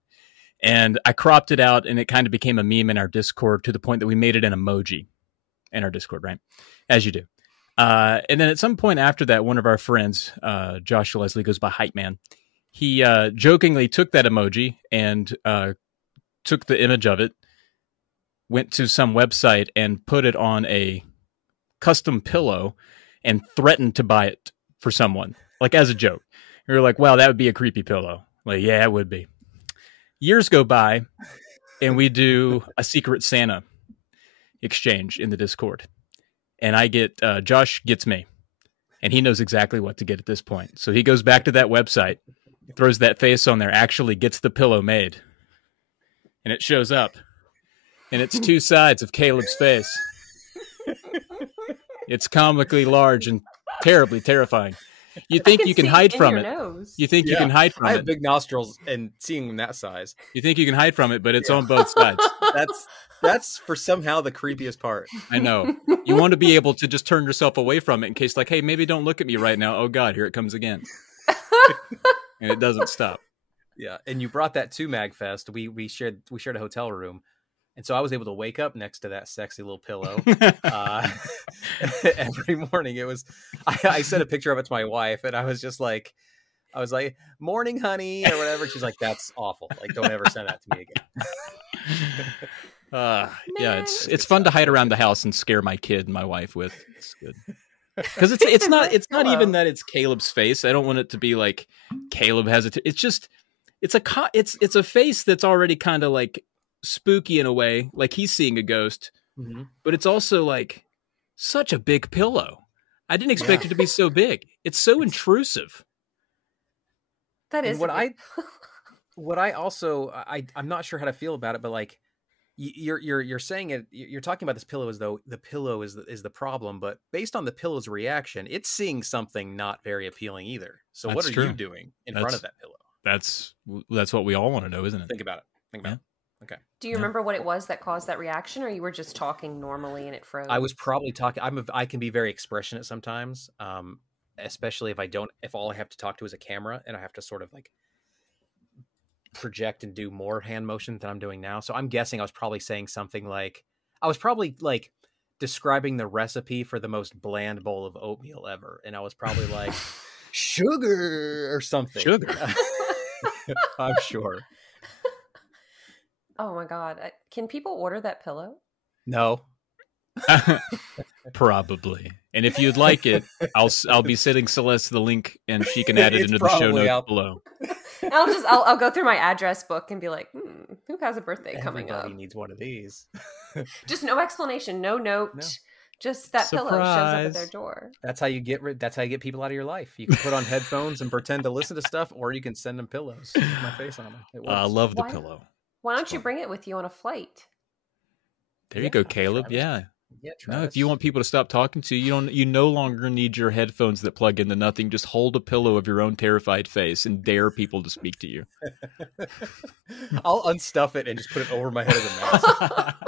And I cropped it out and it kind of became a meme in our Discord to the point that we made it an emoji in our Discord, right? As you do. And then at some point after that, one of our friends, Josh Leslie, goes by Hype Man. He jokingly took that emoji and took the image of it, went to some website and put it on a custom pillow and threatened to buy it for someone, like as a joke. We were like, wow, that would be a creepy pillow. Like, yeah, it would be. Years go by and we do a secret Santa exchange in the Discord. And I get, Josh gets me, and he knows exactly what to get at this point. So he goes back to that website, throws that face on there, actually gets the pillow made. And it shows up. And it's two sides of Caleb's face. It's comically large and terribly terrifying. You think you can hide from it. You think you can hide from it. I have big nostrils, and seeing them that size. You think you can hide from it, but it's on both sides. That's for somehow the creepiest part. I know. You want to be able to just turn yourself away from it in case, like, hey, maybe don't look at me right now. Oh God, here it comes again. And it doesn't stop. Yeah, and you brought that to MagFest. We shared a hotel room. And so I was able to wake up next to that sexy little pillow every morning. I sent a picture of it to my wife, and I was like, morning, honey, or whatever. She's like, that's awful. Like, don't ever send that to me again. Yeah, it's fun to hide around the house and scare my kid and my wife with. It's good. Because it's not even that it's Caleb's face. I don't want it to be like Caleb has it. It's just it's a face that's already kind of like spooky in a way, like he's seeing a ghost, but it's also like such a big pillow. I didn't expect it to be so big. It's so intrusive. That is what I also I'm not sure how to feel about it, but like you're saying it, you're talking about this pillow as though the pillow is the problem, but based on the pillow's reaction, it's seeing something not very appealing either. So what are you doing in front of that pillow? That's what we all want to know, isn't it? Think about it. Okay. Do you remember what it was that caused that reaction, or you were just talking normally and it froze? I was probably talking. I can be very expressionate sometimes, especially if all I have to talk to is a camera and I have to sort of like project and do more hand motion than I'm doing now. So I'm guessing I was probably saying something like, describing the recipe for the most bland bowl of oatmeal ever, and I was probably like, sugar or something. Sugar. I'm sure. Oh my God. Can people order that pillow? No. Probably. And if you'd like it, I'll be sending Celeste the link and she can add it into the show notes below. I'll go through my address book and be like, who has a birthday coming up? Everybody needs one of these. Just no explanation, no note. Just that pillow shows up at their Surprise. door. That's how you get people out of your life. You can put on headphones and pretend to listen to stuff, or you can send them pillows with my face on them. It works. I love the Why- pillow. Why don't It's you fun. bring it with you on a flight? There you go, Yeah, Caleb. Travis. Yeah. Yeah, No, Travis. if you want people to stop talking to you, you no longer need your headphones that plug into nothing. Just hold a pillow of your own terrified face and dare people to speak to you. I'll unstuff it and just put it over my head as a mask.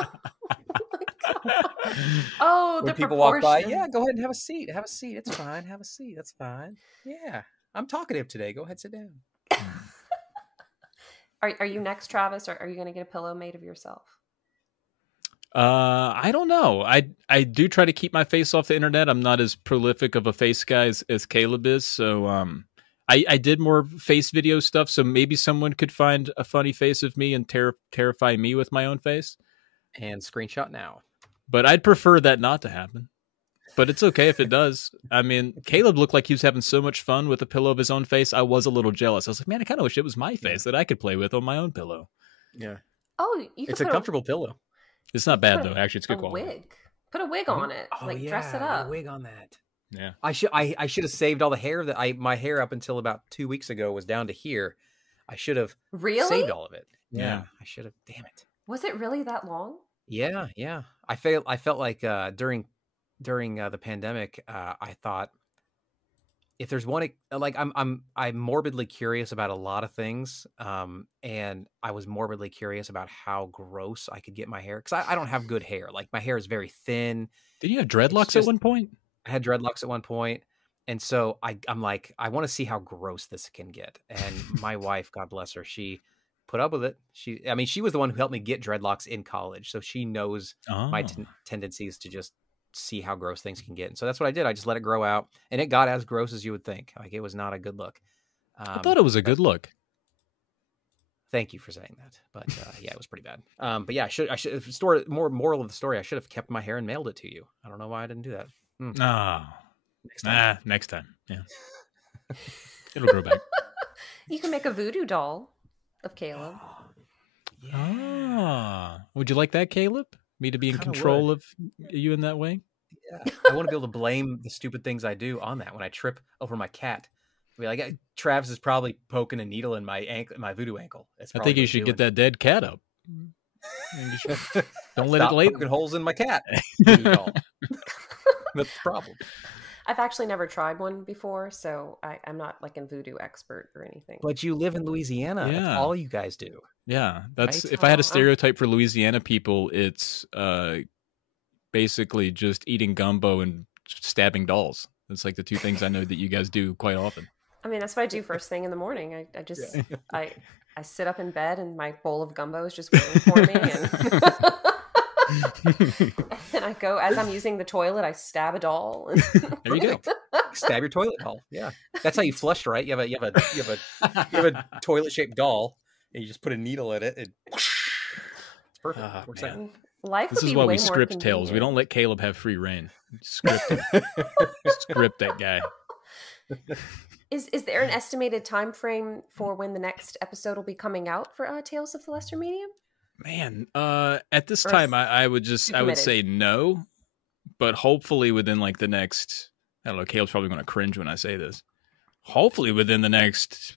Oh, When the people walk by, proportion. yeah, go ahead and have a seat. Have a seat. It's fine. Have a seat. That's fine. Yeah, I'm talkative today. Go ahead, sit down. Are you next, Travis, or are you going to get a pillow made of yourself? I don't know. I do try to keep my face off the internet. I'm not as prolific of a face guy as Caleb is. So I did more face video stuff. So maybe someone could find a funny face of me and terrify me with my own face. And screenshot now. But I'd prefer that not to happen. But it's okay if it does. I mean, Caleb looked like he was having so much fun with a pillow of his own face. I was a little jealous. I was like, man, I kind of wish it was my face that I could play with on my own pillow. Yeah, Oh, you could it's a put comfortable pillow. It's not bad, put though. Actually, it's good a quality. wig. Put a wig on it. Like dress it get up. a wig on that. Yeah. I should have saved all the hair my hair up until about 2 weeks ago was down to here. I should have Really? saved all of it. Yeah. I should have. Damn it. Was it really that long? Yeah. I felt like during the pandemic, I thought if there's one, like I'm morbidly curious about a lot of things, and I was morbidly curious about how gross I could get my hair, because I don't have good hair. Like my hair is very thin. Did you have dreadlocks just- at one point? I had dreadlocks at one point, and so I'm like, I want to see how gross this can get. And my wife, God bless her, she put up with it. She was the one who helped me get dreadlocks in college, so she knows my tendencies to just see how gross things can get. And so that's what I did. I just let it grow out, and it got as gross as you would think. Like it was not a good look. I thought it was a good look. Thank you for saying that. But yeah, it was pretty bad. But yeah, I should store more moral of the story. I should have kept my hair and mailed it to you. I don't know why I didn't do that. Next time. Next time. Yeah. It'll grow back. You can make a voodoo doll of Caleb. Would you like that, Caleb? Me to be in Kinda control of you in that way? Yeah. I want to be able to blame the stupid things I do on that. When I trip over my cat, I'll be like, Travis is probably poking a needle in my ankle, my voodoo ankle. I think you should get that dead cat up. Don't let Stop it lay. poking holes in my cat. Voodoo doll. That's the problem. I've actually never tried one before, so I'm not like a voodoo expert or anything. But you live in Louisiana. Yeah. That's all you guys do. Yeah, that's Right? if I had Oh, a stereotype for Louisiana people, it's basically just eating gumbo and stabbing dolls. That's like the two things I know that you guys do quite often. I mean, that's what I do first thing in the morning. I just I sit up in bed and my bowl of gumbo is just waiting for me, and I go as I'm using the toilet. I stab a doll. There you go. Stab your toilet doll. Yeah, that's how you flush, right? You have a toilet shaped doll, and you just put a needle in it. And it's perfect. Ah, Works man. out. Life This would is be why way we more script tales. We convenient. don't let Caleb have free reign. Script him. Script that guy. Is there an estimated time frame for when the next episode will be coming out for Tales of the Lesser Medium? Man, at this Or time, I would committed? say no, but hopefully within like the next, I don't know, Caleb's probably going to cringe when I say this. Hopefully within the next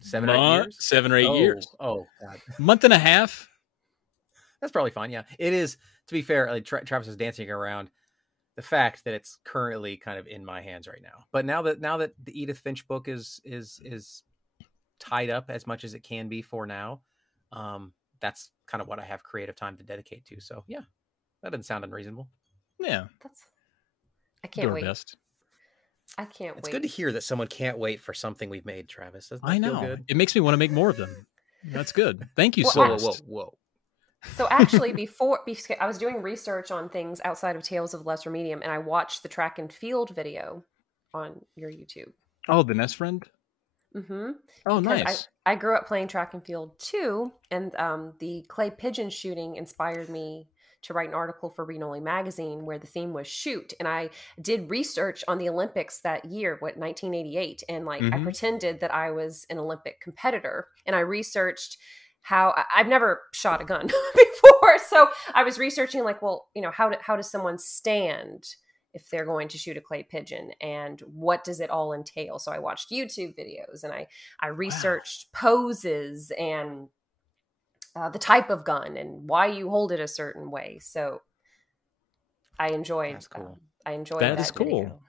7 or 8 years. 7 or 8 years, Oh, God. month and a half. That's probably fine. Yeah, it is. To be fair, like Travis is dancing around the fact that it's currently kind of in my hands right now. But now that the Edith Finch book is tied up as much as it can be for now, that's kind of what I have creative time to dedicate to. So yeah, that doesn't sound unreasonable. Yeah, I do can't our wait. best. I can't It's wait. good to hear that someone can't wait for something we've made, Travis. Doesn't that I feel know. good? It makes me want to make more of them. That's good. Thank you, Well, Celeste. Whoa. So actually, before I was doing research on things outside of Tales of the Lesser Medium, and I watched the track and field video on your YouTube. Oh, the Nest Friend? Mm-hmm. Oh, nice. I grew up playing track and field too, and the clay pigeon shooting inspired me to write an article for Read Only magazine where the theme was shoot. And I did research on the Olympics that year, 1988, and I Mhm. pretended that I was an Olympic competitor, and I researched I've never shot a gun before. So I was researching like, well, how does someone stand if they're going to shoot a clay pigeon, and what does it all entail? So I watched YouTube videos, and I researched poses and the type of gun and why you hold it a certain way. So I enjoyed. That's cool. I enjoyed That that is cool. video.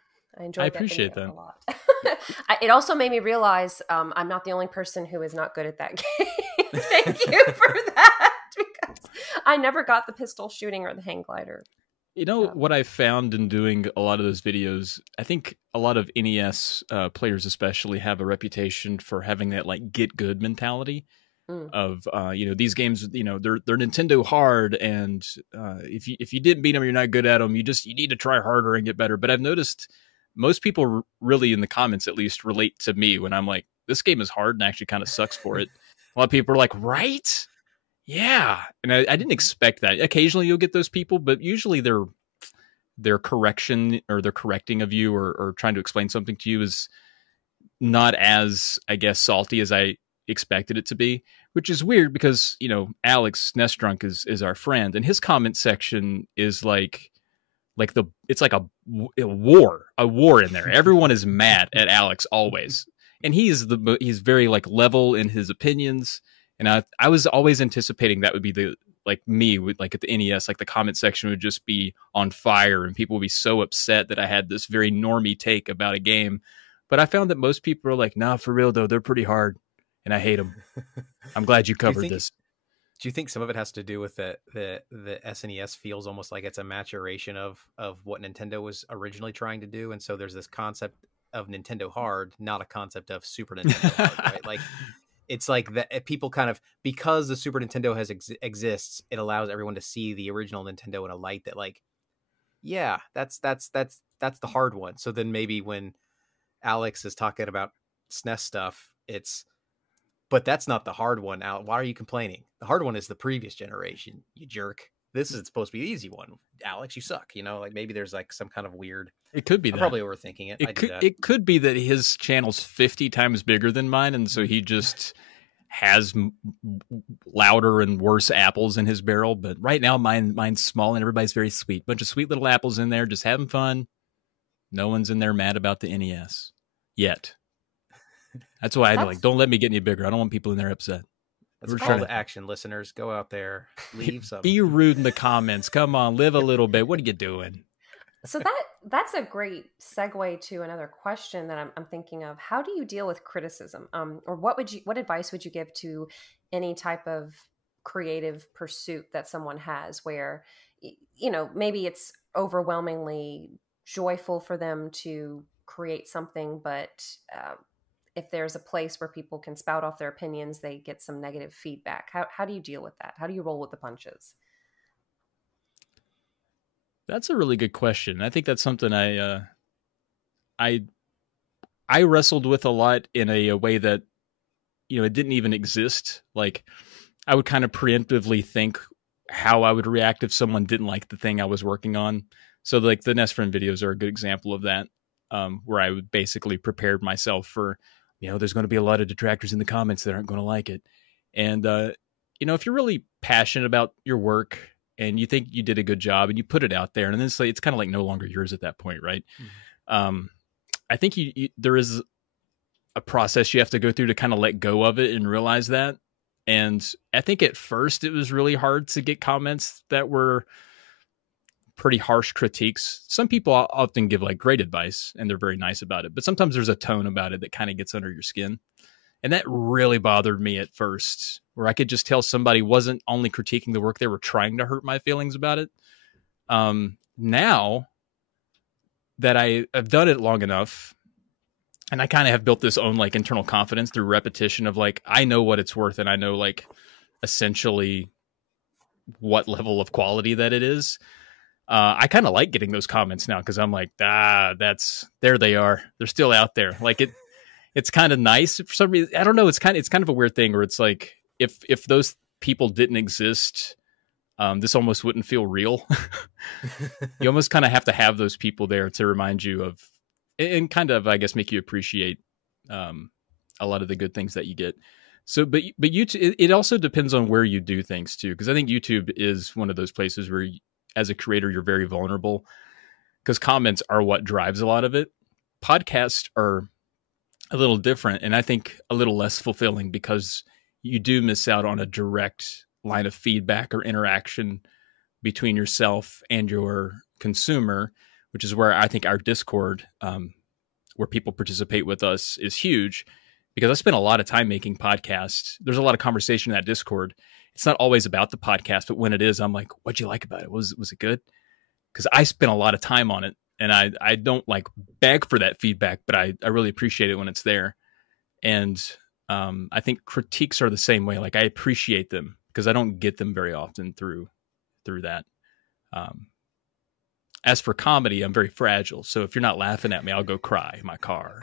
I appreciate that a lot. It also made me realize I'm not the only person who is not good at that game. Thank you for that, because I never got the pistol shooting or the hang glider. What I found in doing a lot of those videos, I think a lot of NES players especially have a reputation for having that like get good mentality of these games, they're Nintendo hard, and if you didn't beat them, you're not good at them. You need to try harder and get better. But I've noticed most people really in the comments at least relate to me when I'm like, this game is hard and actually kind of sucks for it. A lot of people are like, right? Yeah. And I didn't expect that. Occasionally you'll get those people, but usually their correction or their correcting of you or trying to explain something to you is not as, I guess, salty as I expected it to be, which is weird because, Alex Nestrunk is our friend, and his comment section is it's like a war in there. Everyone is mad at Alex always. And he's very like level in his opinions. And I was always anticipating that would be me with like at the NES, like the comment section would just be on fire and people would be so upset that I had this very normie take about a game. But I found that most people are like, nah, for real though, they're pretty hard and I hate them. I'm glad you covered this. Do you think some of it has to do with the SNES feels almost like it's a maturation of what Nintendo was originally trying to do? And so there's this concept of Nintendo hard, not a concept of Super Nintendo hard, right? Like, it's like that people kind of, because the Super Nintendo exists, it allows everyone to see the original Nintendo in a light that like, yeah, that's the hard one. So then maybe when Alex is talking about SNES stuff, but that's not the hard one. Al, why are you complaining? The hard one is the previous generation, you jerk. This is supposed to be the easy one. Alex, you suck. Like maybe there's like some kind of weird. It could be I'm probably overthinking it. It could be that his channel's 50 times bigger than mine, and so he just has louder and worse apples in his barrel. But right now, mine's small and everybody's very sweet. Bunch of sweet little apples in there, just having fun. No one's in there mad about the NES yet. That's why don't let me get any bigger. I don't want people in there upset. That's a call to action, listeners. Go out there, leave some. Be rude in the comments. Come on, live a little bit. What are you doing? So that's a great segue to another question that I'm thinking of. How do you deal with criticism? Or what advice would you give to any type of creative pursuit that someone has where, maybe it's overwhelmingly joyful for them to create something, but if there's a place where people can spout off their opinions, they get some negative feedback. How do you deal with that? How do you roll with the punches? That's a really good question. I think that's something I wrestled with a lot in a way that, it didn't even exist. Like I would kind of preemptively think how I would react if someone didn't like the thing I was working on. So like the Nest Friend videos are a good example of that, where I would basically prepared myself for, there's going to be a lot of detractors in the comments that aren't going to like it. And, if you're really passionate about your work and you think you did a good job and you put it out there, and then it's kind of like no longer yours at that point, right? Mm-hmm. I think there is a process you have to go through to kind of let go of it and realize that. And I think at first it was really hard to get comments that were pretty harsh critiques. Some people often give like great advice and they're very nice about it, but sometimes there's a tone about it that kind of gets under your skin. And that really bothered me at first, where I could just tell somebody wasn't only critiquing the work, they were trying to hurt my feelings about it. Now that I've done it long enough, and I kind of have built this own like internal confidence through repetition of like, I know what it's worth and I know like essentially what level of quality that it is. I kind of like getting those comments now because I'm like, there they are. They're still out there. Like it's kind of nice for some reason. I don't know. It's kind of a weird thing where it's like, if those people didn't exist, this almost wouldn't feel real. You almost kind of have to have those people there to remind you of, and kind of, I guess, make you appreciate a lot of the good things that you get. So, but YouTube, it also depends on where you do things too, because I think YouTube is one of those places where, as a creator, you're very vulnerable because comments are what drives a lot of it. Podcasts are a little different, and I think a little less fulfilling because you do miss out on a direct line of feedback or interaction between yourself and your consumer, which is where I think our Discord, where people participate with us, is huge, because I spent a lot of time making podcasts. There's a lot of conversation in that Discord. It's not always about the podcast, but when it is, I'm like, what'd you like about it? Was it good? Because I spent a lot of time on it, and I don't like beg for that feedback, but I really appreciate it when it's there. And I think critiques are the same way. Like, I appreciate them because I don't get them very often through that. As for comedy, I'm very fragile. So if you're not laughing at me, I'll go cry in my car.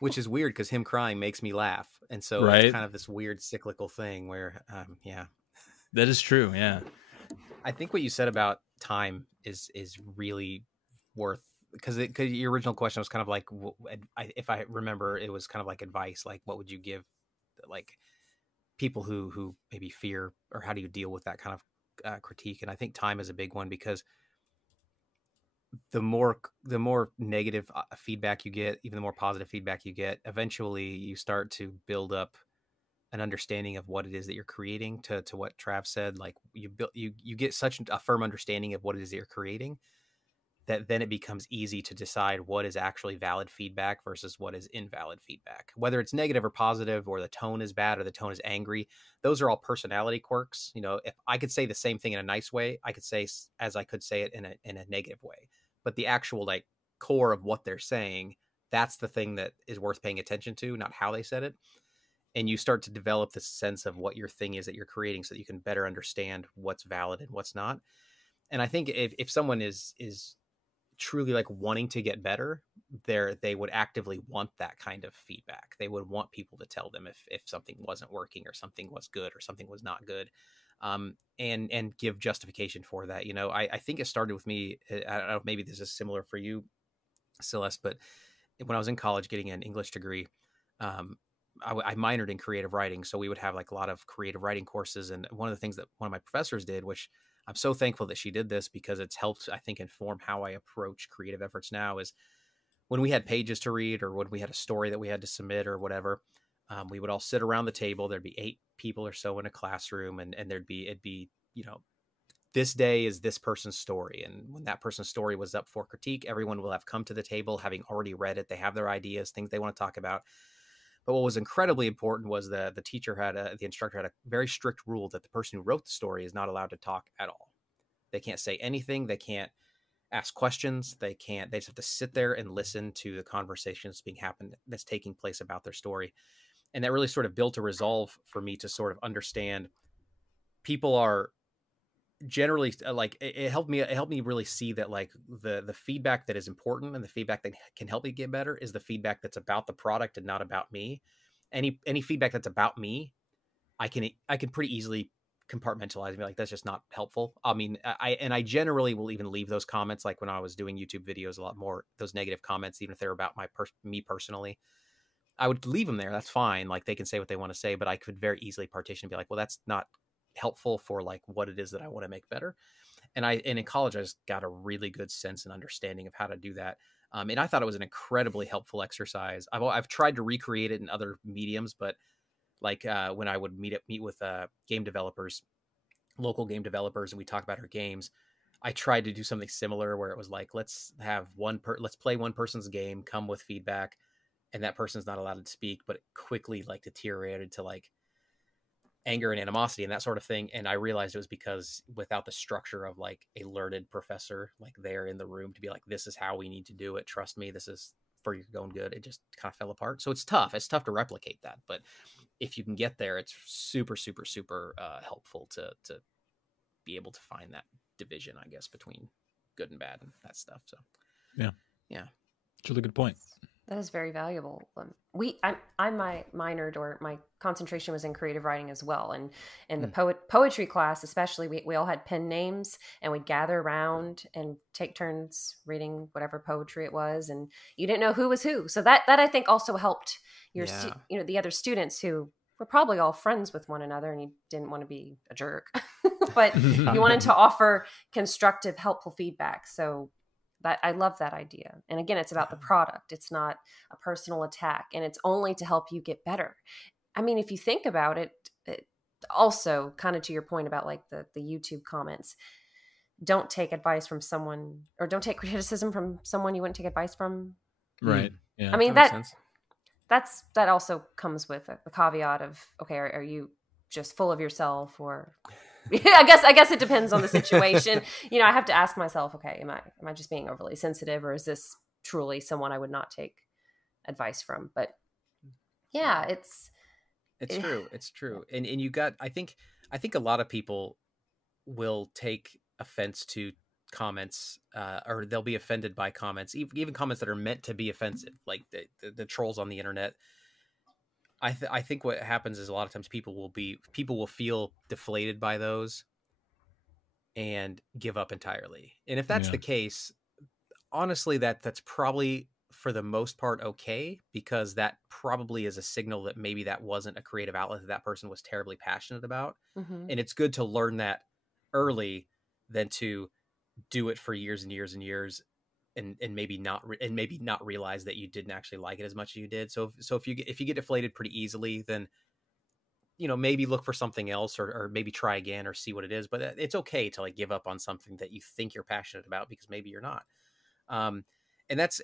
Which is weird because him crying makes me laugh. And so Right? It's kind of this weird cyclical thing where, yeah. That is true, yeah. I think what you said about time is really worth, because your original question was kind of like, if I remember, it was kind of like advice, like what would you give like people who maybe fear, or how do you deal with that kind of critique? And I think time is a big one, because the more negative feedback you get, even the more positive feedback you get, eventually you start to build up an understanding of what it is that you're creating. To what Trav said, like you get such a firm understanding of what it is that you're creating, that then it becomes easy to decide what is actually valid feedback versus what is invalid feedback, whether it's negative or positive, or the tone is bad or the tone is angry. Those are all personality quirks. You know, if I could say the same thing in a nice way, I could say as I could say it in a negative way, but the actual like core of what they're saying, that's the thing that is worth paying attention to, not how they said it. And you start to develop this sense of what your thing is that you're creating, so that you can better understand what's valid and what's not. And I think if someone is truly like wanting to get better, they would actively want that kind of feedback. They would want people to tell them if something wasn't working, or something was good, or something was not good, and give justification for that. You know, I think it started with me. I don't know if maybe this is similar for you, Celeste, but when I was in college getting an English degree, I minored in creative writing. So we would have like a lot of creative writing courses. And one of the things that one of my professors did, which I'm so thankful that she did this, because it's helped, I think, inform how I approach creative efforts now, is when we had pages to read, or when we had a story that we had to submit or whatever, we would all sit around the table. There'd be 8 people or so in a classroom, and it'd be, you know, this day is this person's story. And when that person's story was up for critique, everyone will have come to the table having already read it. They have their ideas, things they want to talk about. But what was incredibly important was the instructor had a very strict rule that the person who wrote the story is not allowed to talk at all. They can't say anything. They can't ask questions. They just have to sit there and listen to the conversation that's taking place about their story. And that really sort of built a resolve for me to sort of understand people are generally like, it helped me really see that like the feedback that is important, and the feedback that can help me get better, is the feedback that's about the product and not about me. Any feedback that's about me, I can pretty easily compartmentalize and be like, that's just not helpful. I mean, I generally will even leave those comments, like when I was doing YouTube videos a lot more, those negative comments, even if they're about me personally, I would leave them there. That's fine. Like, they can say what they want to say, but I could very easily partition and be like, well, that's not helpful for like what it is that I want to make better. And in college, I just got a really good sense and understanding of how to do that. And I thought it was an incredibly helpful exercise. I've tried to recreate it in other mediums, but like when I would meet with game developers, local game developers, and we talk about our games, I tried to do something similar where it was like, let's play one person's game, come with feedback, and that person's not allowed to speak, but it quickly like deteriorated to like anger and animosity and that sort of thing. And I realized it was because without the structure of like a learned professor like there in the room to be like, this is how we need to do it, trust me, this is for your own good, it just kind of fell apart. So it's tough to replicate that, but if you can get there, it's super helpful to be able to find that division, I guess, between good and bad and that stuff. So yeah, it's a really good point. That is very valuable. My minored, or my concentration was in creative writing as well. And in the poetry class, especially, we all had pen names, and we'd gather around and take turns reading whatever poetry it was. And you didn't know who was who. So that I think also helped the other students who were probably all friends with one another, and you didn't want to be a jerk, but you wanted to offer constructive, helpful feedback. So that, I love that idea. And again, it's about the product. It's not a personal attack, and it's only to help you get better. I mean, if you think about it, also kind of to your point about like the YouTube comments, don't take advice from someone, or don't take criticism from someone you wouldn't take advice from. Right. Yeah. I mean, that makes sense. that also comes with the caveat of, okay, are you just full of yourself, or I guess it depends on the situation. I have to ask myself, okay, am I just being overly sensitive, or is this truly someone I would not take advice from? But yeah, it's true. It's true. And you got, I think a lot of people will take offense to comments, or they'll be offended by comments, even comments that are meant to be offensive, like the trolls on the internet. I think what happens is a lot of times people will feel deflated by those and give up entirely. And if that's the case, honestly, that's probably for the most part okay, because that probably is a signal that maybe that wasn't a creative outlet that person was terribly passionate about. And it's good to learn that early than to do it for years and years and years and maybe not realize that you didn't actually like it as much as you did. So if you get deflated pretty easily, then maybe look for something else, or maybe try again, or see what it is. But it's okay to like give up on something that you think you're passionate about, because maybe you're not. And that's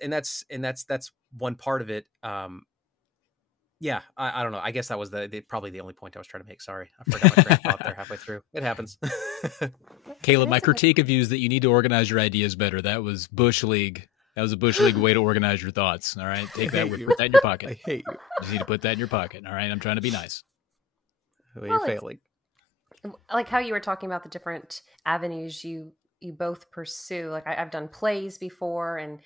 one part of it. Yeah, I don't know. I guess that was probably the only point I was trying to make. Sorry, I forgot my train of thought there halfway through. It happens. Caleb, my critique of you is that you need to organize your ideas better. That was Bush League. That was a Bush League way to organize your thoughts. All right, take that. Put that in your pocket. I hate you. You just need to put that in your pocket. All right, I'm trying to be nice. Well, you're failing. Like how you were talking about the different avenues you both pursue. Like I've done plays before, and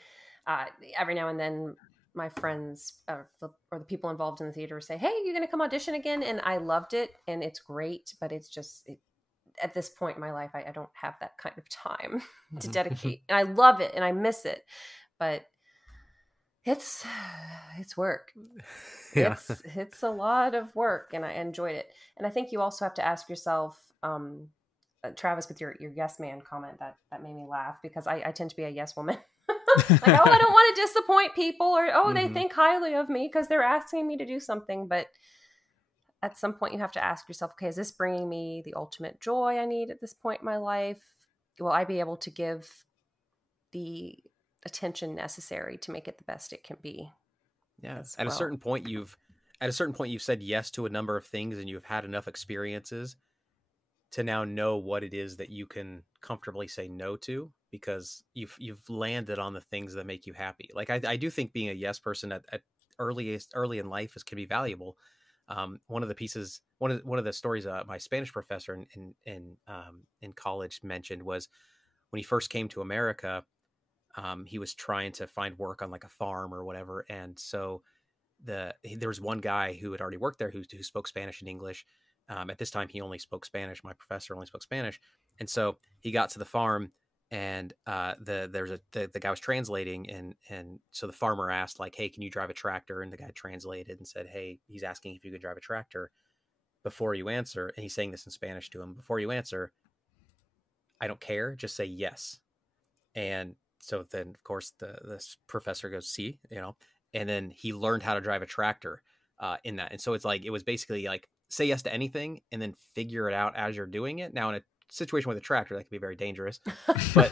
every now and then my friends or the people involved in the theater say, "Hey, you're going to come audition again?" And I loved it, and it's great, but it's just at this point in my life, I don't have that kind of time to dedicate. And I love it and I miss it, but it's work. Yeah. It's a lot of work, and I enjoyed it. And I think you also have to ask yourself, Travis, with your yes man comment, that made me laugh, because I tend to be a yes woman. Like, I don't want to disappoint people, or they think highly of me because they're asking me to do something. But at some point you have to ask yourself, okay, is this bringing me the ultimate joy I need at this point in my life? Will I be able to give the attention necessary to make it the best it can be? Yeah. At a certain point you've said yes to a number of things, and you've had enough experiences to now know what it is that you can comfortably say no to, because you've landed on the things that make you happy. Like I do think being a yes person at early in life can be valuable. One of the stories my Spanish professor in college mentioned was when he first came to America. He was trying to find work on like a farm or whatever, and so there was one guy who had already worked there who spoke Spanish and English. At this time, he only spoke Spanish. My professor only spoke Spanish, and so he got to the farm, and the guy was translating, and so the farmer asked, like, "Hey, can you drive a tractor?" And the guy translated and said, "Hey, he's asking if you could drive a tractor. Before you answer," and he's saying this in Spanish to him, "Before you answer, I don't care. Just say yes." And so then, of course, this professor goes, "See, and then he learned how to drive a tractor in that. And so it was basically like, say yes to anything and then figure it out as you're doing it. Now, in a situation with a tractor, that can be very dangerous, but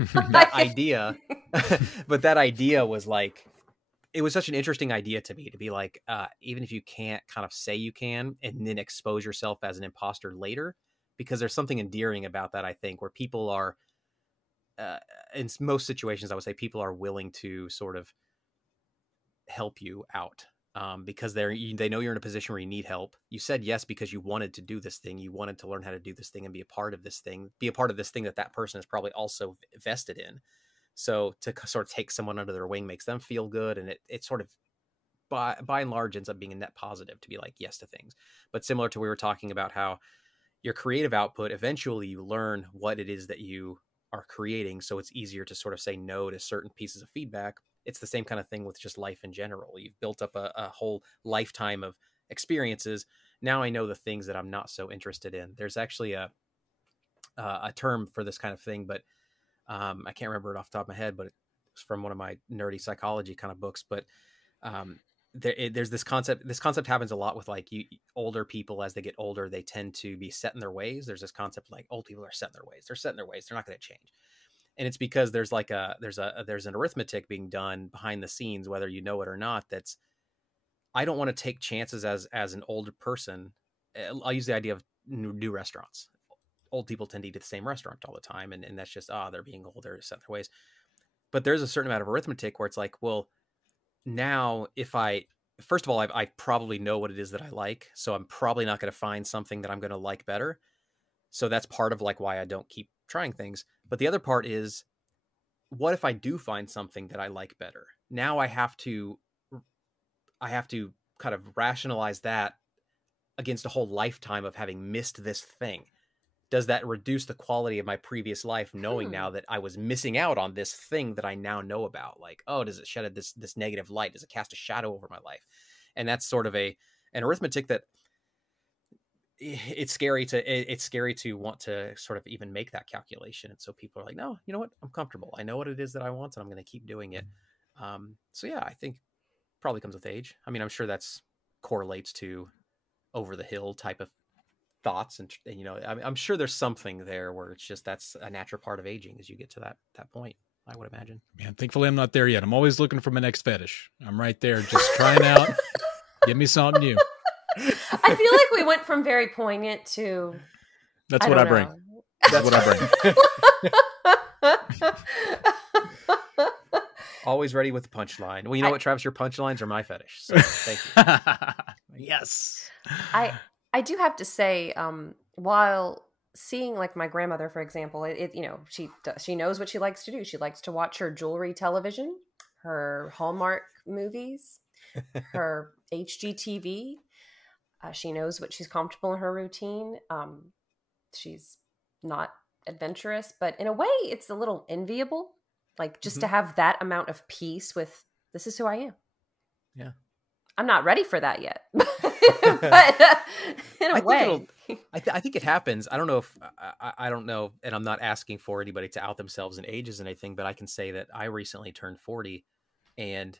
that idea was like, it was such an interesting idea to me, to be like, even if you can't kind of say you can, and then expose yourself as an imposter later, because there's something endearing about that, I think, where people are, in most situations, I would say people are willing to sort of help you out, because they know you're in a position where you need help. You said yes because you wanted to do this thing. You wanted to learn how to do this thing and be a part of this thing that person is probably also vested in. So to sort of take someone under their wing makes them feel good. And it sort of by and large ends up being a net positive to be like yes to things. But similar to we were talking about how your creative output, eventually you learn what it is that you are creating. So it's easier to sort of say no to certain pieces of feedback. It's the same kind of thing with just life in general. You've built up a whole lifetime of experiences. Now I know the things that I'm not so interested in. There's actually a term for this kind of thing, but I can't remember it off the top of my head, but it's from one of my nerdy psychology kind of books. But there's this concept. This concept happens a lot with like older people. As they get older, they tend to be set in their ways. There's this concept like old people are set in their ways. They're set in their ways. They're not going to change. And it's because there's like there's an arithmetic being done behind the scenes, whether you know it or not. That's, I don't want to take chances as an older person. I'll use the idea of new restaurants. Old people tend to eat at the same restaurant all the time. And that's just, they're being old, they're set in their ways. But there's a certain amount of arithmetic where it's like, well, now if first of all, I probably know what it is that I like. So I'm probably not going to find something that I'm going to like better. So that's part of like why I don't keep trying things. But the other part is, what if I do find something that I like better? Now I have to kind of rationalize that against a whole lifetime of having missed this thing. Does that reduce the quality of my previous life, knowing now that I was missing out on this thing that I now know about? Like, oh, does it shed this negative light? Does it cast a shadow over my life? And that's sort of an arithmetic that it's scary to want to sort of even make that calculation. And so people are like, no, you know what? I'm comfortable. I know what it is that I want, and I'm going to keep doing it. So yeah, I think probably comes with age. I mean, I'm sure that's correlates to over the hill type of thoughts, and you know, I'm sure there's something there where it's just that's a natural part of aging as you get to that point, I would imagine. Man, thankfully I'm not there yet. I'm always looking for my next fetish. I'm right there, just trying out. Give me something new. I feel like we went from very poignant to that's what I bring. That's what I bring. Always ready with the punchline. Well, you know what, Travis, your punchlines are my fetish. So thank you. Yes. I do have to say, while seeing like my grandmother, for example, you know, she knows what she likes to do. She likes to watch her jewelry television, her Hallmark movies, her HGTV. She knows what she's comfortable in her routine. She's not adventurous, but in a way it's a little enviable. Like just to have that amount of peace with, this is who I am. Yeah. I'm not ready for that yet. But in a way. I think it happens. I don't know if, I don't know, and I'm not asking for anybody to out themselves in ages and anything, but I can say that I recently turned 40, and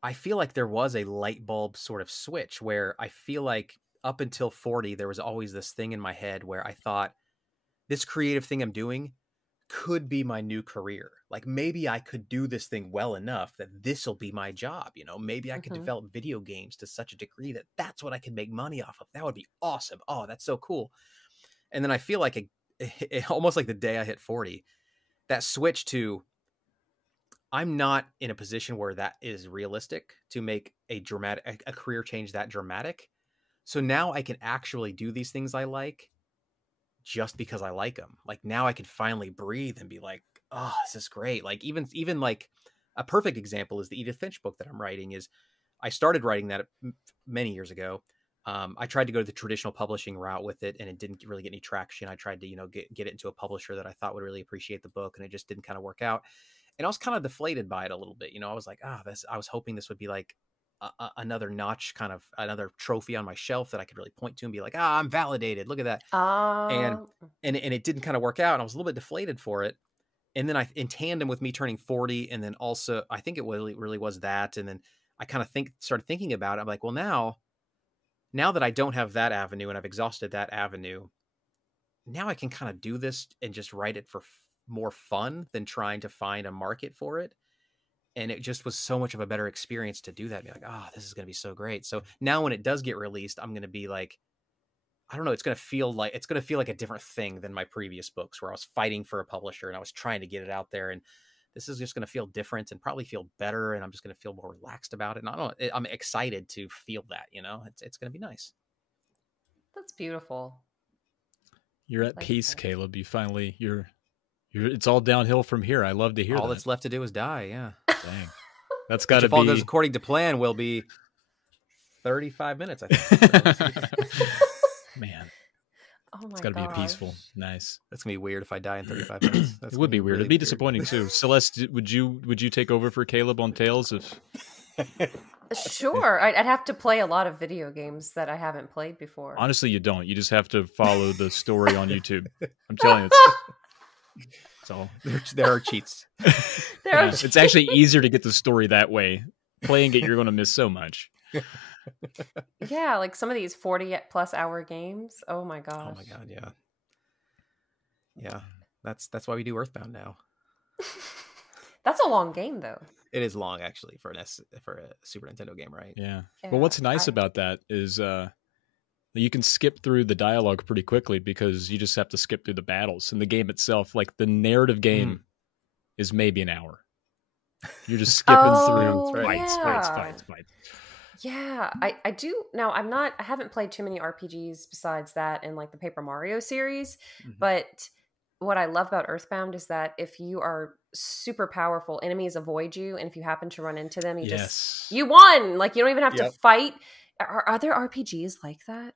I feel like there was a light bulb sort of switch where I feel like up until 40, there was always this thing in my head where I thought this creative thing I'm doing could be my new career. Like maybe I could do this thing well enough that this will be my job. You know, maybe I could develop video games to such a degree that that's what I could make money off of. That would be awesome. Oh, that's so cool. And then I feel like it almost like the day I hit 40, that switch to, I'm not in a position where that is realistic to make a career change that dramatic. So now I can actually do these things I like just because I like them. Like now I can finally breathe and be like, oh, this is great. Like even like a perfect example is the Edith Finch book that I'm writing. Is I started writing that many years ago. I tried to go the traditional publishing route with it, and it didn't really get any traction. I tried to, you know, get it into a publisher that I thought would really appreciate the book, and it just didn't kind of work out. And I was kind of deflated by it a little bit. You know, I was like, I was hoping this would be like another notch, kind of another trophy on my shelf that I could really point to and be like, I'm validated. Look at that. And it didn't kind of work out. And I was a little bit deflated for it. And then in tandem with me turning 40, and then also I think it really was that. And then I kind of started thinking about it. I'm like, well, now that I don't have that avenue and I've exhausted that avenue, now I can kind of do this and just write it for more fun than trying to find a market for it. And it just was so much of a better experience to do that. Be like, this is going to be so great. So now when it does get released, I'm going to be like, I don't know, it's going to feel like a different thing than my previous books where I was fighting for a publisher and I was trying to get it out there. And this is just going to feel different and probably feel better. And I'm just going to feel more relaxed about it. And I don't know, I'm excited to feel that, you know, it's going to be nice. That's beautiful. You're at peace, Caleb. You finally, it's all downhill from here. I love to hear that. All that's left to do is die. Yeah. Dang. That's got to if all be goes according to plan, will be 35 minutes, I think. Man, Oh my it's got to be a gosh. peaceful. Nice. That's gonna be weird if I die in 35 minutes. That's It would be gonna weird. really It'd be disappointing too. Celeste, would you take over for Caleb on Tales if? Sure, I'd have to play a lot of video games that I haven't played before. Honestly, you don't. You just have to follow the story on YouTube. I'm telling you, it's all. there are cheats. It's actually easier to get the story that way. Playing it, you're going to miss so much. Yeah, like some of these 40+ hour games. Oh my gosh. Oh my god, yeah. Yeah. That's why we do Earthbound now. That's a long game though. It is long actually for a Super Nintendo game, right? Yeah. Yeah, But what's nice about that is you can skip through the dialogue pretty quickly because you just have to skip through the battles. And the game itself, like the narrative game is maybe an hour. You're just skipping through fights. Yeah, I do. Now, I haven't played too many RPGs besides that and like the Paper Mario series, but what I love about Earthbound is that if you are super powerful, enemies avoid you, and if you happen to run into them, you won. Like you don't even have to fight. Are there RPGs like that?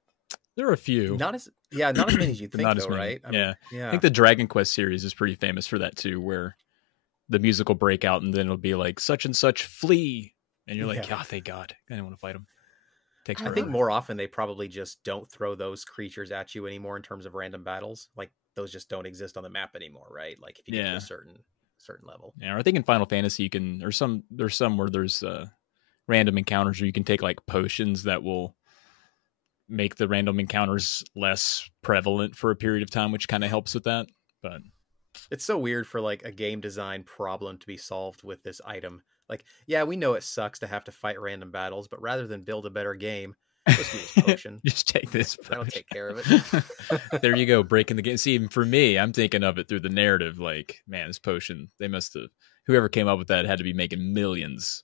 There are a few. Not as many as you think, not though, as many. right? I think the Dragon Quest series is pretty famous for that too, where the music will break out and then it'll be like such and such flee, and you're like, oh, thank God, I didn't want to fight them. I think more often they probably just don't throw those creatures at you anymore in terms of random battles. Like those just don't exist on the map anymore, right? Like if you get to a certain level. Yeah, I think in Final Fantasy you can, there's some where there's random encounters where you can take like potions that will make the random encounters less prevalent for a period of time, which kind of helps with that. But it's so weird for like a game design problem to be solved with this item. Like, yeah, we know it sucks to have to fight random battles, but rather than build a better game, just use this potion. Just take this potion. That'll take care of it. There you go, breaking the game. See, even for me, I'm thinking of it through the narrative. Like, man, this potion, they must have, whoever came up with that had to be making millions.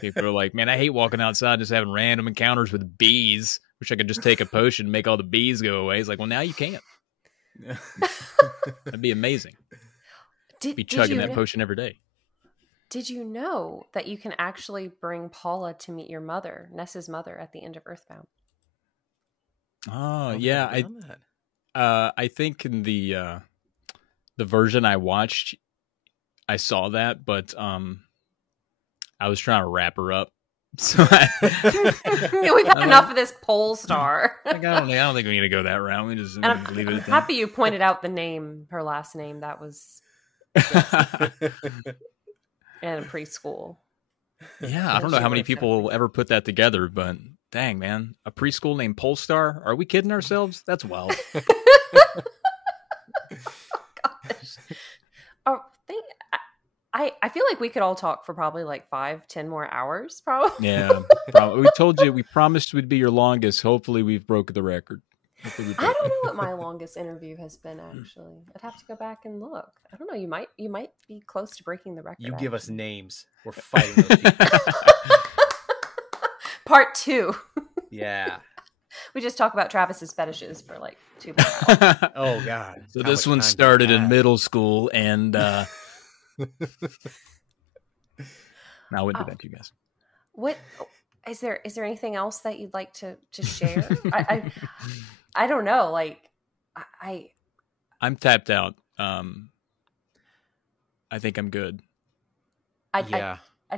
People are like, man, I hate walking outside just having random encounters with bees. Wish I could just take a potion and make all the bees go away. It's like, well, now you can't. That'd be amazing. Be chugging that potion every day. Did you know that you can actually bring Paula to meet your mother, Ness's mother, at the end of Earthbound? Oh, yeah. I think in the version I watched, I saw that, but I was trying to wrap her up. So we've had enough of this pole star. Like, I don't think we need to go that route. We just leave it at that. Happy you pointed out the name, her last name. That was in preschool. Yeah, I don't know how many people will ever put that together, but dang, man, a preschool named Polestar? Are we kidding ourselves? That's wild. Oh, I feel like we could all talk for probably like 5-10 more hours, probably. Yeah, we promised we'd be your longest. Hopefully we've broke the record. I don't know what my longest interview has been, actually. I'd have to go back and look. I don't know. You might be close to breaking the record. You give us names. We're fighting those people. Part 2. Yeah. We just talk about Travis's fetishes for like 2 more hours. Oh, God. So this one started in middle school, and I wouldn't do that to you guys. What is there anything else that you'd like to share? I don't know. Like I'm tapped out. I think I'm good. I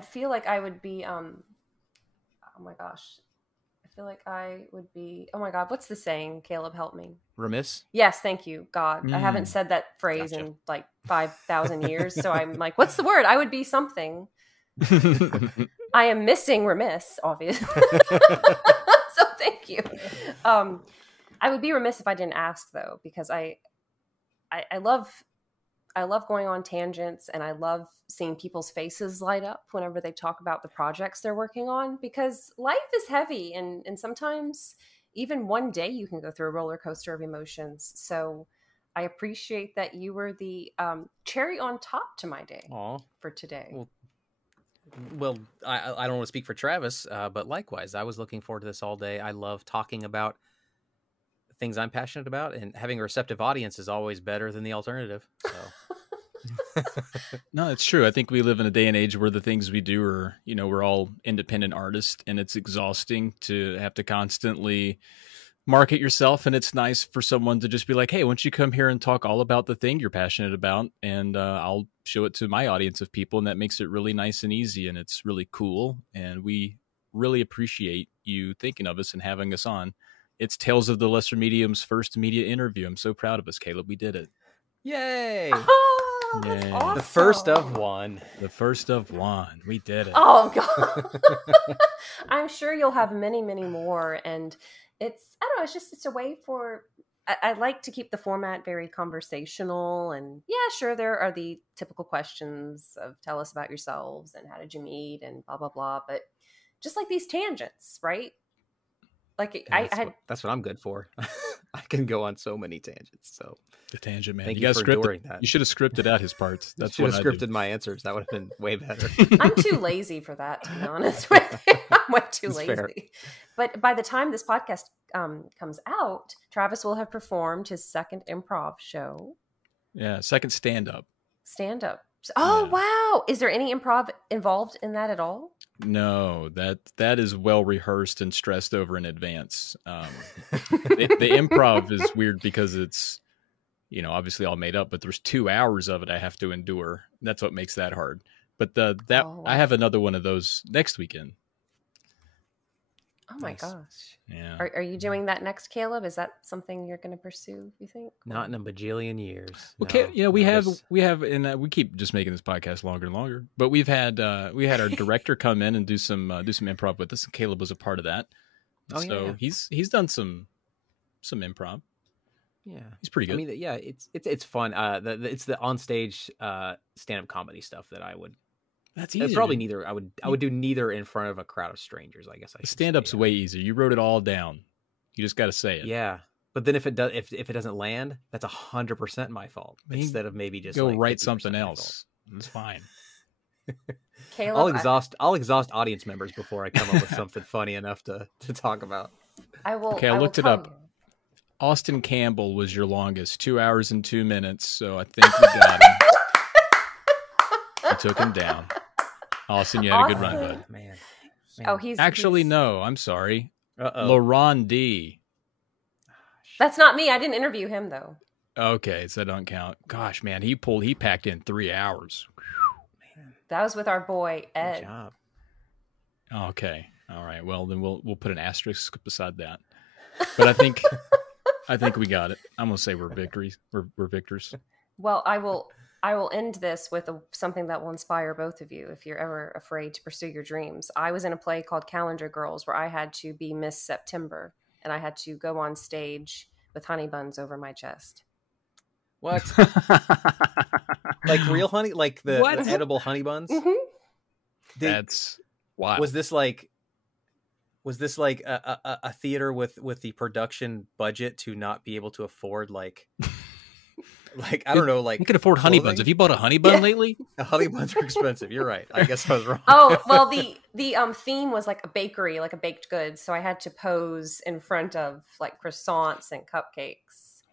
feel like I would be oh my gosh. I feel like I would be, oh my God, what's the saying? Caleb, help me. Remiss? Yes, thank you, God. I haven't said that phrase in like 5,000 years, so I'm like, what's the word? I would be something. I am missing remiss, obviously. So thank you. I would be remiss if I didn't ask, though, because I love going on tangents, and I love seeing people's faces light up whenever they talk about the projects they're working on, because life is heavy, and sometimes even one day you can go through a roller coaster of emotions. So I appreciate that you were the cherry on top to my day for today. Well, I don't want to speak for Travis, but likewise, I was looking forward to this all day. I love talking about things I'm passionate about, and having a receptive audience is always better than the alternative. So No, it's true. I think we live in a day and age where the things we do are, we're all independent artists, and it's exhausting to have to constantly market yourself. And it's nice for someone to just be like, hey, why don't you come here and talk all about the thing you're passionate about, and I'll show it to my audience of people. And that makes it really nice and easy, and it's really cool. And we really appreciate you thinking of us and having us on. It's Tales of the Lesser Medium's first media interview. I'm so proud of us, Caleb. We did it. Yay! Oh, that's Yay. awesome. The first of one. The first of one. We did it. Oh, God. I'm sure you'll have many, many more. And I don't know, it's a way for, I like to keep the format very conversational. And yeah, sure, there are the typical questions of tell us about yourselves and how did you meet and blah, blah, blah. But just like these tangents, right? Like that's what I'm good for. I can go on so many tangents. So the tangent man. Thank you you for scripted enduring that. You should have scripted out his parts. That's should what have I scripted do. my answers. That would have been way better. I'm too lazy for that, to be honest with you. I'm way too That's lazy. fair. But by the time this podcast comes out, Travis will have performed his second improv show. Yeah, second stand-up. Stand-up. Oh, Yeah. wow. Is there any improv involved in that at all? No, that is well rehearsed and stressed over in advance. The improv is weird because it's, obviously all made up, but there's 2 hours of it I have to endure. That's what makes that hard. But I have another one of those next weekend. Oh my Nice. gosh. Yeah. Are you doing that next, Caleb? Is that something you're going to pursue, you think? Not in a bajillion years. Okay, No. we No, have there's- and we keep just making this podcast longer and longer. But we had our director come in and do some improv with us, and Caleb was a part of that. Oh, So yeah. he's done some improv. Yeah. He's pretty good. I mean, yeah, it's fun. It's the onstage stand-up comedy stuff that I would. That's easy. Probably neither. I would do neither in front of a crowd of strangers. I guess I The should stand-up's say, way easier. You wrote it all down. You just got to say it. Yeah, but then if it does, if it doesn't land, that's 100% my fault. Then you Instead of maybe just Go like write 50% something my else. It's fine. Caleb, I'll exhaust audience members before I come up with something funny enough to talk about. I will. Okay, I will looked it tell up. you. Austin Campbell was your longest, 2 hours and 2 minutes. So I think we got him. We took him down. Austin, you had a good run, Austin. bud. Man. Oh, he's Actually, he's- no. I'm sorry. Uh-oh. Laurent D. That's not me. I didn't interview him though. Okay, so that don't count. Gosh, man, he packed in 3 hours. That was with our boy Good Ed. job. Okay, all right. Well, then we'll put an asterisk beside that. But I think we got it. I'm gonna say we're victories. We're victors. Well, I will end this with something that will inspire both of you if you're ever afraid to pursue your dreams. I was in a play called Calendar Girls where I had to be Miss September, and I had to go on stage with honey buns over my chest. What? Like real honey? Like the What? edible honey buns? Mm-hmm. That's wild. Was this like a theater with the production budget to not be able to afford like I don't know, like you can afford honey buns. clothing? Have you bought a honey bun lately? Honey buns are expensive. You're right. I guess I was wrong. Oh, well, the theme was like a bakery, like a baked goods. So I had to pose in front of like croissants and cupcakes.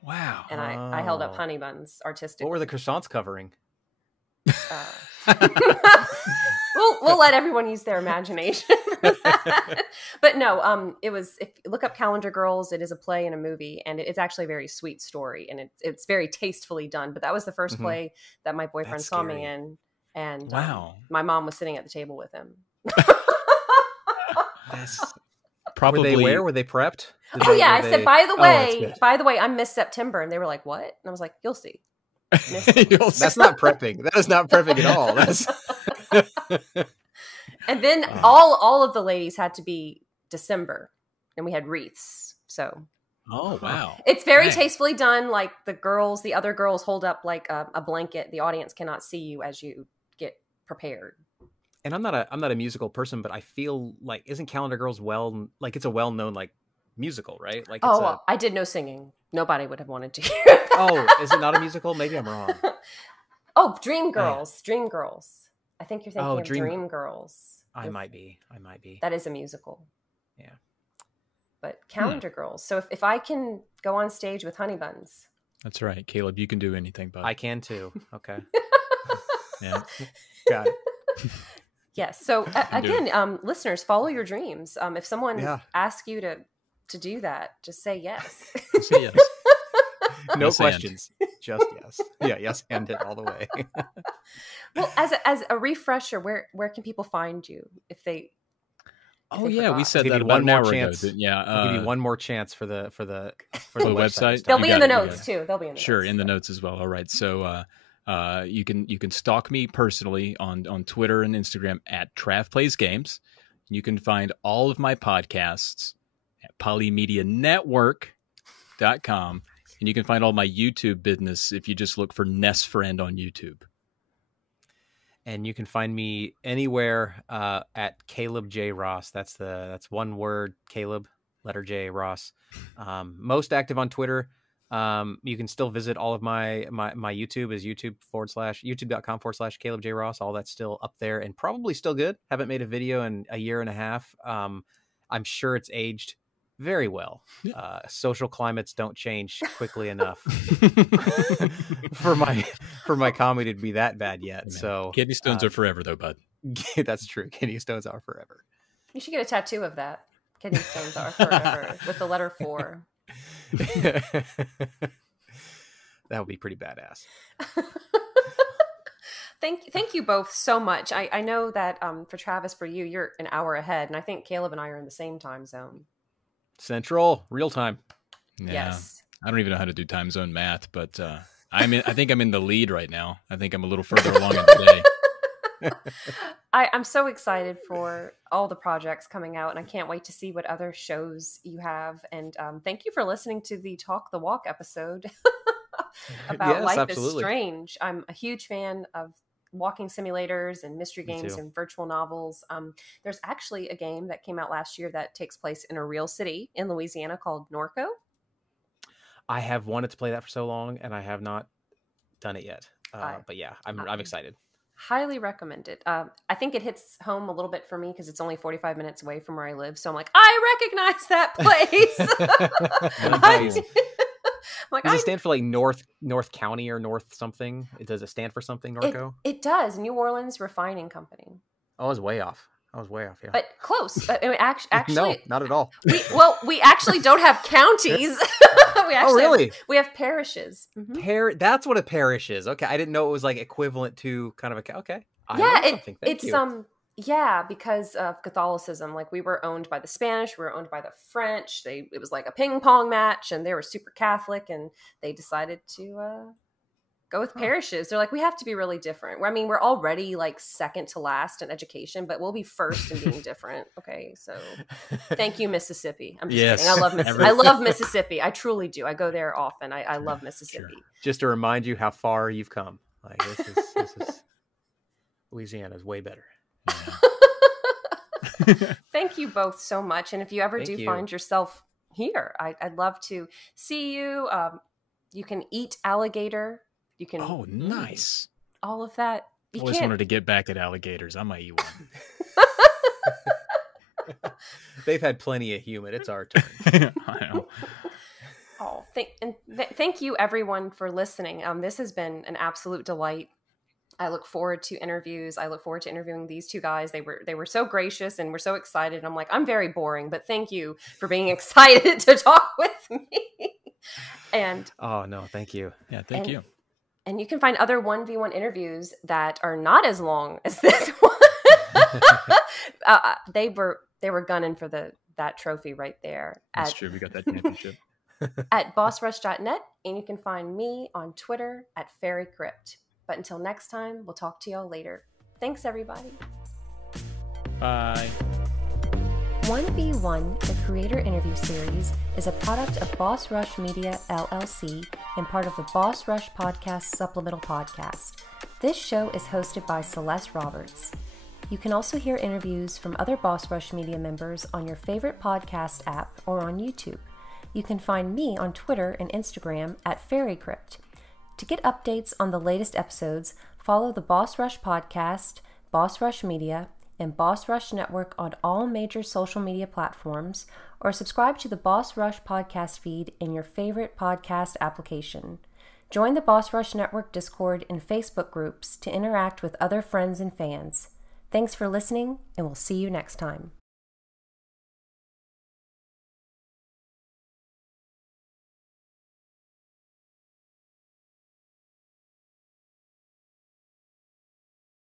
Wow. And I held up Oh. honey buns artistically. What were the croissants covering? We'll let everyone use their imagination for that. But no, it was, if you look up Calendar Girls, it is a play and a movie, and it's actually a very sweet story, and it's very tastefully done. But that was the first Mhm. play that my boyfriend That's saw me scary. in, and Wow. my mom was sitting at the table with him. That's... Probably. Were they prepped? Oh yeah, I said, by the that's way, I'm Miss September, and they were like, "What?" And I was like, "You'll see." You'll see. That's not prepping. That is not prepping at all. That's And then Oh. all of the ladies had to be December, and we had wreaths. So Oh wow. it's very Dang. tastefully done. Like the other girls hold up like a blanket. The audience cannot see you as you get prepared. and I'm not a musical person, but I feel like isn't Calendar Girls it's a well-known like musical, right? Like it's Well, I did no singing. Nobody would have wanted to hear. is it not a musical? Maybe I'm wrong. Oh, Dream Girls. I think you're thinking Oh, of Dream Girls. I might be. That is a musical. Yeah. But Calendar Girls. So if I can go on stage with honey buns. That's right, Caleb. You can do anything, bud. I can too. Okay. Yeah. Got it. Yes. So again, listeners, follow your dreams. If someone asks you to do that, just say yes. Say yes. No Yes, questions. Just yes. Yeah, yes, and it all the way. Well, as a refresher, where can people find you if they? Oh yeah, we said I'll give that you about one an more hour chance. ago. Yeah, I'll give you one more chance for the the website. website. They'll You be in got the it, you notes got too. They'll be in the Sure, notes. in the notes as well. All right. So you can stalk me personally on Twitter and Instagram at Trav Plays Games. You can find all of my podcasts at polymedianetwork.com. And you can find all my YouTube business if you just look for Ness Friend on YouTube. And you can find me anywhere at Caleb J. Ross. That's one word, Caleb, letter J, Ross. Most active on Twitter. You can still visit all of my YouTube is youtube.com/Caleb J. Ross. All that's still up there and probably still good. Haven't made a video in a year and a half. I'm sure it's aged very well. Social climates don't change quickly enough for my comedy to be that bad yet. Man, so kidney stones are forever, though, bud. That's true. Kidney stones are forever. You should get a tattoo of that. Kidney stones are forever with the letter 4. That would be pretty badass. Thank you both so much. I know that for Travis, for you, you're an hour ahead, and I think Caleb and I are in the same time zone. Central, real time. Yeah. Yes. I don't even know how to do time zone math, but I think I'm in the lead right now. I think I'm a little further along in the day. I'm so excited for all the projects coming out, and I can't wait to see what other shows you have. And thank you for listening to the Talk the Walk episode about Life absolutely. is Strange. I'm a huge fan of walking simulators and mystery games and virtual novels. There's actually a game that came out last year that takes place in a real city in Louisiana called Norco. I have wanted to play that for so long, and I have not done it yet. But yeah, I'm excited. Highly recommend it. I think it hits home a little bit for me because it's only 45 minutes away from where I live. So I'm like, I recognize that place. Like, does it stand for like North County or North something? Does it stand for something, Norco? It does. New Orleans Refining Company. I was way off. Yeah. But close. I mean, actually, no, not at all. We actually don't have counties. Really? We have parishes. Mm-hmm. That's what a parish is. Okay, I didn't know it was like equivalent to kind of a. Okay, Yeah, because of Catholicism. Like, we were owned by the Spanish, we were owned by the French. It was like a ping pong match, and they were super Catholic, and they decided to go with parishes. They're like, we have to be really different. I mean, we're already like second to last in education, but we'll be first in being different. Okay, so thank you, Mississippi. I'm just kidding. I love Mississippi. I love Mississippi. I truly do. I go there often. I love Mississippi. Sure. Just to remind you how far you've come. Like, this is Louisiana is way better. Yeah. Thank you both so much. And if you ever find yourself here, I'd love to see you. You can eat alligator. You can. Oh, nice. All of that. I always wanted to get back at alligators. I might eat one. They've had plenty of human. It's our turn. I know. Oh, thank you everyone for listening. This has been an absolute delight. I look forward to interviews. I look forward to interviewing these two guys. They were so gracious and we're so excited. And I'm like, I'm very boring, but thank you for being excited to talk with me. And oh no, thank you. Yeah, thank you. And you can find other 1v1 interviews that are not as long as this one. They were gunning for that trophy right there. That's true. We got that championship. At bossrush.net, and you can find me on Twitter at FairyCrypt. But until next time, we'll talk to y'all later. Thanks, everybody. Bye. 1v1, the creator interview series, is a product of Boss Rush Media, LLC, and part of the Boss Rush Podcast Supplemental Podcast. This show is hosted by Celeste Roberts. You can also hear interviews from other Boss Rush Media members on your favorite podcast app or on YouTube. You can find me on Twitter and Instagram at FairyCrypt. To get updates on the latest episodes, follow the Boss Rush Podcast, Boss Rush Media, and Boss Rush Network on all major social media platforms, or subscribe to the Boss Rush podcast feed in your favorite podcast application. Join the Boss Rush Network Discord and Facebook groups to interact with other friends and fans. Thanks for listening, and we'll see you next time.